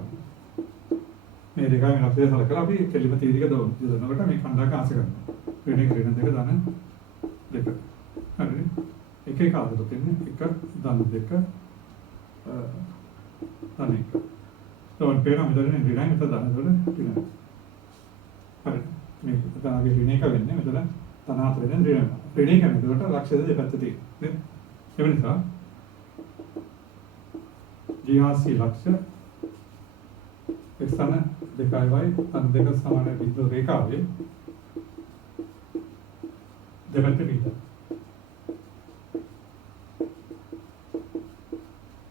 මේ දෙකම ලක්ෂය සලකලා අපි කෙලිම තීරික දොනකොට මේ කණ්ඩායම ආස කරනවා. ඍණ එක ඍණ දෙක ධන දෙක. හරිනේ? එක එක ආදතු කියන්නේ එක ධන දෙක ධන එක. තෝන් පේනවා මෙතන ඍණ මෙතන ධන වල ඍණ. හරි. මේ ධනගේ ඍණ එක වෙන්නේ මෙතන ධන හතර වෙන ඍණ. ඍණ එක මෙතනට ලක්ෂය දෙපැත්ත තියෙන්නේ. නේද? ඒ නිසා GRC ලක්ෂ එක්සන 2y ධන දෙක සමාන බිඳු රේඛාවේ දෙපැත්තේ පිට.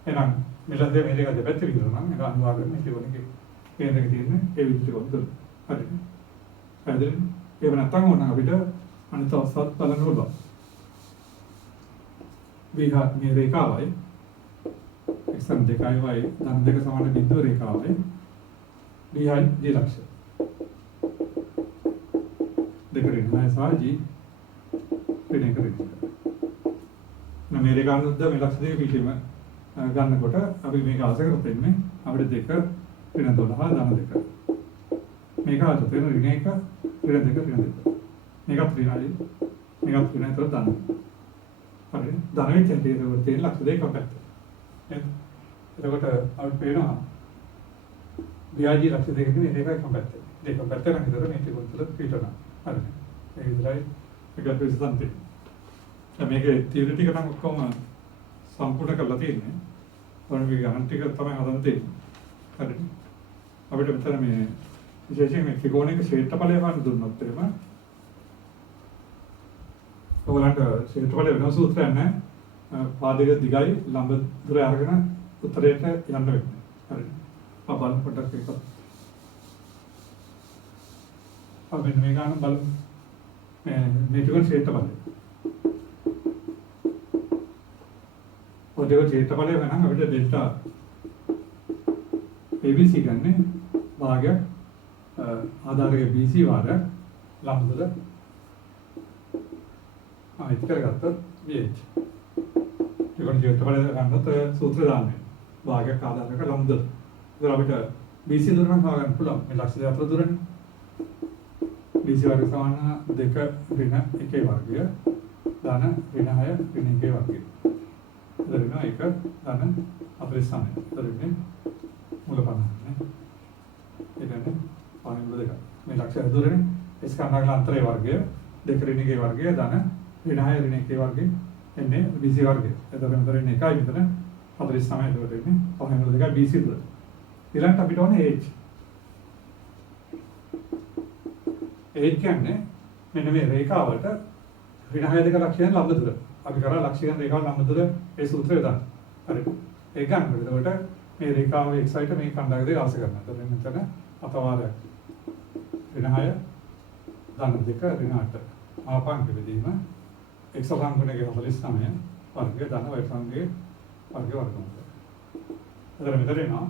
එහෙනම් මෙලද මේ දෙක දෙපැත්තේ විතර නම් ඒක අනිවාර්යයෙන්ම මේ ත්‍රිකෝණයේ කේන්ද්‍රයක තියෙන ඒ විදිහට ත්‍රිකෝණ තුන. හරිද? හරිද? ඒක නැත්නම් ඕන අපිට අනිත් අවස්ථාවත් බලන්න පුළුවන්. මේ රේඛාවයි එක්සන් 2y ධන දෙක සමාන බිඳු රේඛාවයි BHG ලක්ෂ දෙක ඍණ සහ G ඍණ එක ඍණ. මේ රේඛානුද්ද මේ ලක්ෂ දෙක පිටීම ගන්නකොට අපි මේක ආස කරත් වෙන්නේ අපිට දෙක ඍණ 12 ධන දෙක. මේක ආත තියෙන ඍණ එක ඍණ දෙක ඍණ දෙක. මේකත් ඍණයි මේකත් ඍණ අතර ධන. හරිද? ධන වෙච්ච තියෙන තියෙන ලක්ෂ දෙකක් පැත්ත. එතකොට අපිට පේනවා BHG ලක්ෂ දෙකකින් මේක එකම පැත්ත. දෙකම පැත්ත නම් විතර මේ ත්‍රිකෝණ තුල පිටනවා. හරිද? ඒ විතරයි ඒක ප්‍රතිසන්තේ. මේකේ තියරි ටික නම් ඔක්කොම සම්පූර්ණ කරලා තියෙන්නේ. ඔන්න මේ ගණන් ටික තමයි හදන්න තියෙන්නේ. හරිද? අපිට මෙතන මේ විශේෂයෙන් මේ ත්‍රිකෝණයක ක්ෂේත්‍රඵලය වань දුන්නොත් එහෙම ඔයගලන්ට ක්ෂේත්‍රඵලය වෙන සූත්‍රයක් නැහැ. පාදයක දිගයි ලම්බ දුර අරගෙන උත්තරයට යන්න වෙන්නේ. හරිද? බලන්න පොඩ්ඩක් ඒක. අපි මේ ගන්න බලමු. මේ ත්‍රිකෝණ ක්ෂේත්‍රඵලය. ඔය ක්ෂේත්‍රඵලය වෙනනම් අපිට ඩෙල්ටා ABC ගන්න භාගයක් ආධාරක BC වාරයක් ලම්බ දුර ඉති කරගත්තොත් BH. ඒකට ජීවිතවල ගන්නත් සූත්‍රය දාන්නේ. භාගයක් ආධාරක ලම්බ දුර. ඒක අපිට BC දුර නම් හොයාගන්න පුළුවන්. මේ ලක්ෂ 4 දුරනේ. BC වර්ග සමාන 2 ඍණ 1 වර්ගය ධන ඍණ 6 ඍණ 1 වර්ගය. එතන 1 ධන 49. එතන මුල 50 නේ. එතන පානේ මුල 2. මේ ලක්ෂ දුරනේ S කණ්ඩායම අන්තරේ වර්ගය 2 ඍණ 1 වර්ගය ධන ඍණ 6 ඍණ 1 වර්ගය එන්නේ BC වර්ගය. එතන මෙතන ඉන්නේ 1යි මෙතන 49 එතකොට ඉන්නේ පානේ මුල 2 BC දුර. ඊළඟට අපිට ඕනේ H. H කියන්නේ මෙන්න මේ රේඛාවට ඍණ 6 2 ලක්ෂයන් ලම්බ දුර. අපි කරා ලක්ෂයන් රේඛාව ලම්බ දුර ඒ සූත්‍රය දාන්න. හරි. ඒක ගන්නකොට එතකොට මේ රේඛාව x අයිට මේ කණ්ඩායම දෙක ආස කරනවා. එතකොට මෙතන අතවාරයක් ඍණ 6 ධන 2 ඍණ 8 ආපාංක බෙදීම x සංගුණයේ 49 වර්ගය ධන y සංගුණයේ වර්ගය වර්ගමූල. එතකොට මෙතන එනවා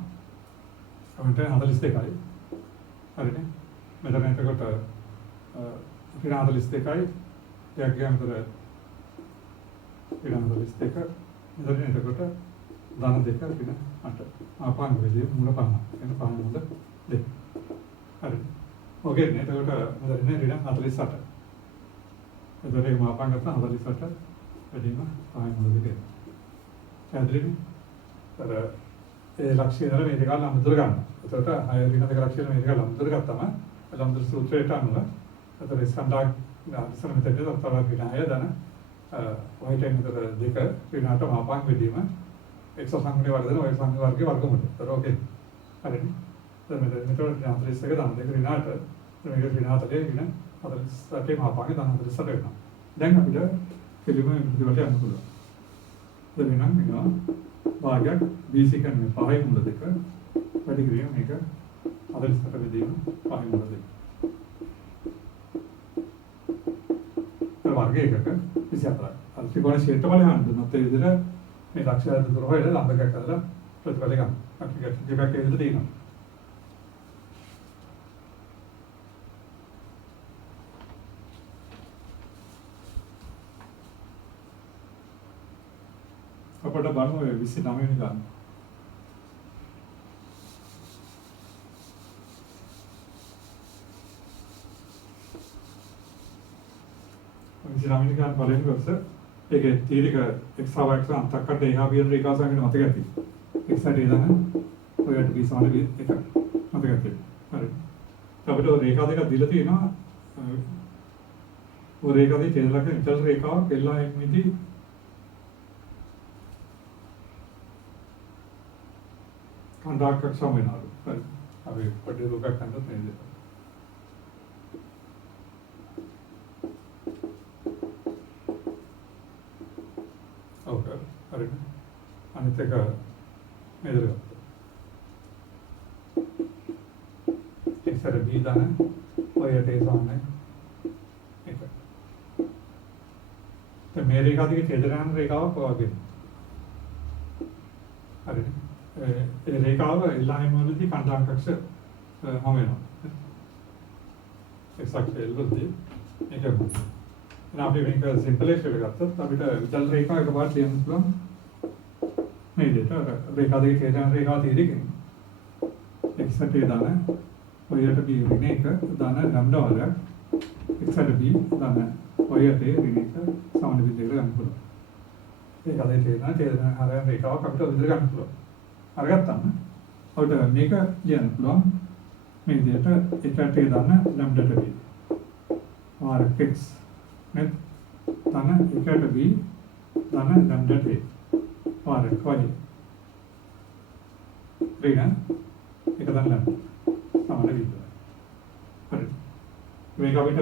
අපිට 42යි. හරිනේ. මෙතන එතකොට ඍණ 42යි යක් ගියාම එතකොට ඍණ 42 මෙතන එතකොට ධන 2 ඍණ 8 ආපාංක බෙදීම මූල 50 එන 50 මුල 2. හරි. ඔකේ නේ එතකොට මෙතන ඍණ 48. එතකොට මේ ආපාංක ගත්තා 48 බෙදීම 50 මුල 2. පැහැදිලිද? අර ඒ ලක්ෂ්‍ය දර මේ දෙක ලම්බ දුර ගන්න. එතකොට 6 ඍණ 2 ලක්ෂ්‍ය මේ දෙක ලම්බ දුර ගත්තම ලම්බ දුර සූත්‍රයට අනුව එතකොට ස්කන්ධාක් ඉස්සර මෙතනට තව ඍණ 6 ධන y ටයිම් මෙතන 2 ඍණ 8 ආපාංක බෙදීම x සංගුණයේ වර්ධන y සංගුණ වර්ගයේ වර්ගමූල. එතකොට ඕකේ. හරිනේ. දැන් මෙතන 41 ධන 2 ඍණ 8 මේක ඍණ 4 ඍණ 48 ආපාංක ධන 48 වෙනවා. දැන් අපිට පිළිම විදිහට යන්න පුළුවන්. දැන් නම් වෙනවා භාගයක් BC කියන්නේ 5 මුල 2 වැඩි කිරීම මේක 48 බෙදීම 5 මුල 2. වර්ග එකක 24යි. අර ත්‍රිකෝණ ක්ෂේත්‍රඵලය හඳුන්වනත් ඒ විදිහට මේ ලක්ෂ්‍ය දුර හොයලා ලම්බ එකක් කරලා ප්‍රතිඵල ගන්න. අපි දෙකක් ඒ විදිහට තියෙනවා. අපිට බලමු 29 වෙනි ගන්න. විසිරාමිනිකාන් පළවෙනි කොටස ඒකේ තීරික x හා y අන්තක්කට එහා පියන රේඛා සංගින මතක ඇති. x හට එදන ඔයට b සමාන b එක මතක ඇති. හරි. අපිට රේඛා දෙකක් දීලා තියෙනවා. ඔය රේඛා දෙකේ ඡේදලක නිතර රේඛාවක් එල්ලා එම්මිදි කණ්ඩායමක් සම වෙනවා. හරි. අපි පොඩි රූපයක් ගන්නත් නේද? හරි. අනිත් එක මෙතන. එක්සර B දාන ඔයට ඒ සමානයි. ඒක. දැන් මේ රේඛා දෙකේ ඡේදන රේඛාවක් වගේ. හරි. ඒ රේඛාව එල්ලායිම වලදී කණ්ඩායම් කක්ෂ හම වෙනවා. එක්සැක්ට් එල්වලදී මේක අපි මේක සිම්පල් එකට ගත්තොත් අපිට විතල් රේඛා එකපාරට ලියන්න පුළුවන් මේ විදිහට රේඛා දෙකේ ඡේදන රේඛාව තියෙන්නේ එක්සට දාන ඔයට b ඍණ 1 දාන ලැම්ඩා වල එක්සට b දාන ඔයට ඍණ 1 සමාන විදිහට ගන්න පුළුවන්. ඒක අද ඡේදන හරය රේඛාවක් අපිට විතර ගන්න පුළුවන්. අරගත්තාම අපිට මේක ලියන්න පුළුවන් මේ විදිහට එකට දාන ලැම්ඩා ට b r x में धन इकट b धन लैम्डा t और कोई ऋण एक धन लैम्डा समान विधि हरी මේක අපිට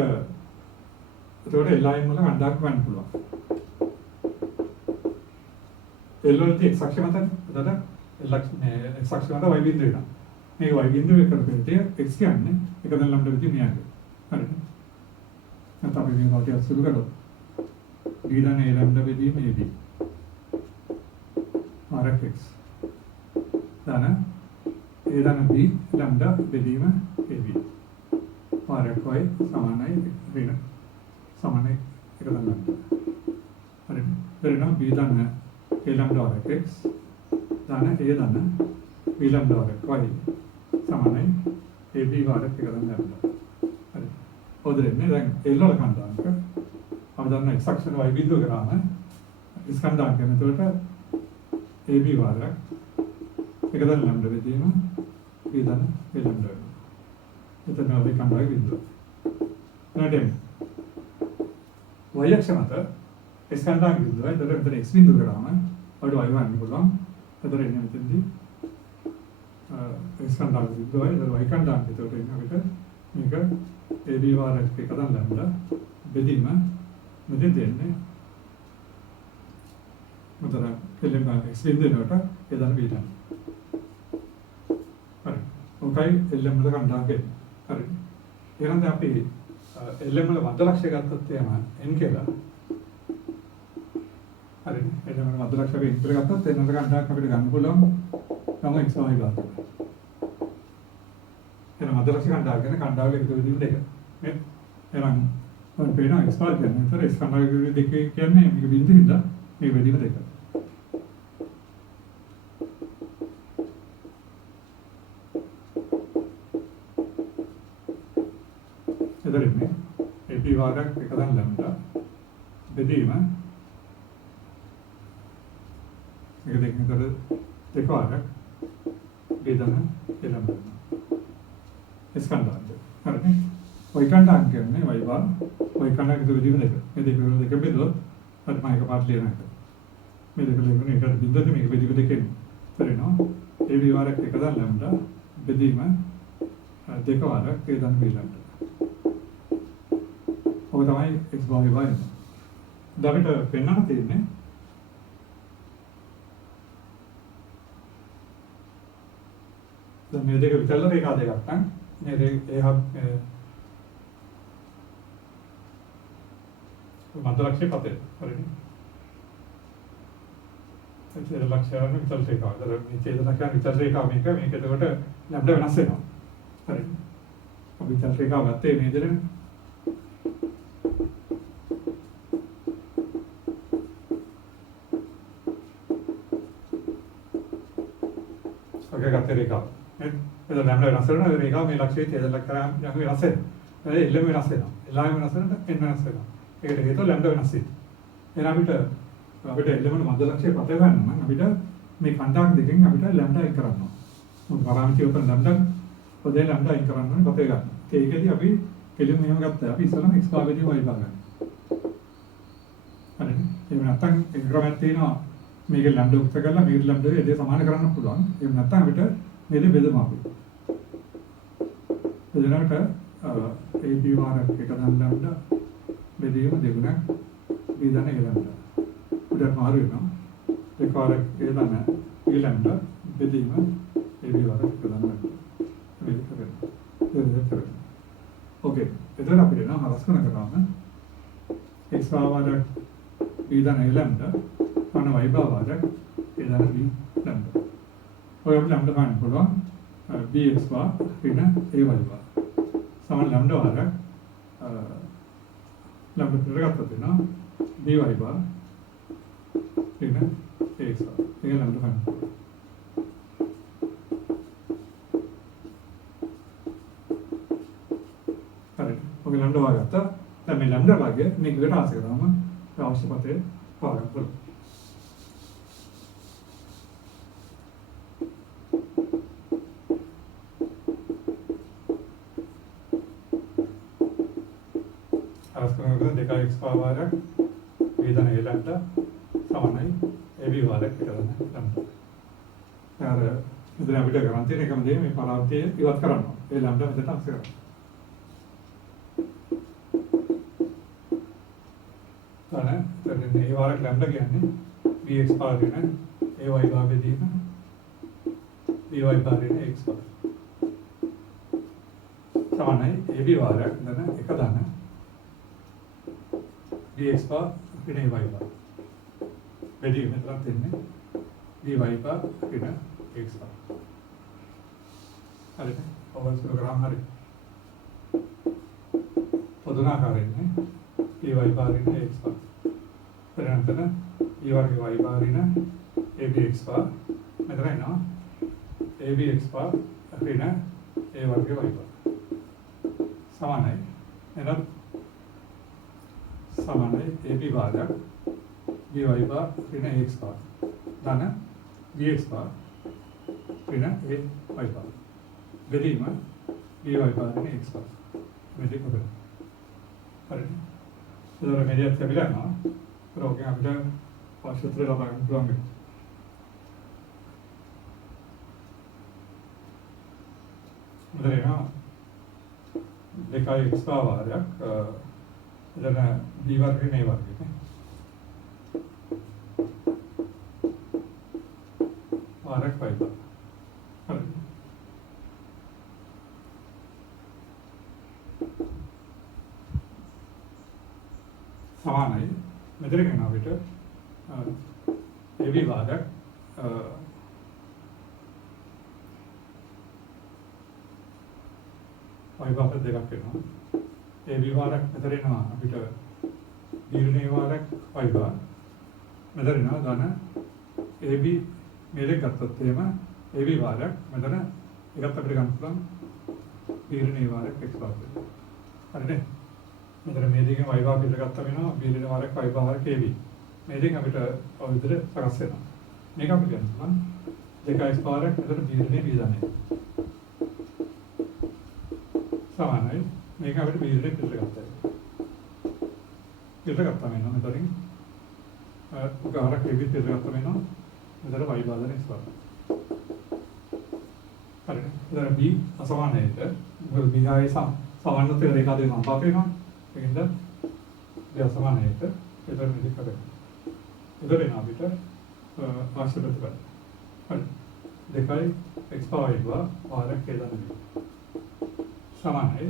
එතකොට LIM වල අණ්ඩාවක් ගන්න පුළුවන්. L වලදී x අක්ෂය මතනේ. එතකොට L අක්ෂය x අක්ෂය මත y බිඳුව වෙනවා. මේක y බිඳුව කරපෙන්නේ x කියන්නේ එක ධන ලැම්ඩා විදිහ මෙයාගේ. හරිද? නැත්නම් අපි මේ වාක්‍යය සුළු කරලා b ධන a ලැම්ඩා බෙදීම ab rx ධන a ධන b ලැම්ඩා බෙදීම ab වාරයක් y සමානයි ඍණ සමානයි එක ගන්න. හරිද? එතන b දන්න a lambda වාරයක් x දන්න a දන්න b lambda වාරයක් y සමානයි ab වාරයක් එක ගන්න lambda. හරි. ඔදෙන්නේ දැන් l වල කණ්ඩායමක අපි දන්න x අක්ෂර y බිඳුව කරාම ස්කන්ධාංක කරන එතකොට ab වාරයක් එක දන්න lambda වෙදීම b දන්න a lambda. එතන අපි කණ්ඩායම බිඳුව. නැඩෙම් y අක්ෂ මත ස්කන්ධාංක බිඳුව. එතකොට x බිඳුව කරාම අපිට y ගන්න පුළුවන්. එතකොට එන්නේ මෙතනදී ස්කන්ධාංක බිඳුවයි එතකොට y කණ්ඩායම. එතකොට එන්නේ අපිට මේක ab වාරයක් එක දන්න lambda බෙදීම මෙතෙන් දෙන්නේ මතර කෙලෙම x බිඳුවට ඒ දන්න b දන්න. හරි. ඔකයි LM වල කණ්ඩායම. හරි. එහෙනම් දැන් අපි LM වල මධ්‍ය ලක්ෂ්‍ය ගත්තොත් එහෙම n කියලා. හරි. LM වල මධ්‍ය ලක්ෂ්‍ය n කියලා ගත්තොත් n වල කණ්ඩායම අපිට ගන්න පුළුවන් තම x y ගන්න. එහෙනම් මධ්‍ය ලක්ෂ්‍ය කණ්ඩායම කියන කණ්ඩායම එකතු වෙන දෙක. නේ? එහෙනම් මම පේනවා x y කියන්නේ ඒතර x කණ්ඩායම දෙකේ කියන්නේ මේක බිඳින්ද මේ වෙදීම දෙක. එතරින්නේ ab වාරයක් එක දන් lambda බෙදීම මේක දෙකෙන් කර දෙක වාරයක් බෙදන lambda s කණ්ඩායම. හරිනේ. y කණ්ඩායම කියන්නේ y bar y කණ්ඩායම බෙදීම දෙක. මේ දෙක බෙදුවොත් හරි මම එකපාරට ලියන එක. මේ දෙක ලියන්නේ එකට බින්දුවද මේක බෙදීම දෙකෙන්. හරිනවා. ab වාරයක් එක දන් lambda බෙදීම දෙක වාරයක් බෙදන lambda. ඔබ තමයි x y y. දැන් අපිට පෙන්වන්න තියෙන්නේ දැන් මේ දෙක විතර රේඛා දෙකක් ගන්න. මේ එහා මධ්‍ය ලක්ෂ්‍ය පතේ. හරිනේ. ඒ ලක්ෂ්‍යයන් විතර රේඛා. දැන් මේ ඡේද ලක්ෂ්‍යයන් විතර රේඛා මේක එතකොට ලැම්ඩා වෙනස් වෙනවා. හරිනේ. අපි විතර රේඛාව ගත්තේ මේ විදිහට. ගත්තේ රේඛාව. නේද? එතකොට ලැම්ඩා වෙනස් වෙනවා. රේඛාව මේ ලක්ෂ්‍යයේ ඡේදලක් කරාම යම් වෙනස් වෙනවා. එතකොට එල්ලම වෙනස් වෙනවා. එල්ලම වෙනස් වෙනකොට n වෙනස් වෙනවා. ඒකට හේතුව ලැම්ඩා වෙනස් වෙනවා. එහෙනම් අපිට එල්ලම මධ්‍ය ලක්ෂ්‍යය පත ගන්න නම් අපිට මේ කණ්ඩායම් දෙකෙන් අපිට ලැම්ඩා අයින් කරන්න ඕන. මොකද පරාමිතිය උපන් ලැම්ඩා පොදේ ලැම්ඩා අයින් කරන්න ඕනේ පතේ ගන්න. ඒකෙදි අපි කෙලින්ම එහෙම ගත්තා. අපි ඉස්සෙල්ලාම x භාගයේදී y භාගය. හරිනේ. එහෙම නැත්නම් එක ක්‍රමයක් තියෙනවා. මේක ලැම්ඩා උක්ත කරලා මේක ලැම්ඩා ඒ දෙක සමාන කරන්න පුළුවන්. එහෙම නැත්නම් අපිට මේ දෙක බෙදමු අපි. එතනට ab වාරයක් එක දන් ලැම්ඩා බෙදීම දෙගුණක් b දන a ලැම්ඩා. උඩට මාරු වෙනවා. දෙක වාරයක් a දන a ලැම්ඩා බෙදීම ab වාරයක් එක දන් ලැම්ඩා. මේක කරගන්න. ඕකේ. එතන අපිට නම් හරස් කරන x වාරයක් b දන a ලැම්ඩා අන y වාරයක් a දන b ලැම්ඩා. ඔය අපි ලැම්ඩා ගන්න පුළුවන් bx වා ඍණ ay වා සමාන ලැම්ඩා වාරයක් ලැම්ඩා පෙරගත්තොත් වෙනවා by වා ඍණ ax වා. ඒක ලැම්ඩා ගන්න. හරි. ඔක ලැම්ඩා වාගත්තා. දැන් මේ ලැම්ඩා වාගේ මේකට ආස කරාම අවශ්‍ය පතේ පාගන්න පුළුවන්. x වාරයක් වේදන a ලැම්ඩා සමානයි ab වාරයක් එක ගන්න ලැම්ඩා. අර ඉතින් අපිට කරන් තියෙන එකම දේ මේ පරාවර්තය ඉවත් කරන්න. ඒ ලැම්ඩා මෙතන අක්ෂ කරන්න. එතන a වාරයක් ලැම්ඩා කියන්නේ bx පාරේන ay භාගයේදීන by පාරේන x වාර. සමානයි ab වාරයක් දන එක දන dx bar ऋण y bar බෙදීම මෙතනත් එන්නේ dy bar ऋण x bar. හරිද? ඔවල් සුර ග්‍රාම් හරි. පොදුනාකාරයෙන් ඒ y බාර ඉන්නේ x බාර. එතන e වර්ගයේ y බාර ඉන්න ab x බාර මෙතන එනවා ab x බාර ඍණ a වර්ගයේ y බාර. සමානයි එහෙනම් සමානයි ab භාගයක් by බාර ඍණ ax බාර ධන bx බාර ඍණ a y බාර. බෙදීම by බාර ඍණ x බාර. මේක කරා. හරිද? ඒතර මෙදියත් ලැබිලා යනවා. ඒතර ඔකෙන් අපිට පාර්ශ්වත්‍රය ලබා ගන්න පුළුවන් වෙනවා. මෙතන එනවා 2x වාරයක් එතන b වර්ගයෙන් a වර්ගයට වාරයක් y බාර. හරිද? සමානයි මෙතන කියනවා අපිට ab වාරයක් y බාර දෙකක් වෙනවා. ab වාරයක් මෙතන එනවා අපිට දීර්ඝ වාරයක් y බාර මෙතන එනවා ධන ab මේ දෙක ගත්තොත් එහෙම ab වාරයක් මෙතන එකත් අපිට ගන්න පුළුවන් දීර්ඝ වාරයක් x බාර. හරිද? මෙතන මේ දෙකෙන් y බාර පිට ගත්තා වෙනවා දීර්ඝ වාරයක් y බාරක් ab. මේ දෙකෙන් අපිට ඔය විදිහට සකස් වෙනවා. මේක අපිට ගන්න පුළුවන් 2x බාරක් මෙතන දීර්ඝ b ධනය. සමානයි මේක අපිට දීර්ඝ පිට ගත්තා. පිට ගත්තා වෙනවා මෙතනින් උගාරක් ab පිට ගත්තා වෙනවා මෙතන y බාර x බාර. හරිද? එතන b අසමානයට මොකද b ආයේ සමානත්වය රේඛා දෙකක් අපාත වෙනවා. ඒකින්ද b අසමානයට එතන මෙදික කරගන්න. එතන එන අපිට ආශ්‍රිත ප්‍රතිපල. හරි. 2යි x පවර් y වාරයක් හේදන්න බෑ. සමානයි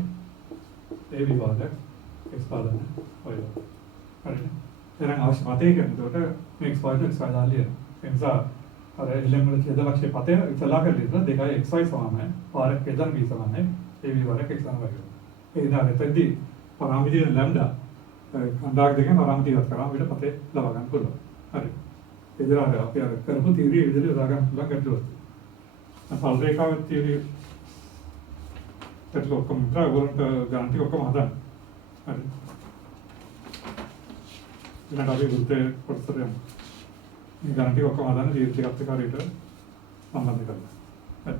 ab වාරයක් x පවර් y වාරයක්. හරිද? එහෙනම් අවශ්‍ය මතය කරනකොට මේ x පවර් x වාරය දාලා ලියනවා. ඒ නිසා අර එල්ලෙම් වල ඡේද ලක්ෂ්‍ය පතය ඉතලා කරලා 2යි xy සමානයි වාරයක් හේදන්න b සමානයි ab වාරයක් x සමානයි. ඒ විදිහට එතෙන්දී පරාමිතිය ලැම්ඩා කණ්ඩායම් දෙකෙන් පරාමිතියවත් කරාම අපිට පතේ ලබා ගන්න පුළුවන්. හරි. ඒ විදිහට අපි අර කරපු තීරිය විදිහට යොදා ගන්න පුළුවන් ගැටලුවක්. අසල් රේඛාවේ තීරිය පැටල ඔක්කොම උන්ට ගාන්ටි ඔක්කොම හදන්න. හරි. ඊළඟට අපි වෘත්තයේ කොටසට යමු. මේ ගාන්ටි ඔක්කොම හදන්න තීරිය ටිකක් එක්ක හරියට සම්බන්ධ කරලා. හරි.